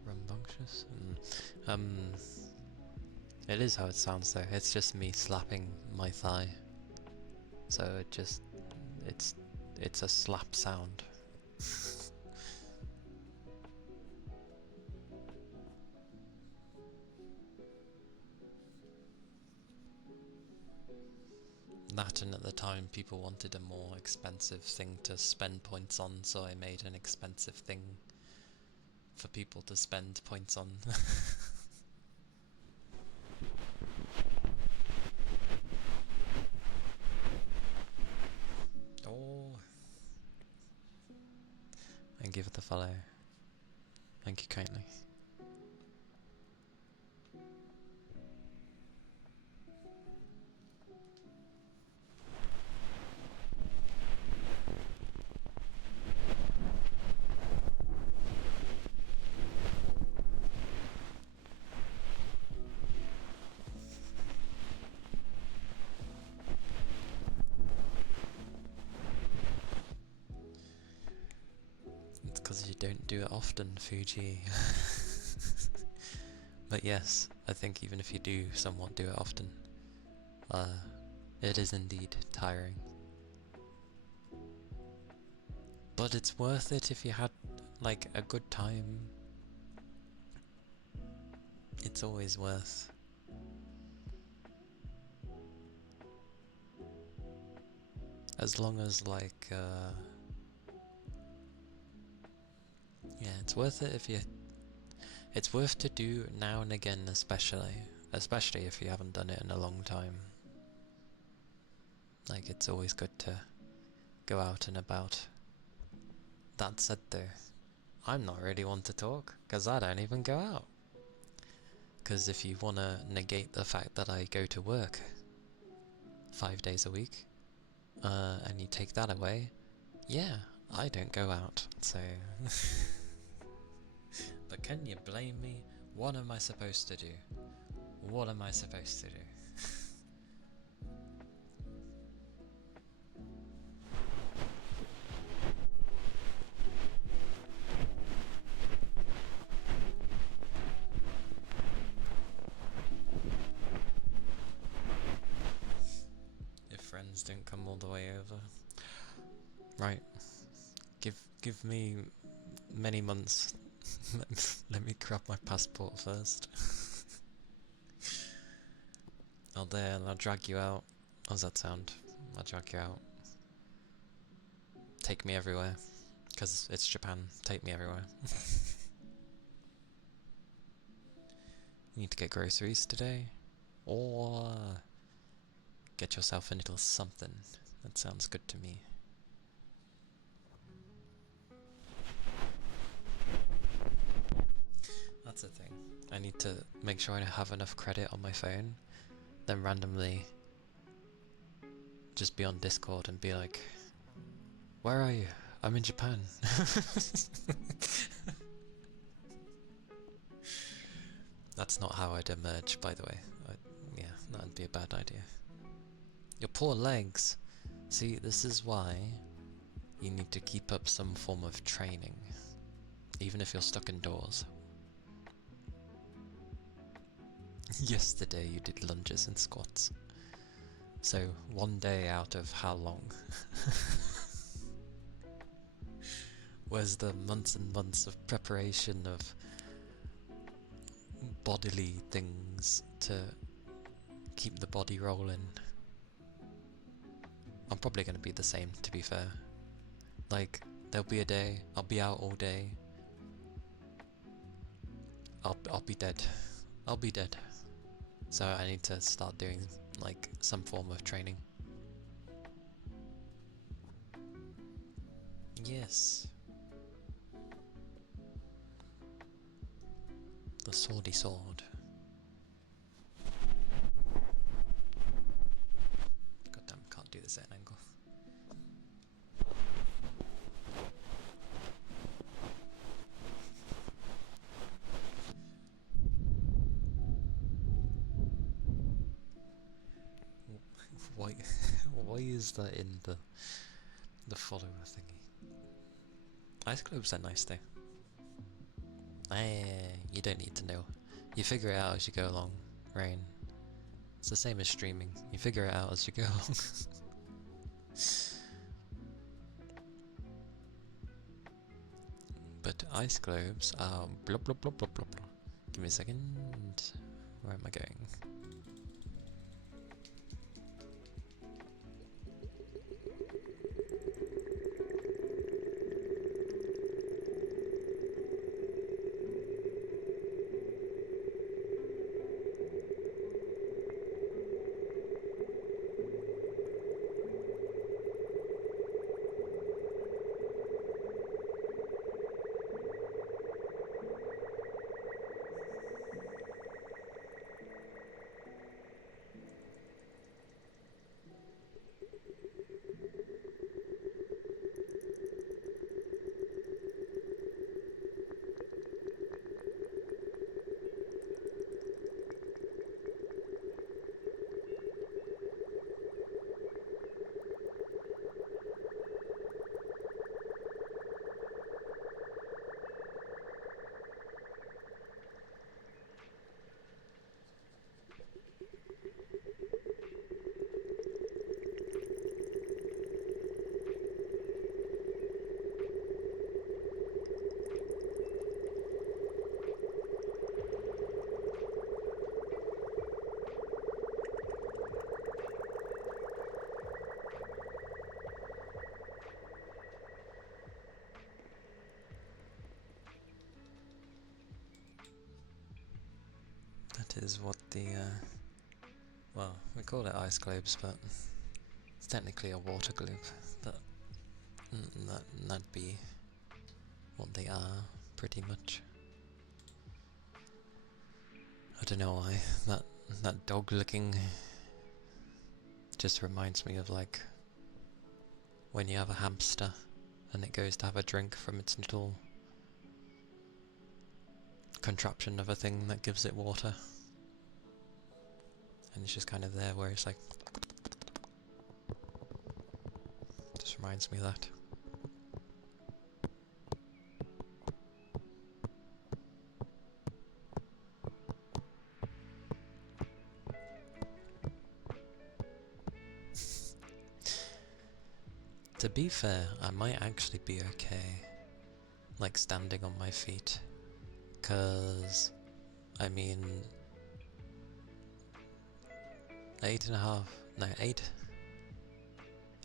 Rambunctious? It is how it sounds though. It's just me slapping my thigh. So it's a slap sound. That, and at the time people wanted a more expensive thing to spend points on, so I made an expensive thing for people to spend points on. Oh. Thank you for the follow. Thank you kindly. don't do it often, Fuji. But yes, I think even if you do somewhat do it often, it is indeed tiring. But it's worth it if you had, like, a good time. It's always worth. As long as, like, yeah, it's worth it if you... It's worth to do now and again, especially if you haven't done it in a long time. Like, it's always good to go out and about. That said though, I'm not really one to talk, because I don't even go out. Because if you want to negate the fact that I go to work 5 days a week, and you take that away, yeah, I don't go out, so... But can you blame me? What am I supposed to do? What am I supposed to do? If friends don't come all the way over. Right. Give me many months. Let me grab my passport first. Oh, there, and I'll drag you out. How's that sound? I'll drag you out. Take me everywhere. Because it's Japan. Take me everywhere. You need to get groceries today? Or get yourself a little something. That sounds good to me. That's the thing. I need to make sure I have enough credit on my phone, then randomly just be on Discord and be like, where are you? I'm in Japan. That's not how I'd emerge, by the way. Yeah, that'd be a bad idea. Your poor legs. See, this is why you need to keep up some form of training, even if you're stuck indoors. Yesterday you did lunges and squats. So, one day out of how long? Where's the months and months of preparation of bodily things to keep the body rolling? I'm probably going to be the same, to be fair. Like, there'll be a day, I'll be out all day. I'll be dead. I'll be dead. So I need to start doing, like, some form of training. Yes. The swordy sword. Goddamn, can't do this at an angle. Why is that in the follower thingy? Ice globes are nice though. You don't need to know. You figure it out as you go along, Rain. It's the same as streaming. You figure it out as you go along. But ice globes are blah blah blah blah blah blah. Give me a second. Where am I going? That is what the, well, we call it ice globes, but it's technically a water globe, but that'd be what they are, pretty much. I don't know why, that dog looking just reminds me of like when you have a hamster and it goes to have a drink from its little contraption of a thing that gives it water, and it's just kind of there where it's like, just reminds me of that. To be fair, I might actually be okay, like standing on my feet, cause I mean,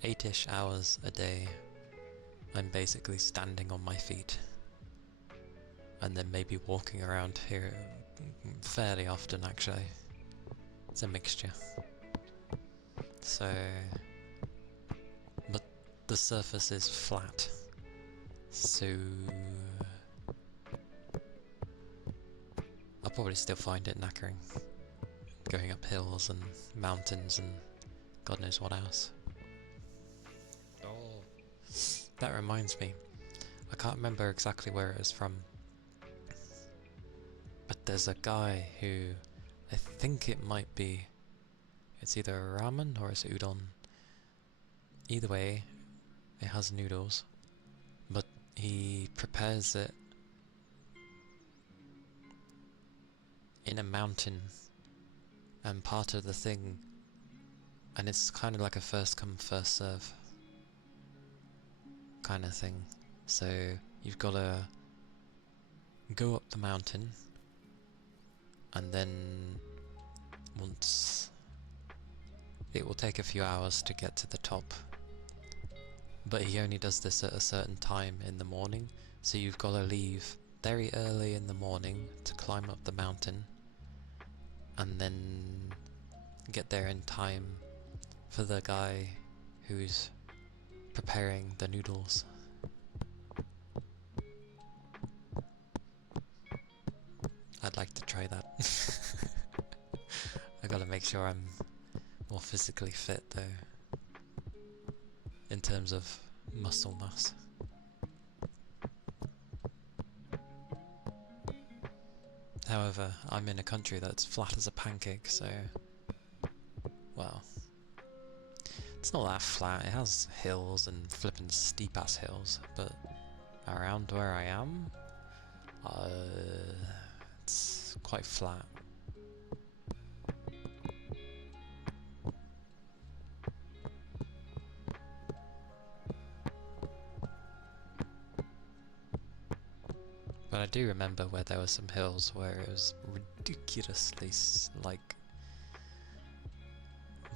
8-ish hours a day, I'm basically standing on my feet, and then maybe walking around here fairly often actually. It's a mixture. So, but the surface is flat, so I'll probably still find it knackering, going up hills and mountains and God knows what else. Oh, that reminds me, I can't remember exactly where it was from, but there's a guy who, I think it might be, it's either ramen or it's udon. Either way, it has noodles, but he prepares it in a mountain, and part of the thing, and it's kind of like a first come first serve kind of thing. So you've got to go up the mountain, and then once it will take a few hours to get to the top, but he only does this at a certain time in the morning, so you've got to leave very early in the morning to climb up the mountain, and then get there in time for the guy who's preparing the noodles. I'd like to try that. I gotta make sure I'm more physically fit though, in terms of muscle mass. However, I'm in a country that's flat as a pancake, so, well, it's not that flat. It has hills and flippin' steep ass hills, but around where I am, it's quite flat. But I do remember where there were some hills where it was ridiculously, like,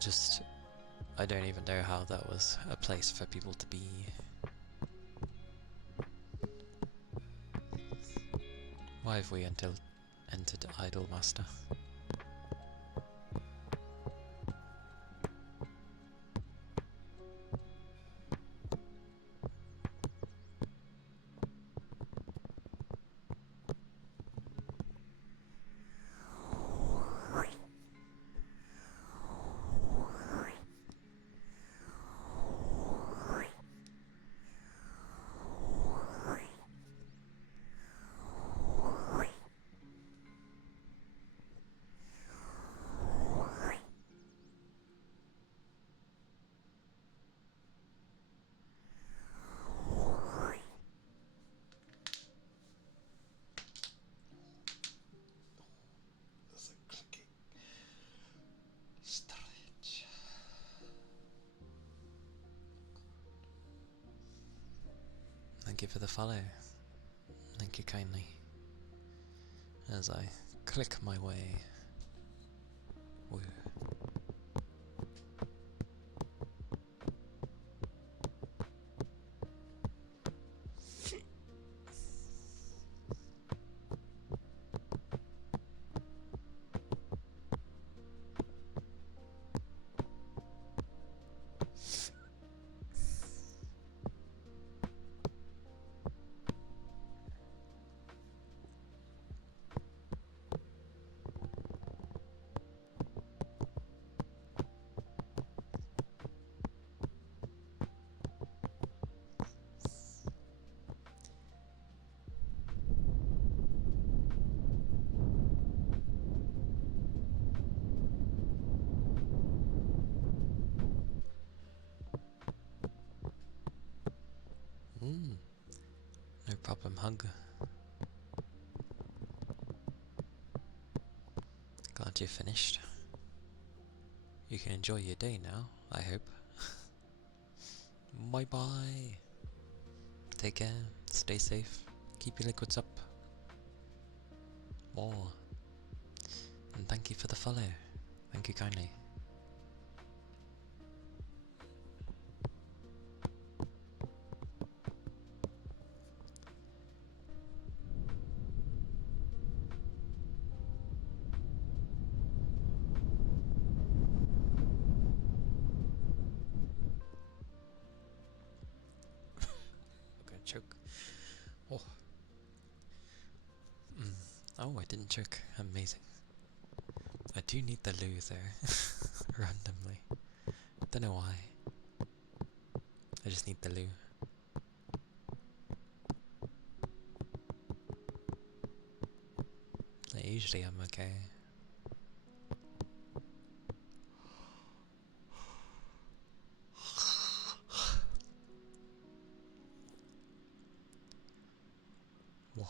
just, I don't even know how that was a place for people to be. Why have we entered Idolmaster? thank you for the follow. Thank you kindly. As I click my way. Woo. No problem, hug. Glad you finished. You can enjoy your day now, I hope. Bye bye. Take care, stay safe, keep your liquids up. More. And thank you for the follow. Thank you kindly. I'm gonna choke. Oh. Oh, I didn't choke. Amazing. I do need the loo there. Randomly. Don't know why. I just need the loo. Usually I'm okay. What?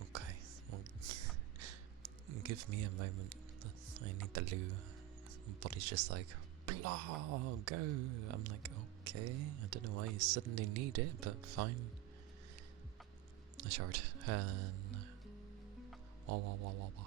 Okay, well, give me a moment. I need the loo. My body's just like, blah, go. I'm like, okay. I don't know why you suddenly need it, but fine. I showered. And wah wah wah wah wah.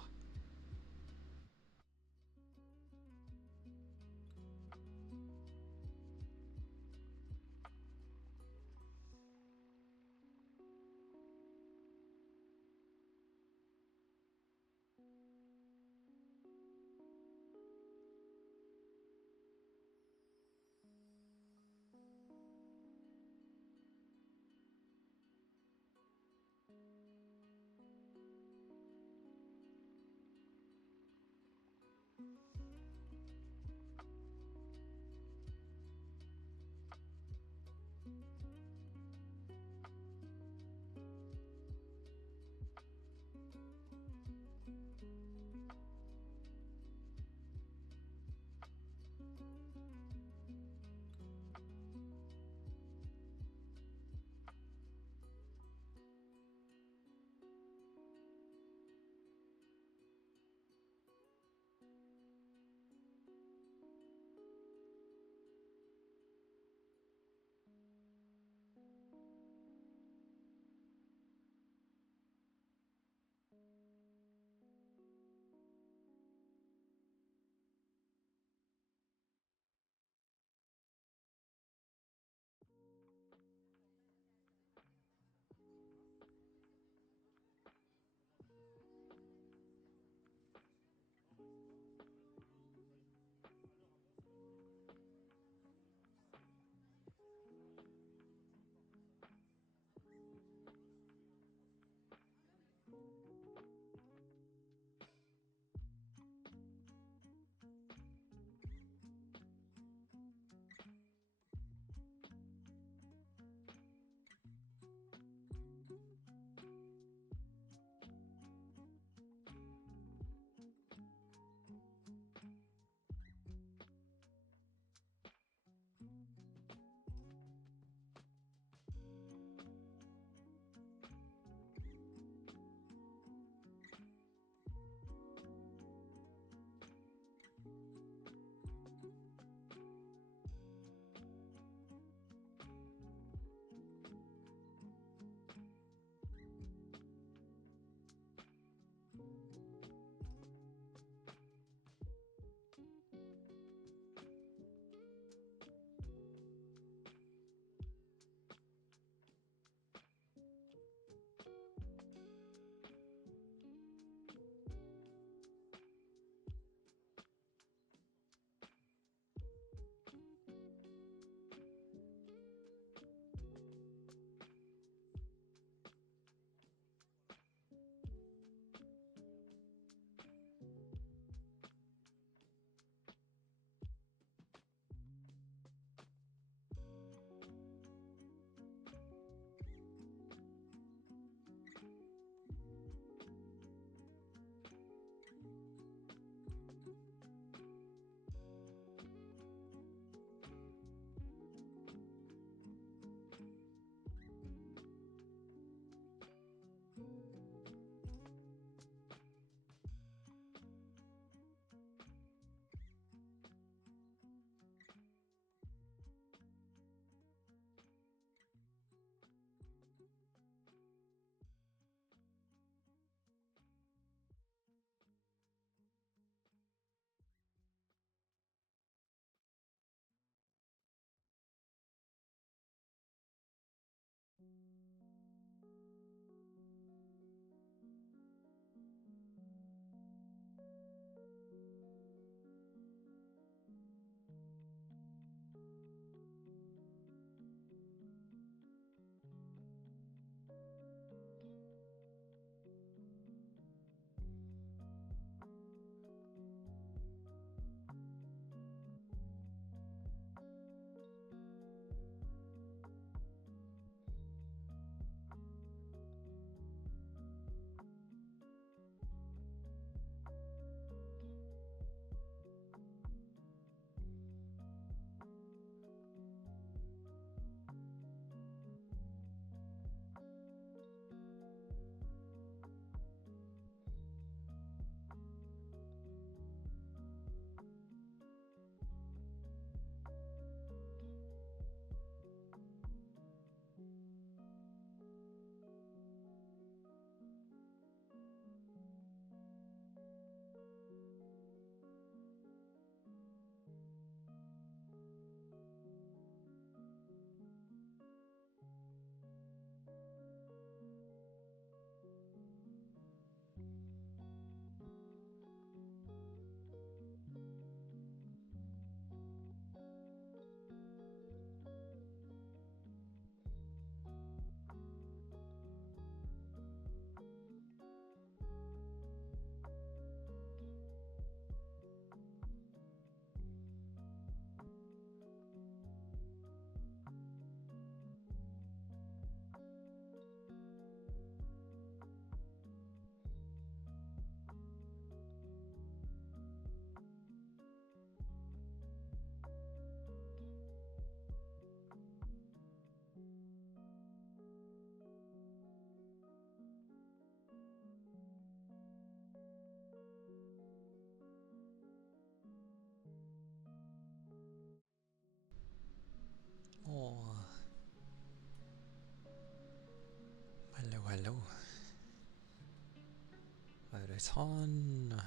Peloton.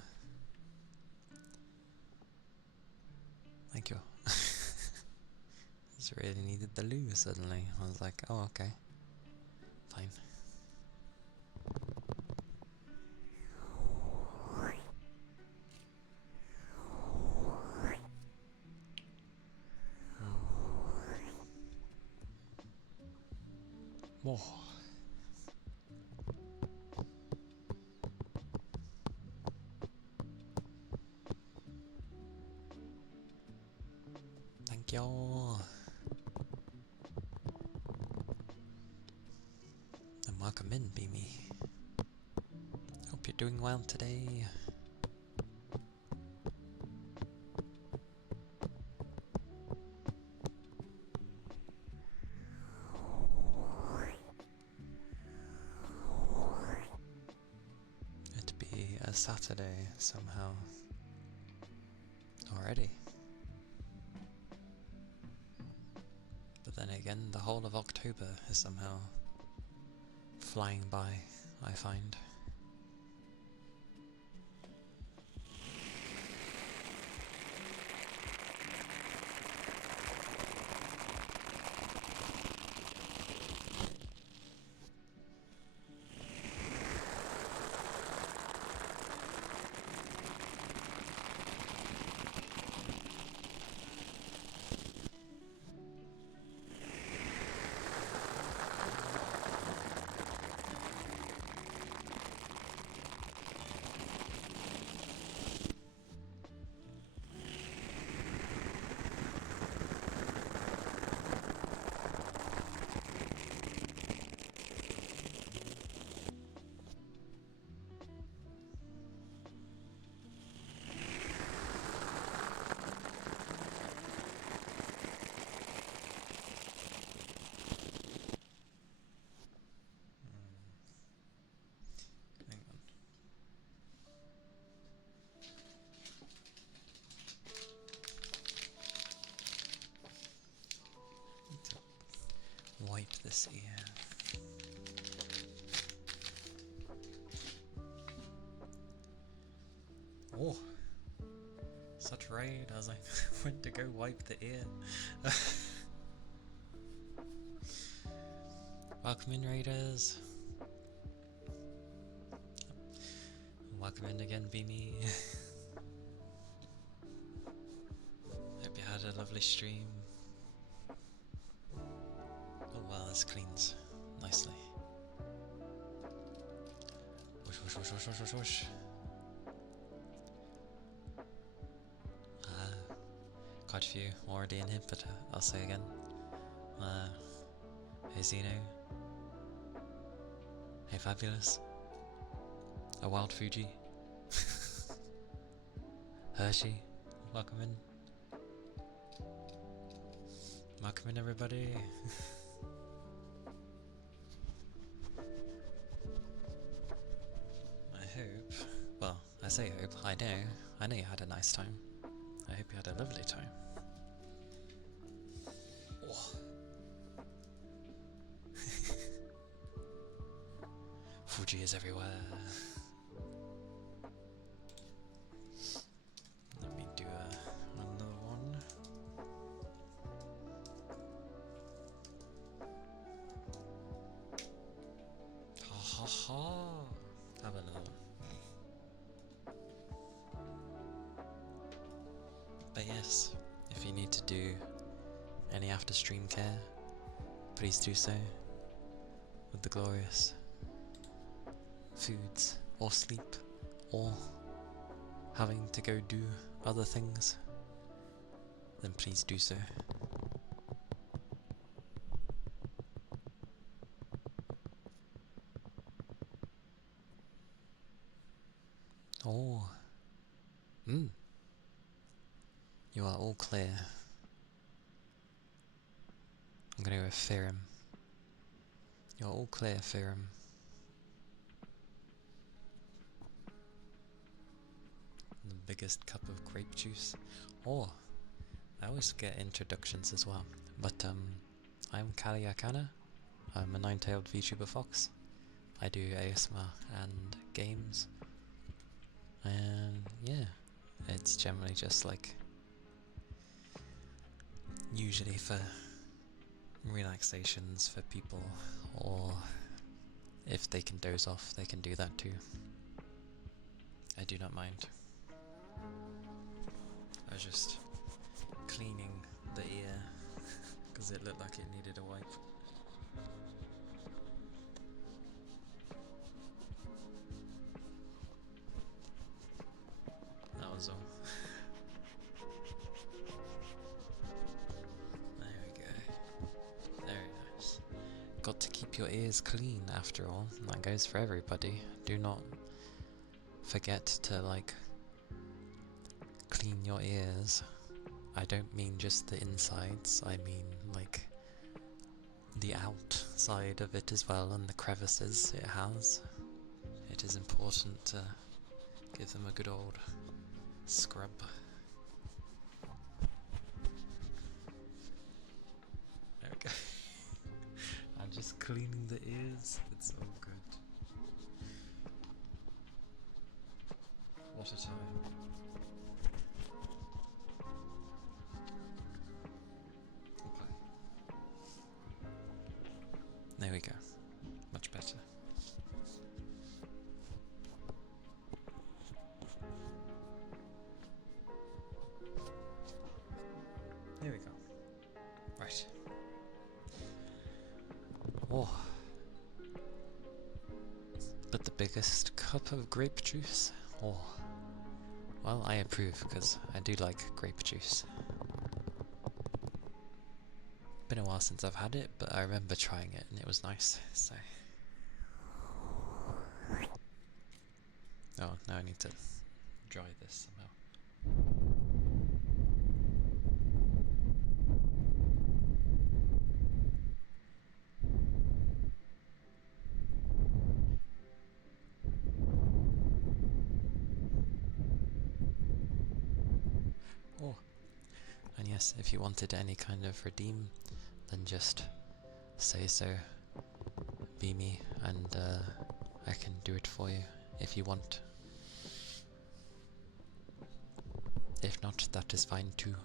Thank you. Just really needed the loo suddenly. I was like, oh, okay. Fine. Whoa. Thank y'all. And welcome in, Beamy. Hope you're doing well today. It'd be a Saturday somehow. Already. But then again, the whole of October is somehow flying by, I find. Wipe this ear. Oh, such raid as I went to go wipe the ear. Welcome in, raiders. Welcome in again, Beamy. Hope you had a lovely stream. Oh well, this cleans nicely. Whoosh, whoosh, whoosh, whoosh, whoosh, whoosh, whoosh. Quite a few already in here, but I'll say again. Hey Zeno. Hey Fabulous. A Wild Fuji. Hershey. Welcome in. Welcome in, everybody. I hope, well, I say hope, I know you had a nice time. I hope you had a lovely time. Oh. Fuji is everywhere. Let me do another one. Ha ha ha! Have another one. But yes, if you need to do any after stream care, please do so with the glorious foods or sleep or having to go do other things, then please do so. Oh, you are all clear. I'm gonna go with Firim. You're all clear, Firim. The biggest cup of grape juice. Oh, I always get introductions as well. But I'm Kali Akana. I'm a nine-tailed VTuber fox. I do ASMR and games And yeah, it's generally just like usually for relaxations for people, or if they can doze off, they can do that too. I do not mind. I was just cleaning the ear because it looked like it needed a wipe. That was all. There we go. Very nice. Got to keep your ears clean after all. That goes for everybody. Do not forget to like clean your ears. I don't mean just the insides, I mean like the outside of it as well, and the crevices it has. It is important to give them a good old scrub. There we go. I'm just cleaning the ears, it's all good. What a time. Okay. There we go. Much better. There we go. Right. Oh. But the biggest cup of grape juice? Oh. Well, I approve because I do like grape juice. Been a while since I've had it, but I remember trying it and it was nice, so. Oh, now I need to dry this somehow. Oh, and yes, if you wanted any kind of redeem, then just say so. Be me, and I can do it for you if you want. If not, that is fine too.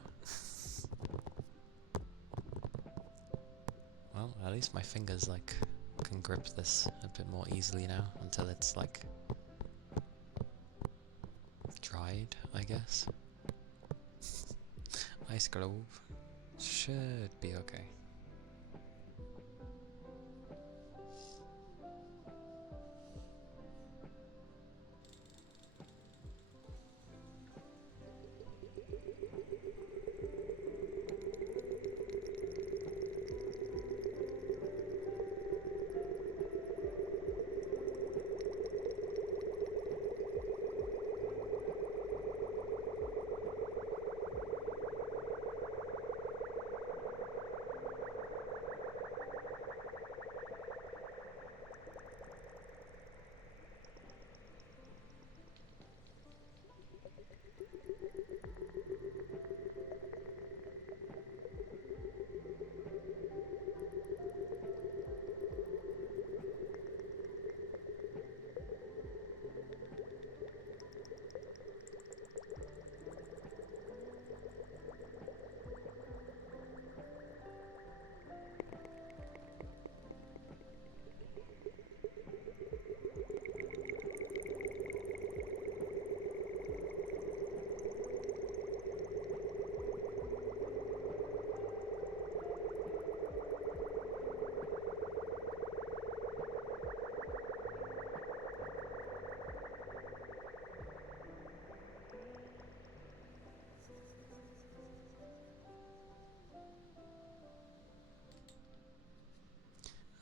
Well, at least my fingers like can grip this a bit more easily now until it's like dried, I guess. Ice glove should be okay.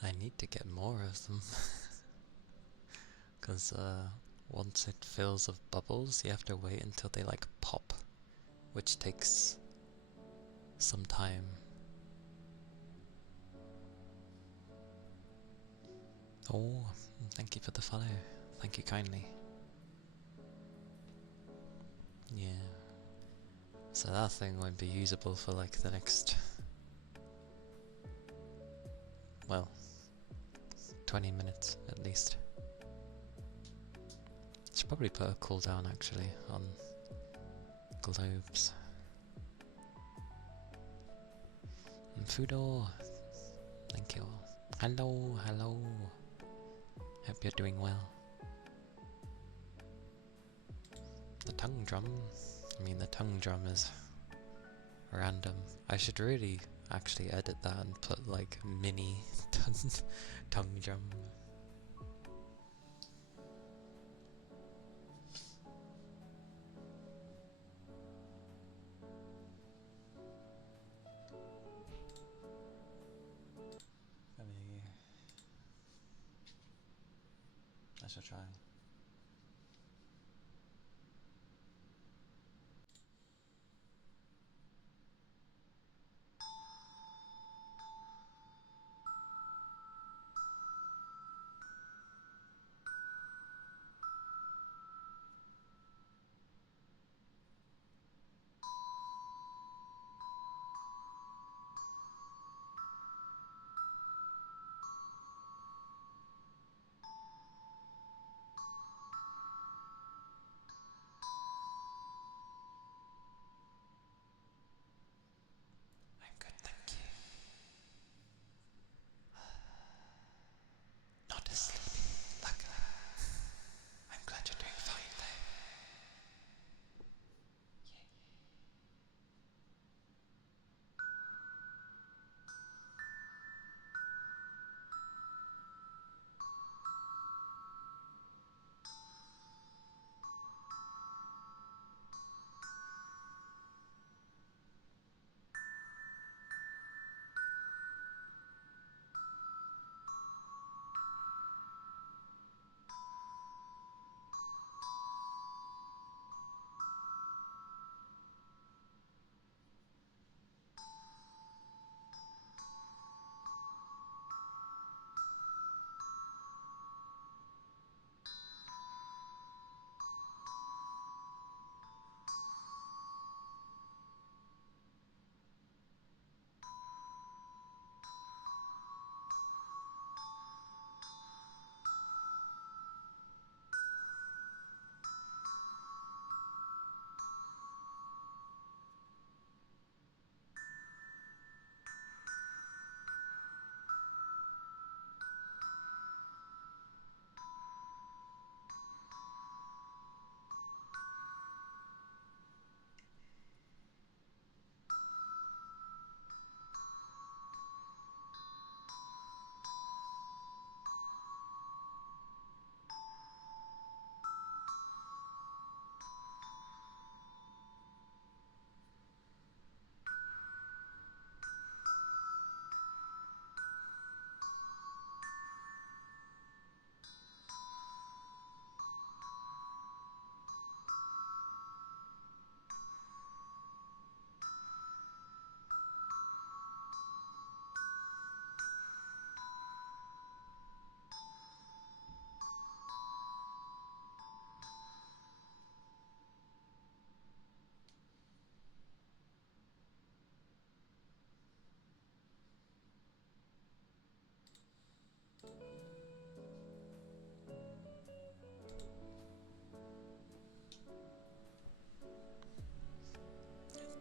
I need to get more of them. Because once it fills with bubbles, you have to wait until they like pop, which takes some time. Oh, thank you for the follow. Thank you kindly. Yeah. So that thing won't be usable for like the next, well, 20 minutes at least. It's Should probably put a cooldown actually on globes. And Fudo, thank you. Hello, hello. Hope you're doing well. The tongue drum. I mean, the tongue drum is random. I should really actually edit that and put like mini tongue drum. I shall try. I'm good, thank you. Not as sleepy, luckily. I'm glad you're doing fine though.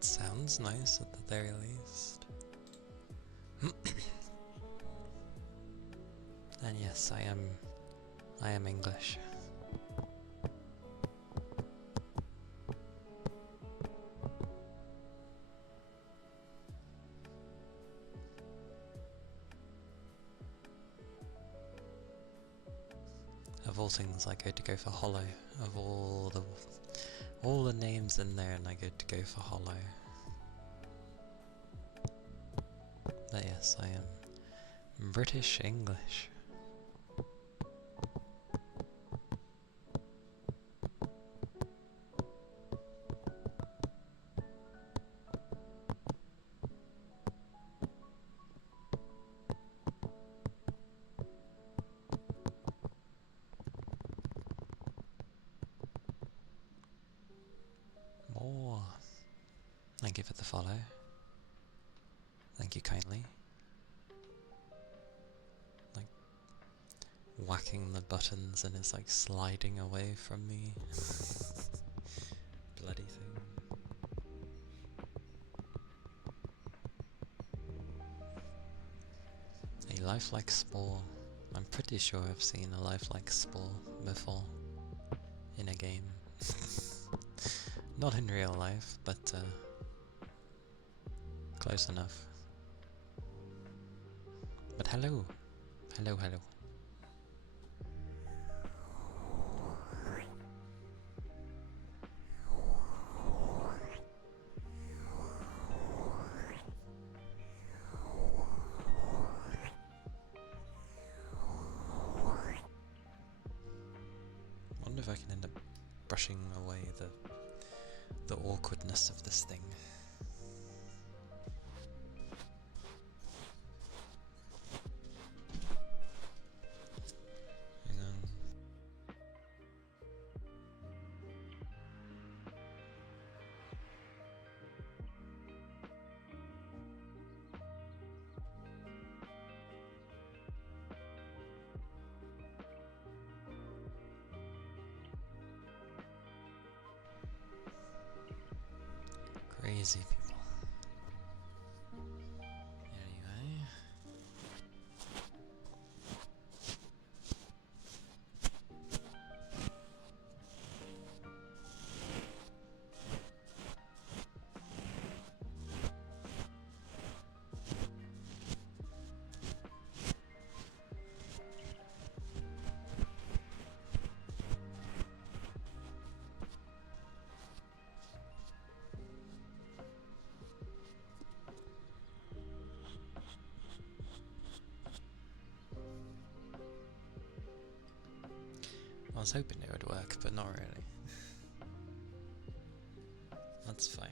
It sounds nice at the very least. And yes, I am English. Of all things, I go to go for Hollow. Of all the names in there, and I go to go for Hollow. But yes, I am British English. More. Thank you for the follow. Thank you kindly. Like, whacking the buttons and it's like sliding away from me. Bloody thing. A lifelike spore. I'm pretty sure I've seen a lifelike spore before in a game. Not in real life, but close enough. But hello. Hello, hello. I wonder if I can end up brushing away the awkwardness of this thing. Hang on. Crazy people. Anyway. I was hoping it would work, but not really. That's fine.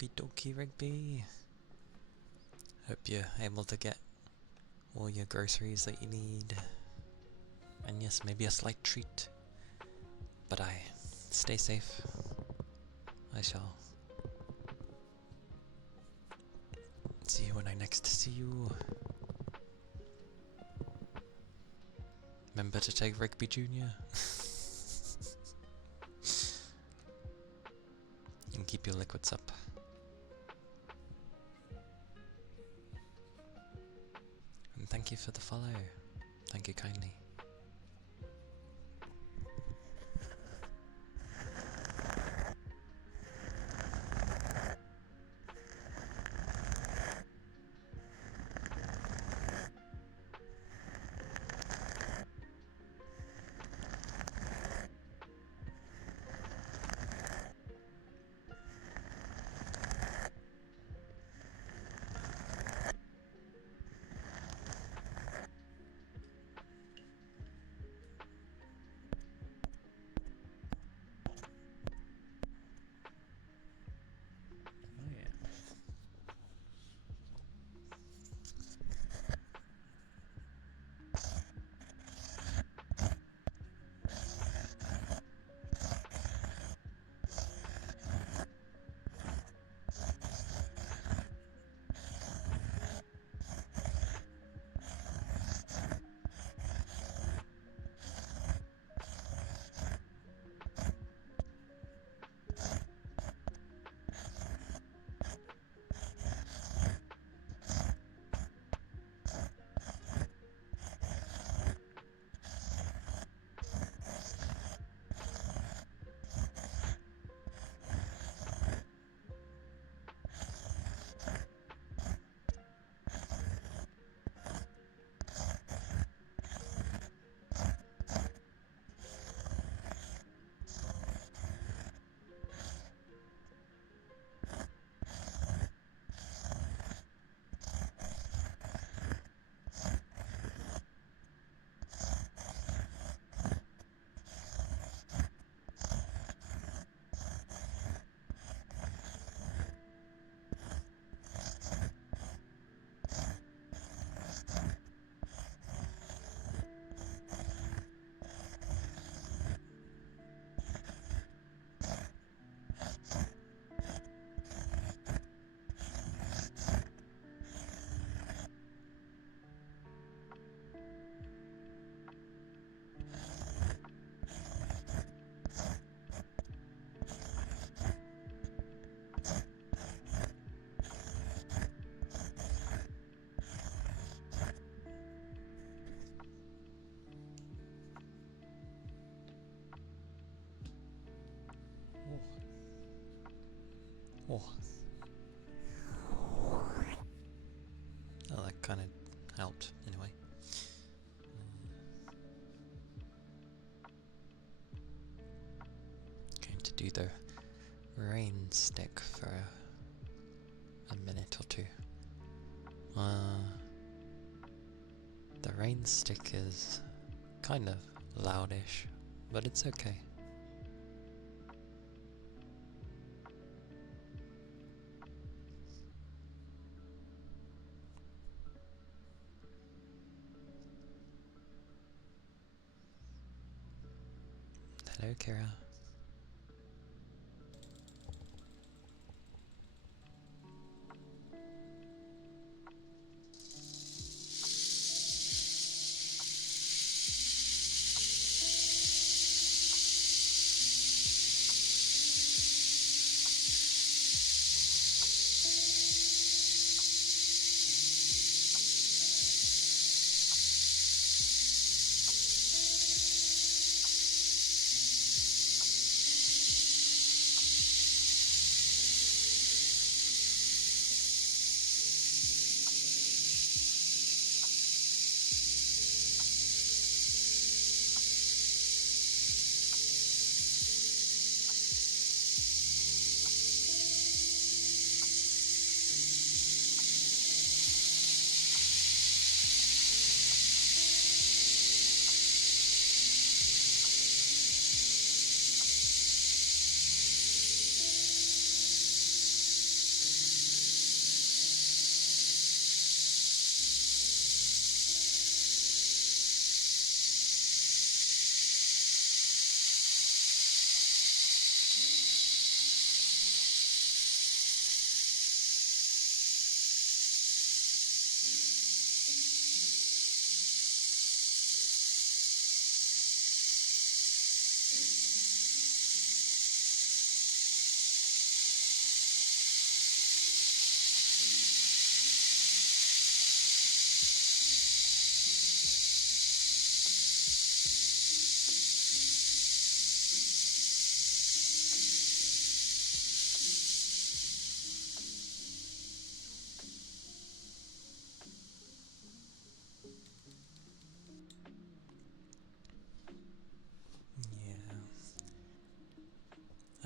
Okie dokie, Rigby. Hope you're able to get all your groceries that you need. And yes, maybe a slight treat. But stay safe. I shall see you when I next see you. Remember to take Rigby Jr. And keep your liquids up. And thank you for the follow. Thank you kindly. Oh. Oh, that kind of helped, anyway. Going to do the rain stick for a minute or two. The rain stick is kind of loudish, but it's okay. Hello, Kira.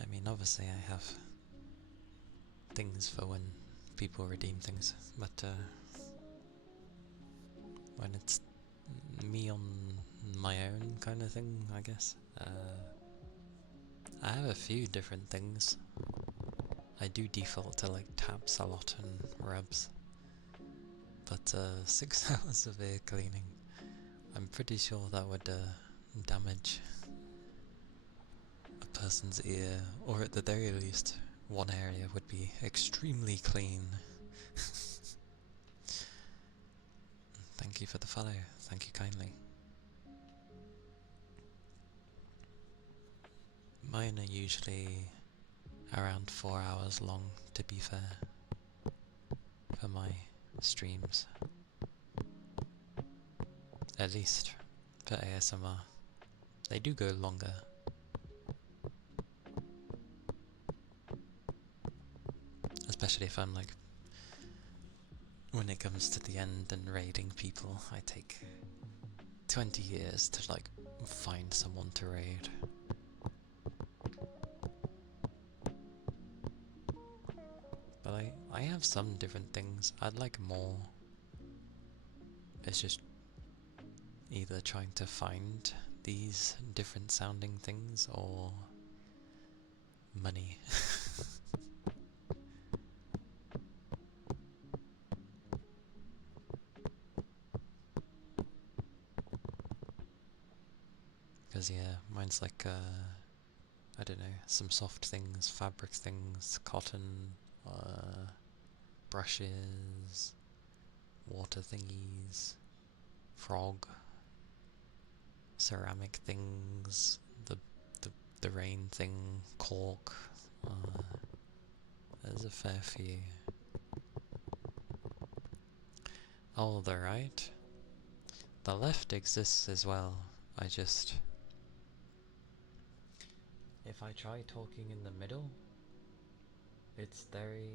I mean, obviously I have things for when people redeem things, but when it's me on my own kind of thing, I guess, I have a few different things. I do default to like taps a lot and rubs, but 6 hours of ear cleaning, I'm pretty sure that would damage a person's ear, or at the very least, one area would be extremely clean. Thank you for the follow, thank you kindly. Mine are usually around 4 hours long, to be fair, for my streams. At least for ASMR. They do go longer. Especially if I'm like, when it comes to the end and raiding people, I take 20 years to like find someone to raid. But I have some different things. I'd like more. It's just either trying to find these different sounding things or money. Because yeah, mine's like I don't know, some soft things, fabric things, cotton, brushes, water thingies, frog, ceramic things, the rain thing, cork. There's a fair few. Oh, the right. The left exists as well. I just... If I try talking in the middle, It's very,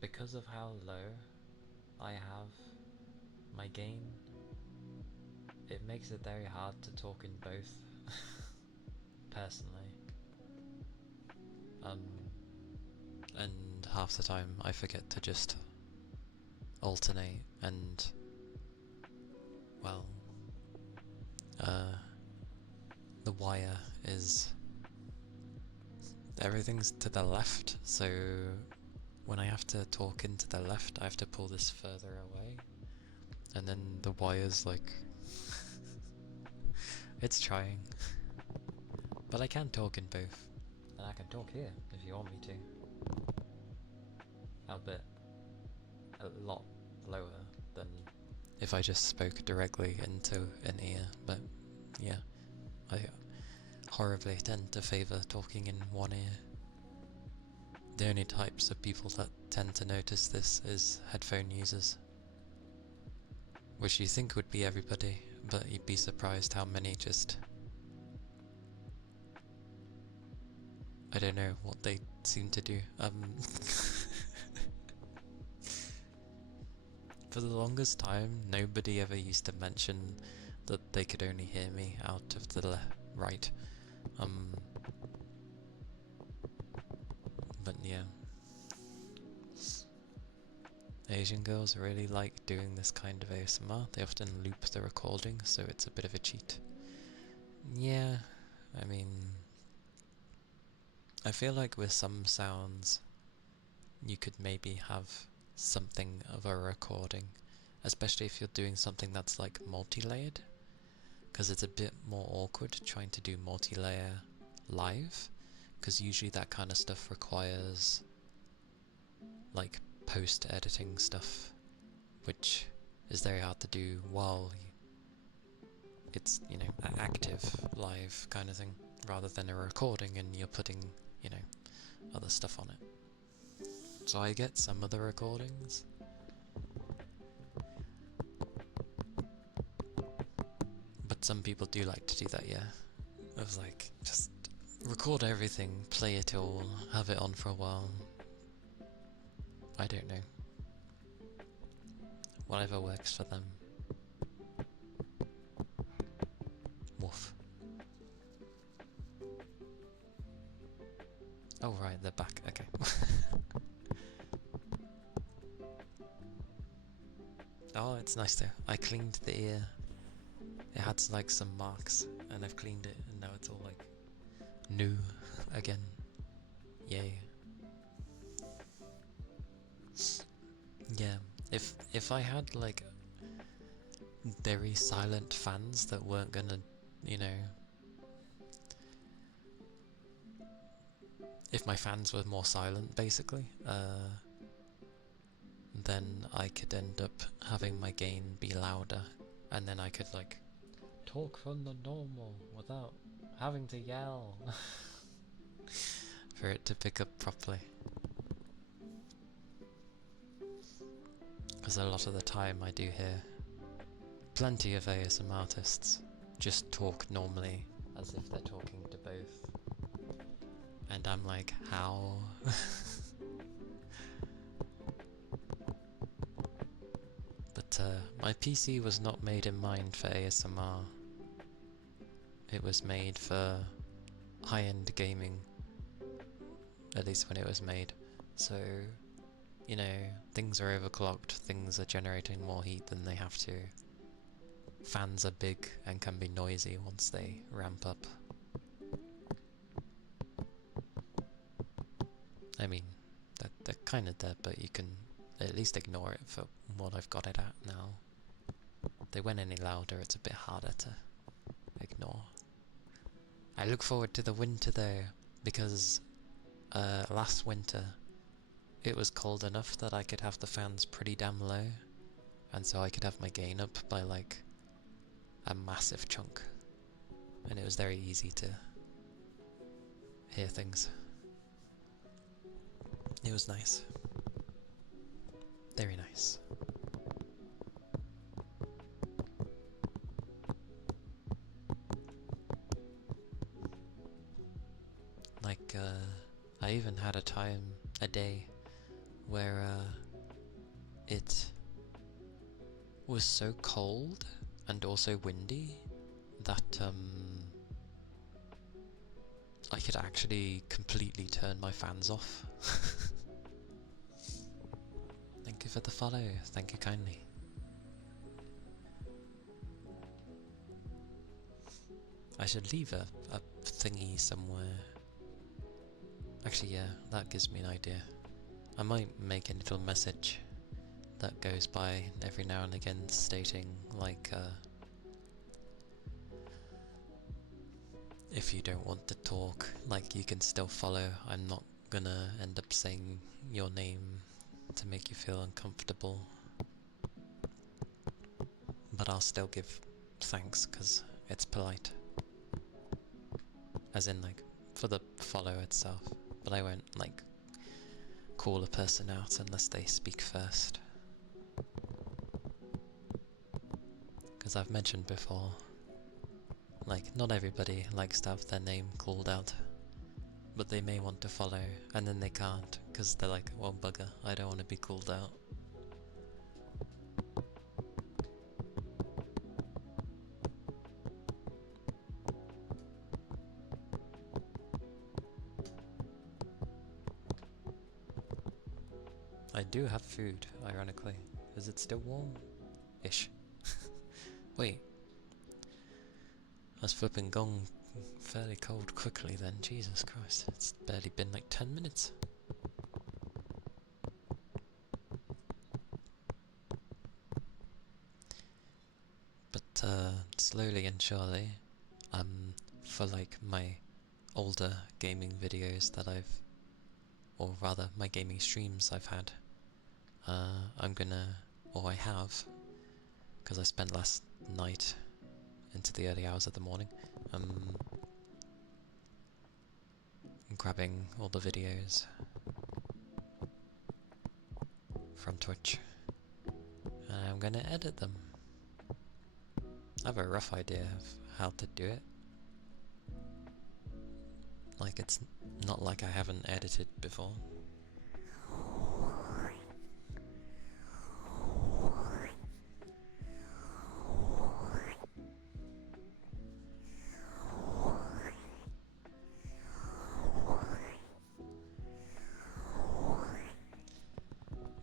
because of how low I have my gain, it makes it very hard to talk in both, personally. And half the time I forget to just alternate and, well, the wire is, everything's to the left, so when I have to talk into the left I have to pull this further away, and then the wire's like, it's trying. But I can talk in both, and I can talk here if you want me to. Albeit a lot lower than if I just spoke directly into an ear, but yeah, I horribly tend to favour talking in one ear. The only types of people that tend to notice this is headphone users, which you think would be everybody, but you'd be surprised how many just, I don't know what they seem to do. For the longest time, nobody ever used to mention that they could only hear me out of the right. But yeah. Asian girls really like doing this kind of ASMR. They often loop the recording, so it's a bit of a cheat. Yeah, I mean, I feel like with some sounds, you could maybe have something of a recording, especially if you're doing something that's like multi-layered, because it's a bit more awkward trying to do multi-layer live, because usually that kind of stuff requires like post-editing stuff, which is very hard to do while it's, you know, active live kind of thing, rather than a recording and you're putting, you know, other stuff on it. So I get some of the recordings, but some people do like to do that, yeah. Of like, just record everything, play it all, have it on for a while. I don't know. Whatever works for them. Woof. Oh right, they're back, okay. Oh, it's nice though. I cleaned the ear. It had like some marks, and I've cleaned it, and now it's all like new again. Yay. Yeah, if I had like very silent fans that weren't gonna, you know, if my fans were more silent basically, then I could end up having my gain be louder, and then I could like talk from the normal without having to yell for it to pick up properly. Because a lot of the time I do hear plenty of ASM artists just talk normally as if they're talking to both, and I'm like, how? But my PC was not made in mind for ASMR. It was made for high-end gaming, at least when it was made. So, you know, things are overclocked, things are generating more heat than they have to. Fans are big and can be noisy once they ramp up. I mean, they're kind of there, but you can at least ignore it for what I've got it at now. If they went any louder, it's a bit harder to ignore. I look forward to the winter though, because last winter it was cold enough that I could have the fans pretty damn low, and so I could have my gain up by like a massive chunk, and it was very easy to hear things. It was nice. Very nice. Like, I even had a time a day where it was so cold and also windy that I could actually completely turn my fans off. Thank you for the follow, thank you kindly. I should leave a thingy somewhere. Actually, yeah, that gives me an idea. I might make a little message that goes by every now and again stating, like, if you don't want to talk, like, you can still follow. I'm not gonna end up saying your name to make you feel uncomfortable. But I'll still give thanks, because it's polite. As in, like, for the follow itself. But I won't, like, call a person out unless they speak first. Because I've mentioned before, like, not everybody likes to have their name called out. But they may want to follow, and then they can't, because they're like, well, bugger, I don't want to be called out. I do have food, ironically. Is it still warm? Ish. Wait. I was flipping gone fairly cold quickly then, Jesus Christ. It's barely been like 10 minutes. But slowly and surely, for like my older gaming videos that or rather my gaming streams I've had, I'm gonna, or I have, because I spent last night into the early hours of the morning, grabbing all the videos from Twitch, and I'm gonna edit them. I have a rough idea of how to do it. Like, it's not like I haven't edited before.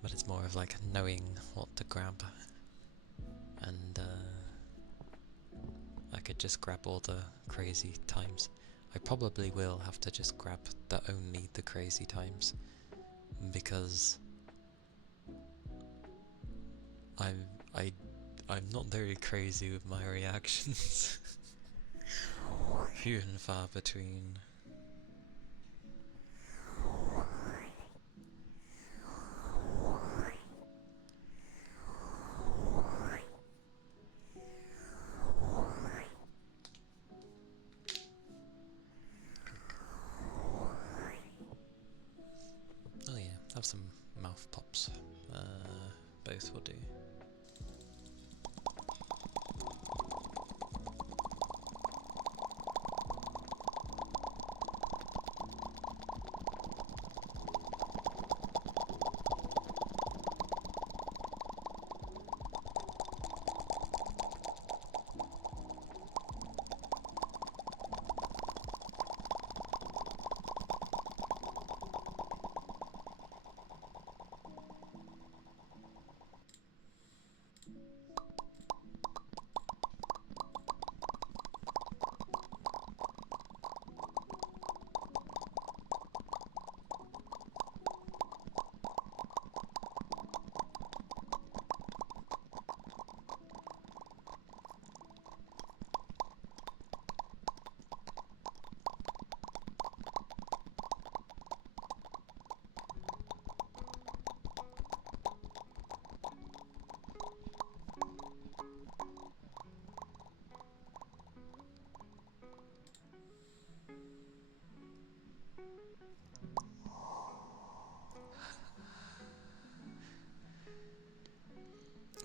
But it's more of like knowing what to grab, and I could just grab all the crazy times. I probably will have to just grab only the crazy times, because I'm not very crazy with my reactions. Few and far between. Oh yeah, have some mouth pops. Both will do.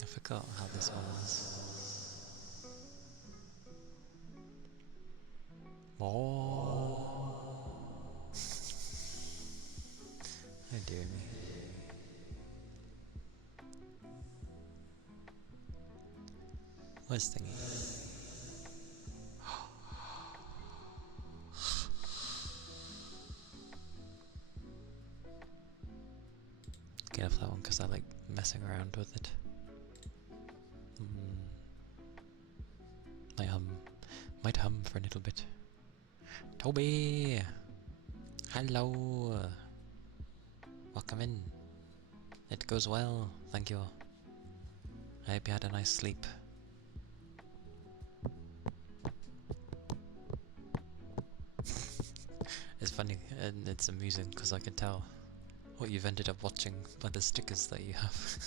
I forgot how this was. Oh Where's Thingy? Get off that one because I like messing around with it. Might hum for a little bit. Toby! Hello! Welcome in. It goes well, thank you. I hope you had a nice sleep. It's funny and it's amusing because I can tell what you've ended up watching by the stickers that you have.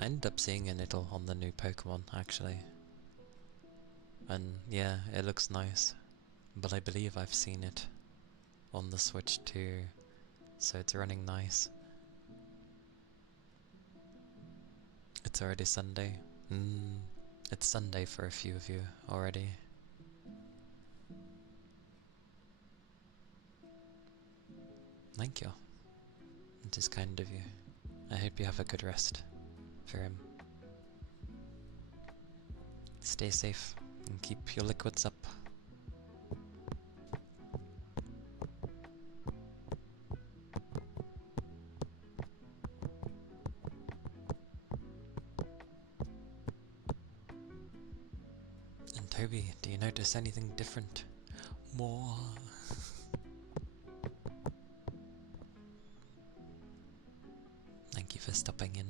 I ended up seeing a little on the new Pokemon actually. And yeah, it looks nice. But I believe I've seen it on the Switch too. So it's running nice. It's already Sunday. It's Sunday for a few of you already. Thank you. It is kind of you. I hope you have a good rest for him. Stay safe and keep your liquids up. And Toby, do you notice anything different? More. Thank you for stopping in.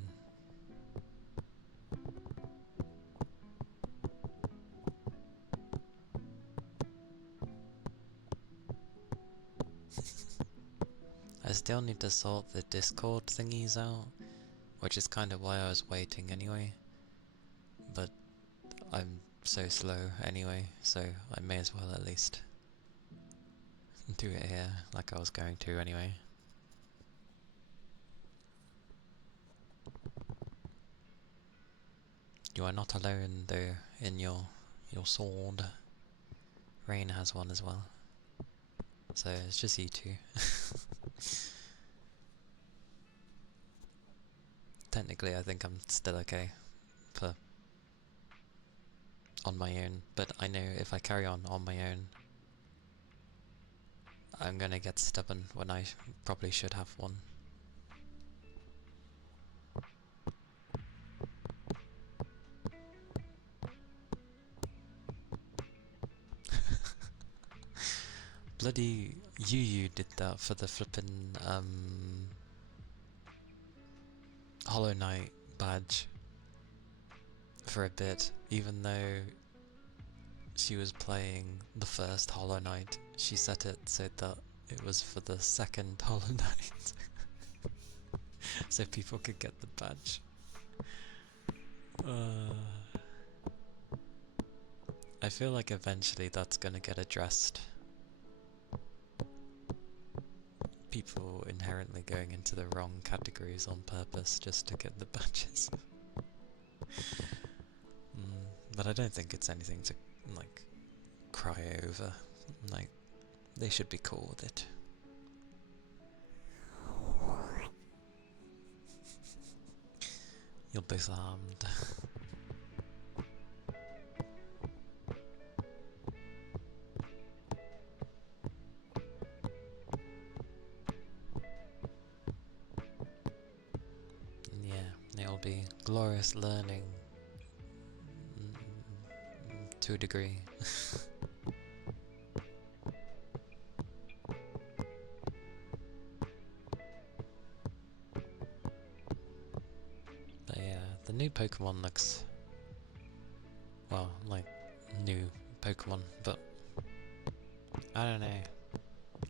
I still need to sort the Discord thingies out, which is kind of why I was waiting anyway. But I'm so slow anyway, so I may as well at least do it here like I was going to anyway. You are not alone though in your sword. Rain has one as well. So it's just you two. Technically I think I'm still okay for on my own, but I know if I carry on my own I'm gonna get stubborn when I probably should have one. Bloody you did that for the flippin' Hollow Knight badge for a bit, even though she was playing the first Hollow Knight. She set it so that it was for the second Hollow Knight, so people could get the badge. I feel like eventually that's gonna get addressed. People inherently going into the wrong categories on purpose just to get the badges. But I don't think it's anything to like cry over. Like, they should be cool with it. You're both armed. Yeah, it'll be glorious learning to a degree. But yeah, the new Pokemon looks, well, like new Pokemon, but I don't know.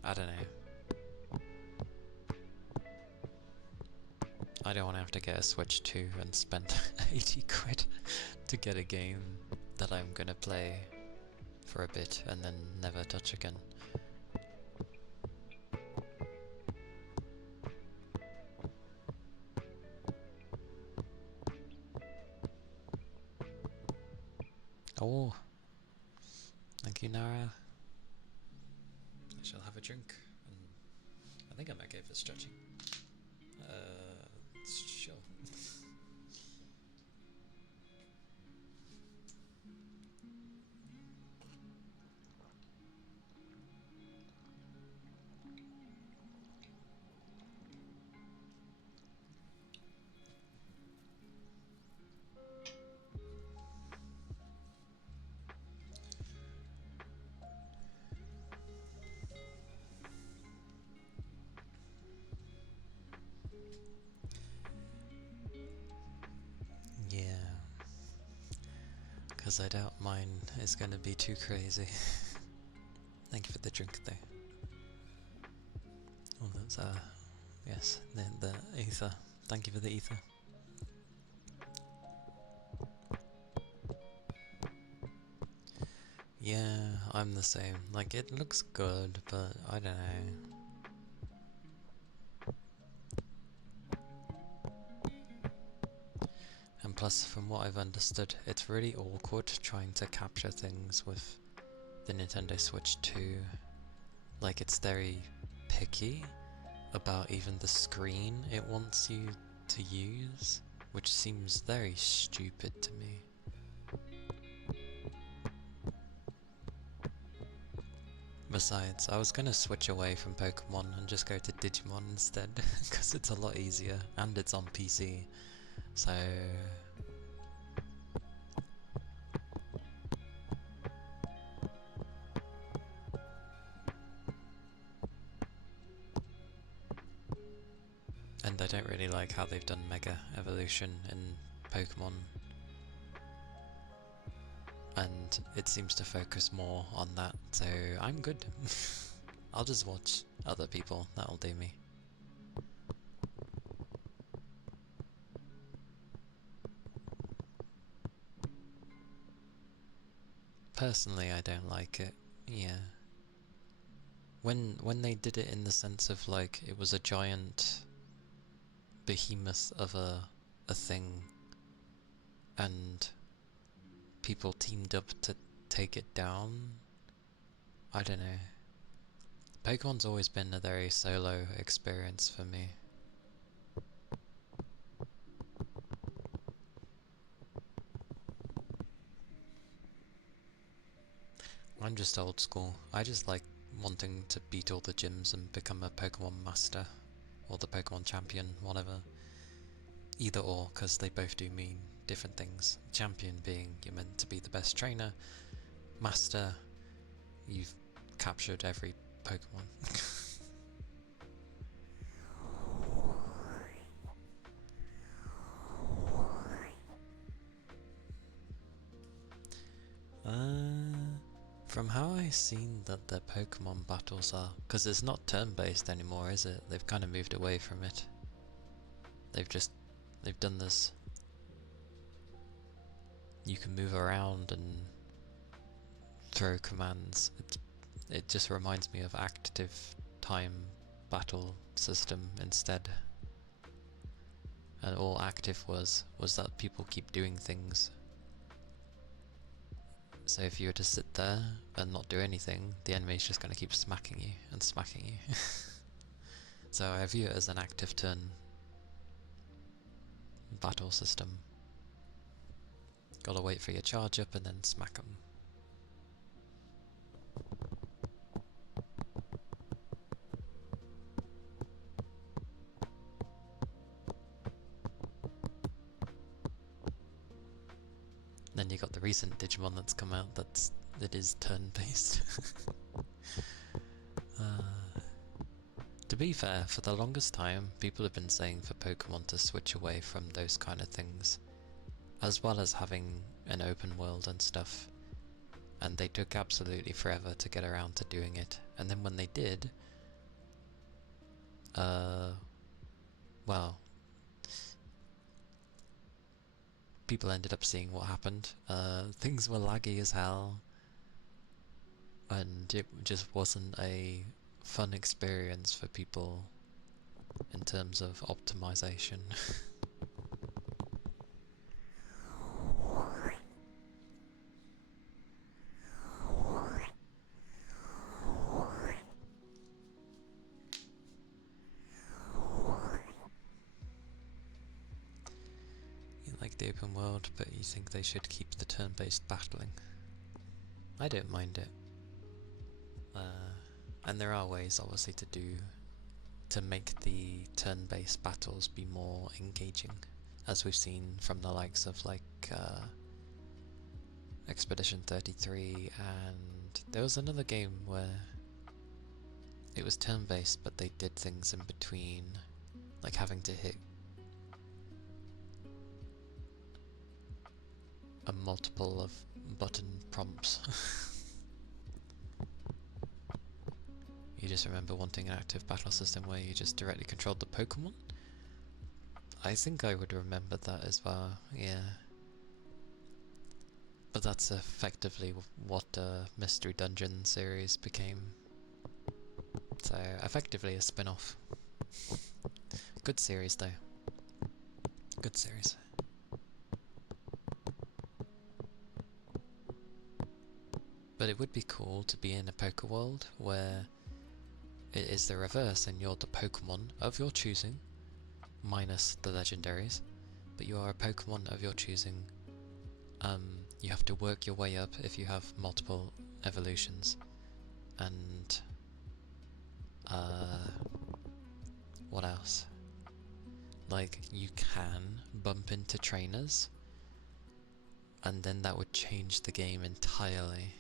I don't know. I don't want to have to get a Switch 2 and spend 80 quid to get a game that I'm gonna play for a bit and then never touch again. Oh, thank you, Nara. I shall have a drink, and I think I'm okay for stretching. Sure. Because I doubt mine is going to be too crazy. Thank you for the drink though. Oh, that's yes, the ether. Thank you for the ether. Yeah, I'm the same. Like, it looks good, but I don't know. And plus, from what I've understood, it's really awkward trying to capture things with the Nintendo Switch 2. Like, it's very picky about even the screen it wants you to use, which seems very stupid to me. Besides, I was gonna switch away from Pokemon and just go to Digimon instead, because it's a lot easier, and it's on PC, so... And I don't really like how they've done Mega Evolution in Pokemon. And it seems to focus more on that, so I'm good. I'll just watch other people, that'll do me. Personally, I don't like it, yeah. When they did it in the sense of like, it was a giant behemoth of a thing, and people teamed up to take it down, I don't know. Pokemon's always been a very solo experience for me. I'm just old school. I just like wanting to beat all the gyms and become a Pokemon master, or the Pokemon champion, whatever. Either or, because they both do mean different things. Champion being you're meant to be the best trainer. Master, you've captured every Pokemon. From how I've seen that their Pokemon battles are, because it's not turn-based anymore, is it? They've kind of moved away from it. They've done this. You can move around and throw commands. It just reminds me of active time battle system instead. And all active was that people keep doing things. So if you were to sit there and not do anything, the enemy's just going to keep smacking you and smacking you. So I view it as an active turn battle system. Gotta wait for your charge up and then smack them. Then you got the recent Digimon that's come out that is turn-based. To be fair, for the longest time, people have been saying for Pokemon to switch away from those kind of things, as well as having an open world and stuff. And they took absolutely forever to get around to doing it. And then when they did, well, people ended up seeing what happened. Things were laggy as hell, and it just wasn't a fun experience for people in terms of optimization. You like the open world, but you think they should keep the turn-based battling. I don't mind it. And there are ways, obviously, to make the turn-based battles be more engaging, as we've seen from the likes of like Expedition 33, and there was another game where it was turn-based, but they did things in between, like having to hit a multiple of button prompts. You just remember wanting an active battle system where you just directly controlled the Pokemon? I think I would remember that as well, yeah. But that's effectively what Mystery Dungeon series became. So, effectively a spin-off. Good series though. Good series. But it would be cool to be in a Poké World where it is the reverse and you're the Pokemon of your choosing, minus the legendaries, but you are a Pokemon of your choosing. You have to work your way up if you have multiple evolutions, and what else? Like, you can bump into trainers, and then that would change the game entirely.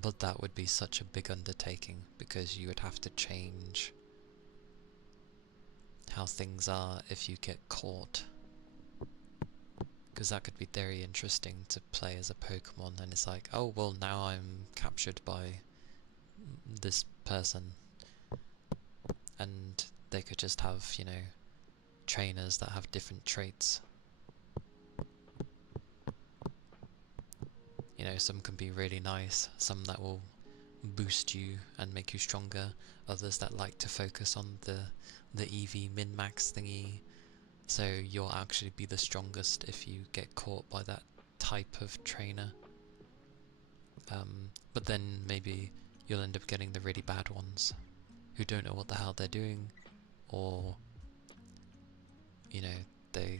But that would be such a big undertaking, because you would have to change how things are if you get caught. Because that could be very interesting to play as a Pokemon, and it's like, oh well, now I'm captured by this person. And they could just have, you know, trainers that have different traits. You know, some can be really nice, some that will boost you and make you stronger, others that like to focus on the EV min-max thingy, so you'll actually be the strongest if you get caught by that type of trainer. But then maybe you'll end up getting the really bad ones, who don't know what the hell they're doing, or, you know, they're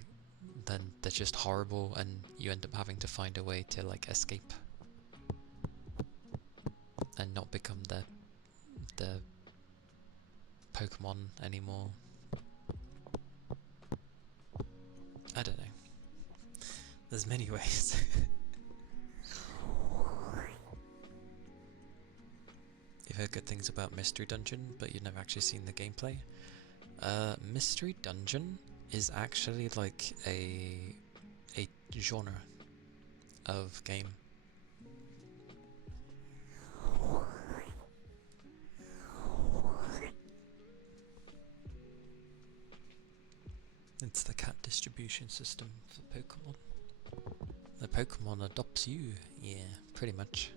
just horrible, and you end up having to find a way to like escape and not become the Pokemon anymore. I don't know. There's many ways. You've heard good things about Mystery Dungeon, but you've never actually seen the gameplay. Mystery Dungeon is actually like a genre of game. It's the cat distribution system for Pokemon. The Pokemon adopts you, yeah, pretty much.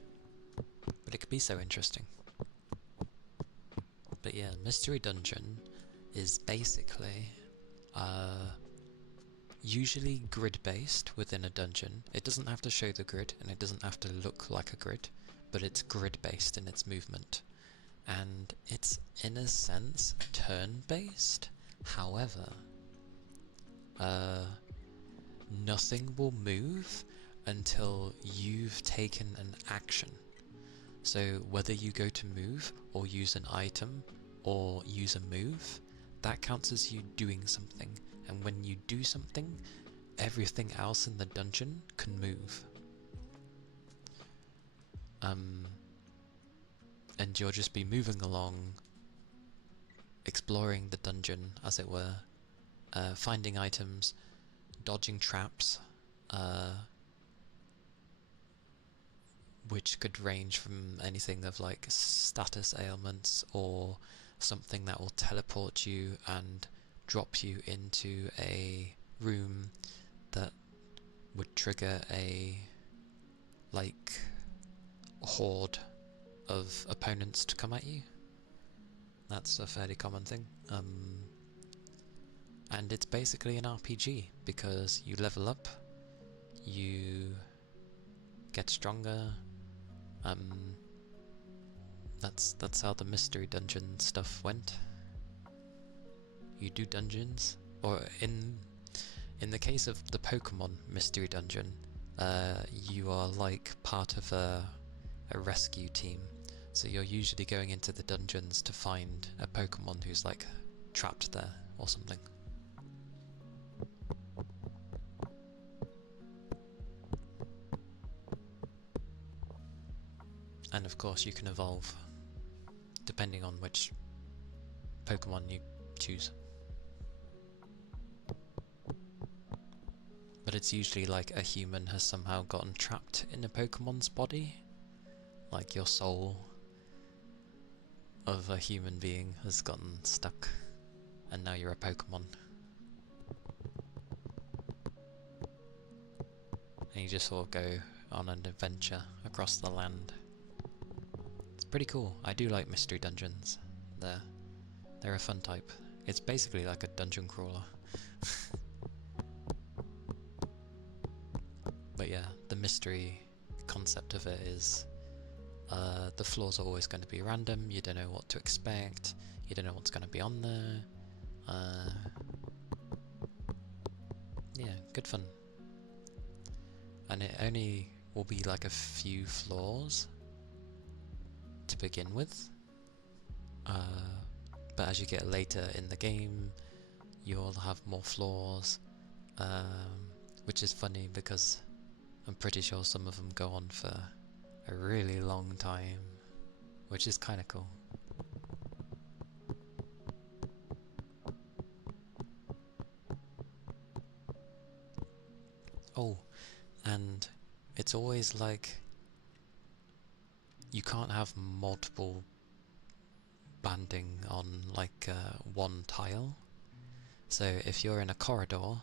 But it could be so interesting. But yeah, Mystery Dungeon is basically usually grid-based within a dungeon. It doesn't have to show the grid, and it doesn't have to look like a grid, but it's grid-based in its movement. And it's, in a sense, turn-based. However, nothing will move until you've taken an action. So whether you go to move, or use an item, or use a move, that counts as you doing something. And when you do something, everything else in the dungeon can move. And you'll just be moving along, exploring the dungeon, as it were, finding items, dodging traps, which could range from anything of like status ailments, or something that will teleport you and drop you into a room that would trigger a like horde of opponents to come at you. That's a fairly common thing. And it's basically an RPG, because you level up, you get stronger. That's how the Mystery Dungeon stuff went. You do dungeons, or in the case of the Pokemon Mystery Dungeon, you are like part of a rescue team. So you're usually going into the dungeons to find a Pokemon who's like trapped there or something. And of course you can evolve depending on which Pokemon you choose. But but it's usually like a human has somehow gotten trapped in a Pokemon's body. Like your soul of a human being has gotten stuck, and now you're a Pokemon. And you just sort of go on an adventure across the land. It's pretty cool. I do like mystery dungeons. They're a fun type. It's basically like a dungeon crawler. But yeah, the mystery concept of it is the floors are always going to be random, you don't know what to expect, you don't know what's going to be on there. Yeah, good fun. And it only will be like a few floors to begin with. But as you get later in the game, you'll have more floors, which is funny because I'm pretty sure some of them go on for a really long time, which is kind of cool. Oh, and it's always like you can't have multiple banding on like one tile. So if you're in a corridor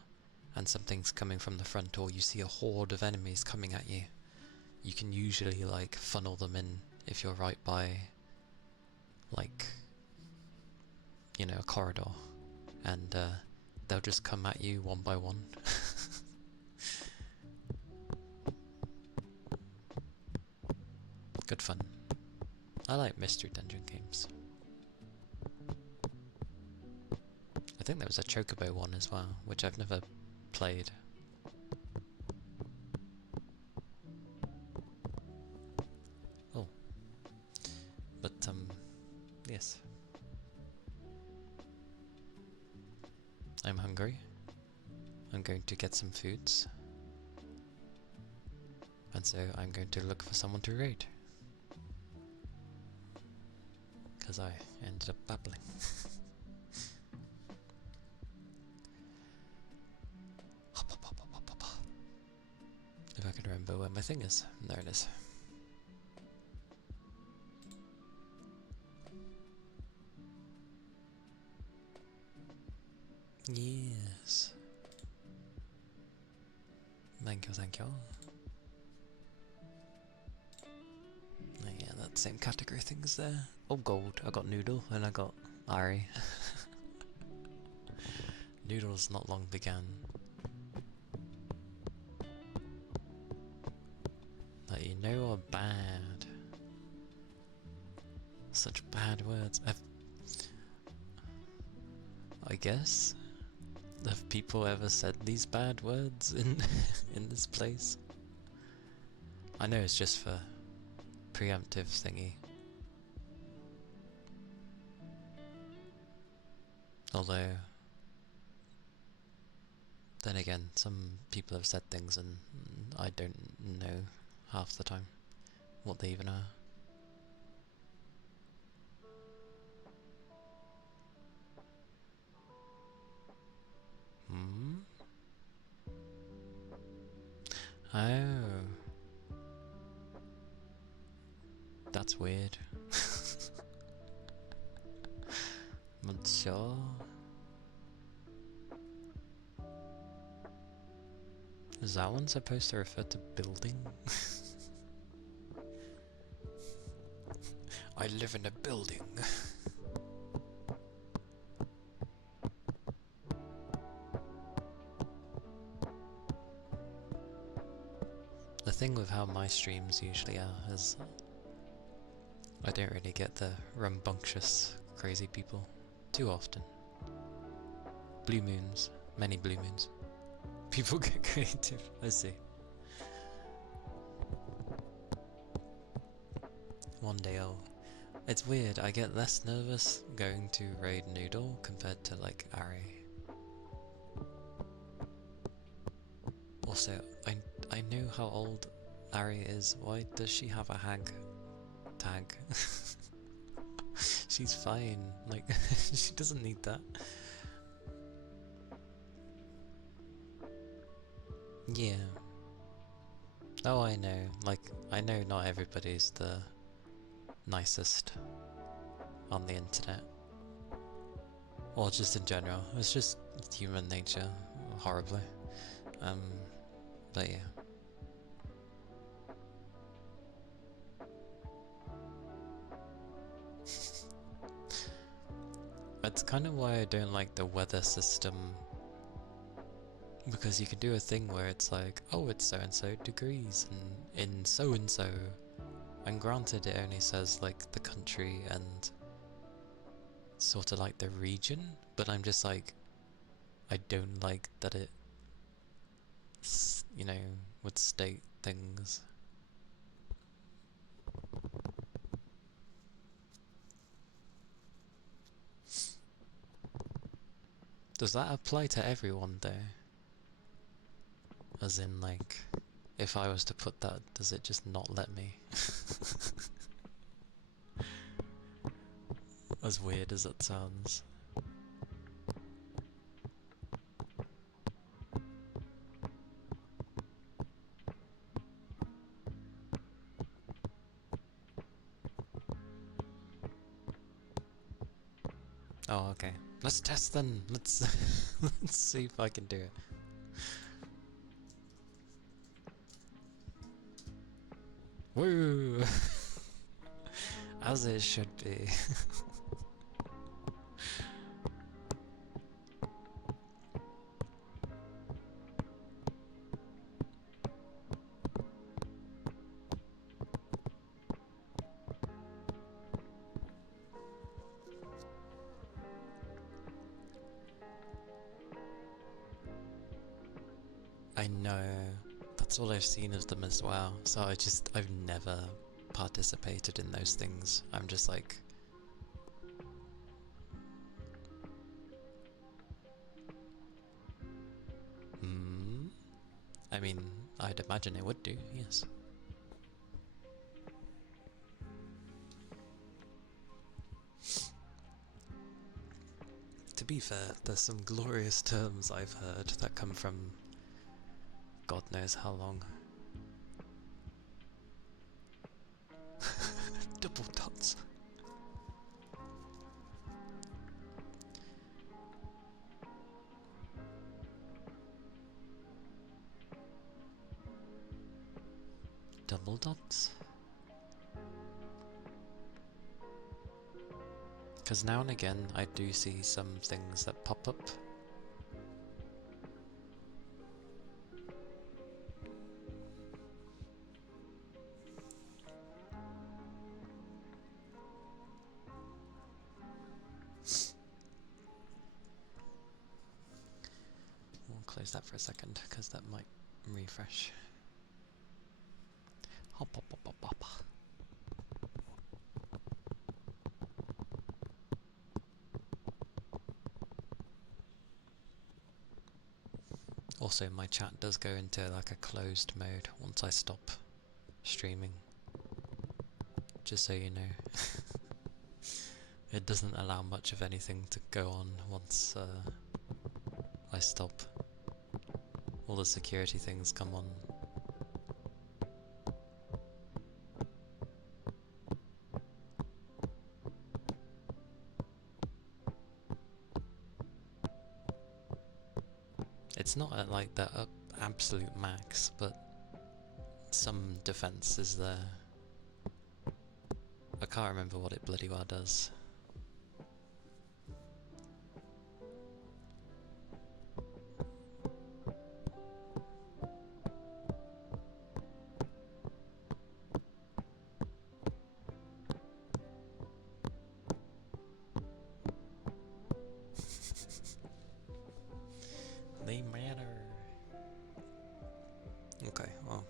and something's coming from the front, or you see a horde of enemies coming at you, you can usually like funnel them in if you're right by like, you know, a corridor, and they'll just come at you one by one. Good fun. I like mystery dungeon games. I think there was a Chocobo one as well, which I've never played. Oh. But, yes. I'm hungry. I'm going to get some foods. And so I'm going to look for someone to raid. Because I ended up babbling. If I can remember where my thing is. There it is. Yes. Thank you, thank you. Yeah, that same category things there. Oh, gold. I got Noodle and I got Ari. Noodle's not long began. That you know are bad. Such bad words. I guess. Have people ever said these bad words in in this place? I know it's just for preemptive thingy. Although, then again, some people have said things and I don't know half the time what they even are. Hmm? Oh. That's weird. Not sure. Is that one supposed to refer to building? I live in a building. The thing with how my streams usually are is I don't really get the rambunctious, crazy people too often. Blue moons, many blue moons. People get creative, I see. One day it's weird, I get less nervous going to raid Noodle compared to like Ari. Also, I know how old Ari is. Why does she have a hag tag? She's fine, like, she doesn't need that. Yeah. Oh, I know. Like, I know not everybody's the nicest on the internet. Or just in general. It's just human nature, horribly. But yeah. That's kind of why I don't like the weather system, because you can do a thing where it's like, oh, it's so and so degrees and in so and so, and granted it only says like the country and sort of like the region, but I'm just like, I don't like that it, you know, would state things. Does that apply to everyone though? As in, like, if I was to put that, does it just not let me? As weird as it sounds. Oh, okay. Let's test then. Let's let's see if I can do it. Woo! As it should be. I know. That's all I've seen of them as well. So I've never participated in those things. I'm just like, hmm. I mean, I'd imagine it would do, yes. To be fair, there's some glorious terms I've heard that come from God knows how long. Double dots. Double dots? Because now and again I do see some things that pop up. We'll close that for a second because that might refresh. Hop, hop, hop, hop, hop. Also, my chat does go into like a closed mode once I stop streaming. Just so you know. It doesn't allow much of anything to go on once I stop. All the security things come on. It's not at like the absolute max, but some defense is there. I can't remember what it bloody well does. They matter. Okay, well.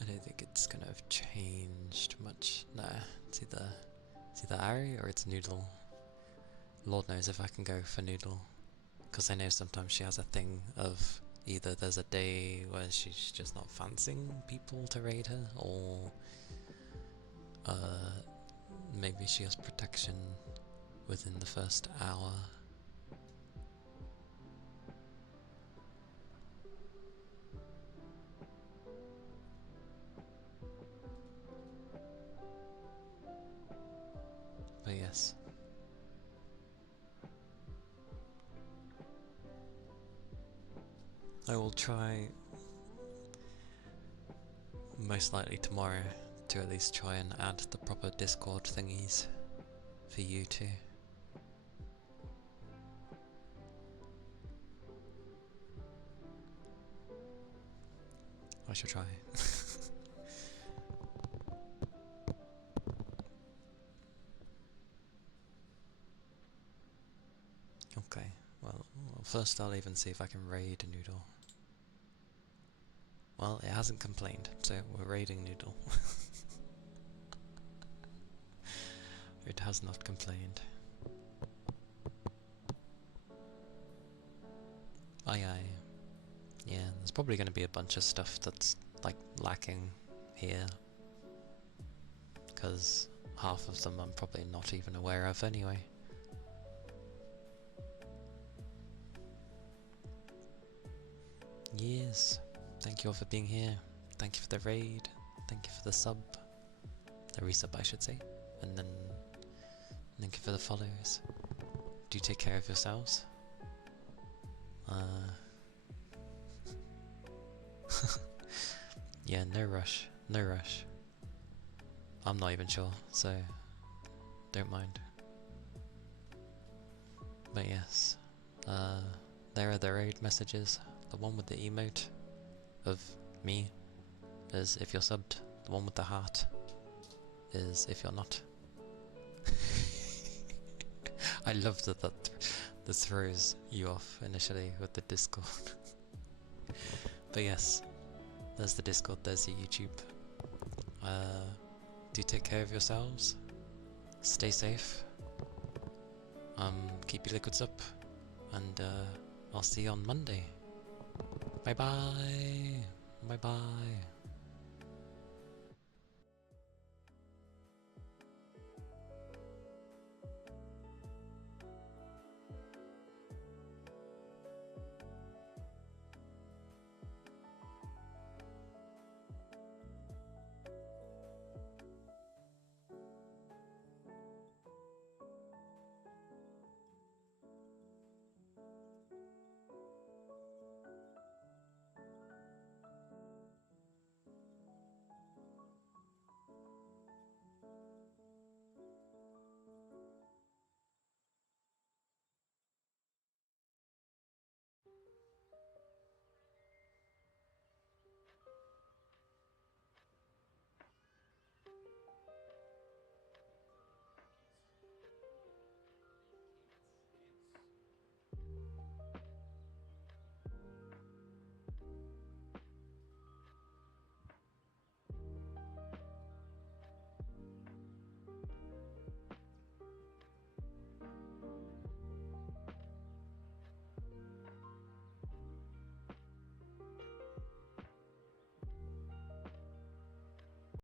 I don't think it's gonna have changed much. Nah, it's either Ari or it's Noodle. Lord knows if I can go for Noodle. Because I know sometimes she has a thing of either there's a day where she's just not fancying people to raid her, or maybe she has protection within the first hour. But yes. I will try, most likely tomorrow, to at least try and add the proper Discord thingies for you two. I should try. Okay, well, first I'll even see if I can raid Noodle. Well, it hasn't complained, so we're raiding Noodle. It has not complained. Aye aye. Yeah, there's probably going to be a bunch of stuff that's, like, lacking here. Because half of them I'm probably not even aware of anyway. Yes, thank you all for being here. Thank you for the raid. Thank you for the sub. The resub, I should say. And then thank you for the follows. Do take care of yourselves. Yeah, no rush. No rush. I'm not even sure, so don't mind. But yes, there are the raid messages. The one with the emote of me is if you're subbed. The one with the heart is if you're not. I love that that throws you off initially with the Discord. But yes, there's the Discord, there's the YouTube. Do take care of yourselves. Stay safe. Keep your liquids up. And I'll see you on Monday. Bye bye. Bye bye.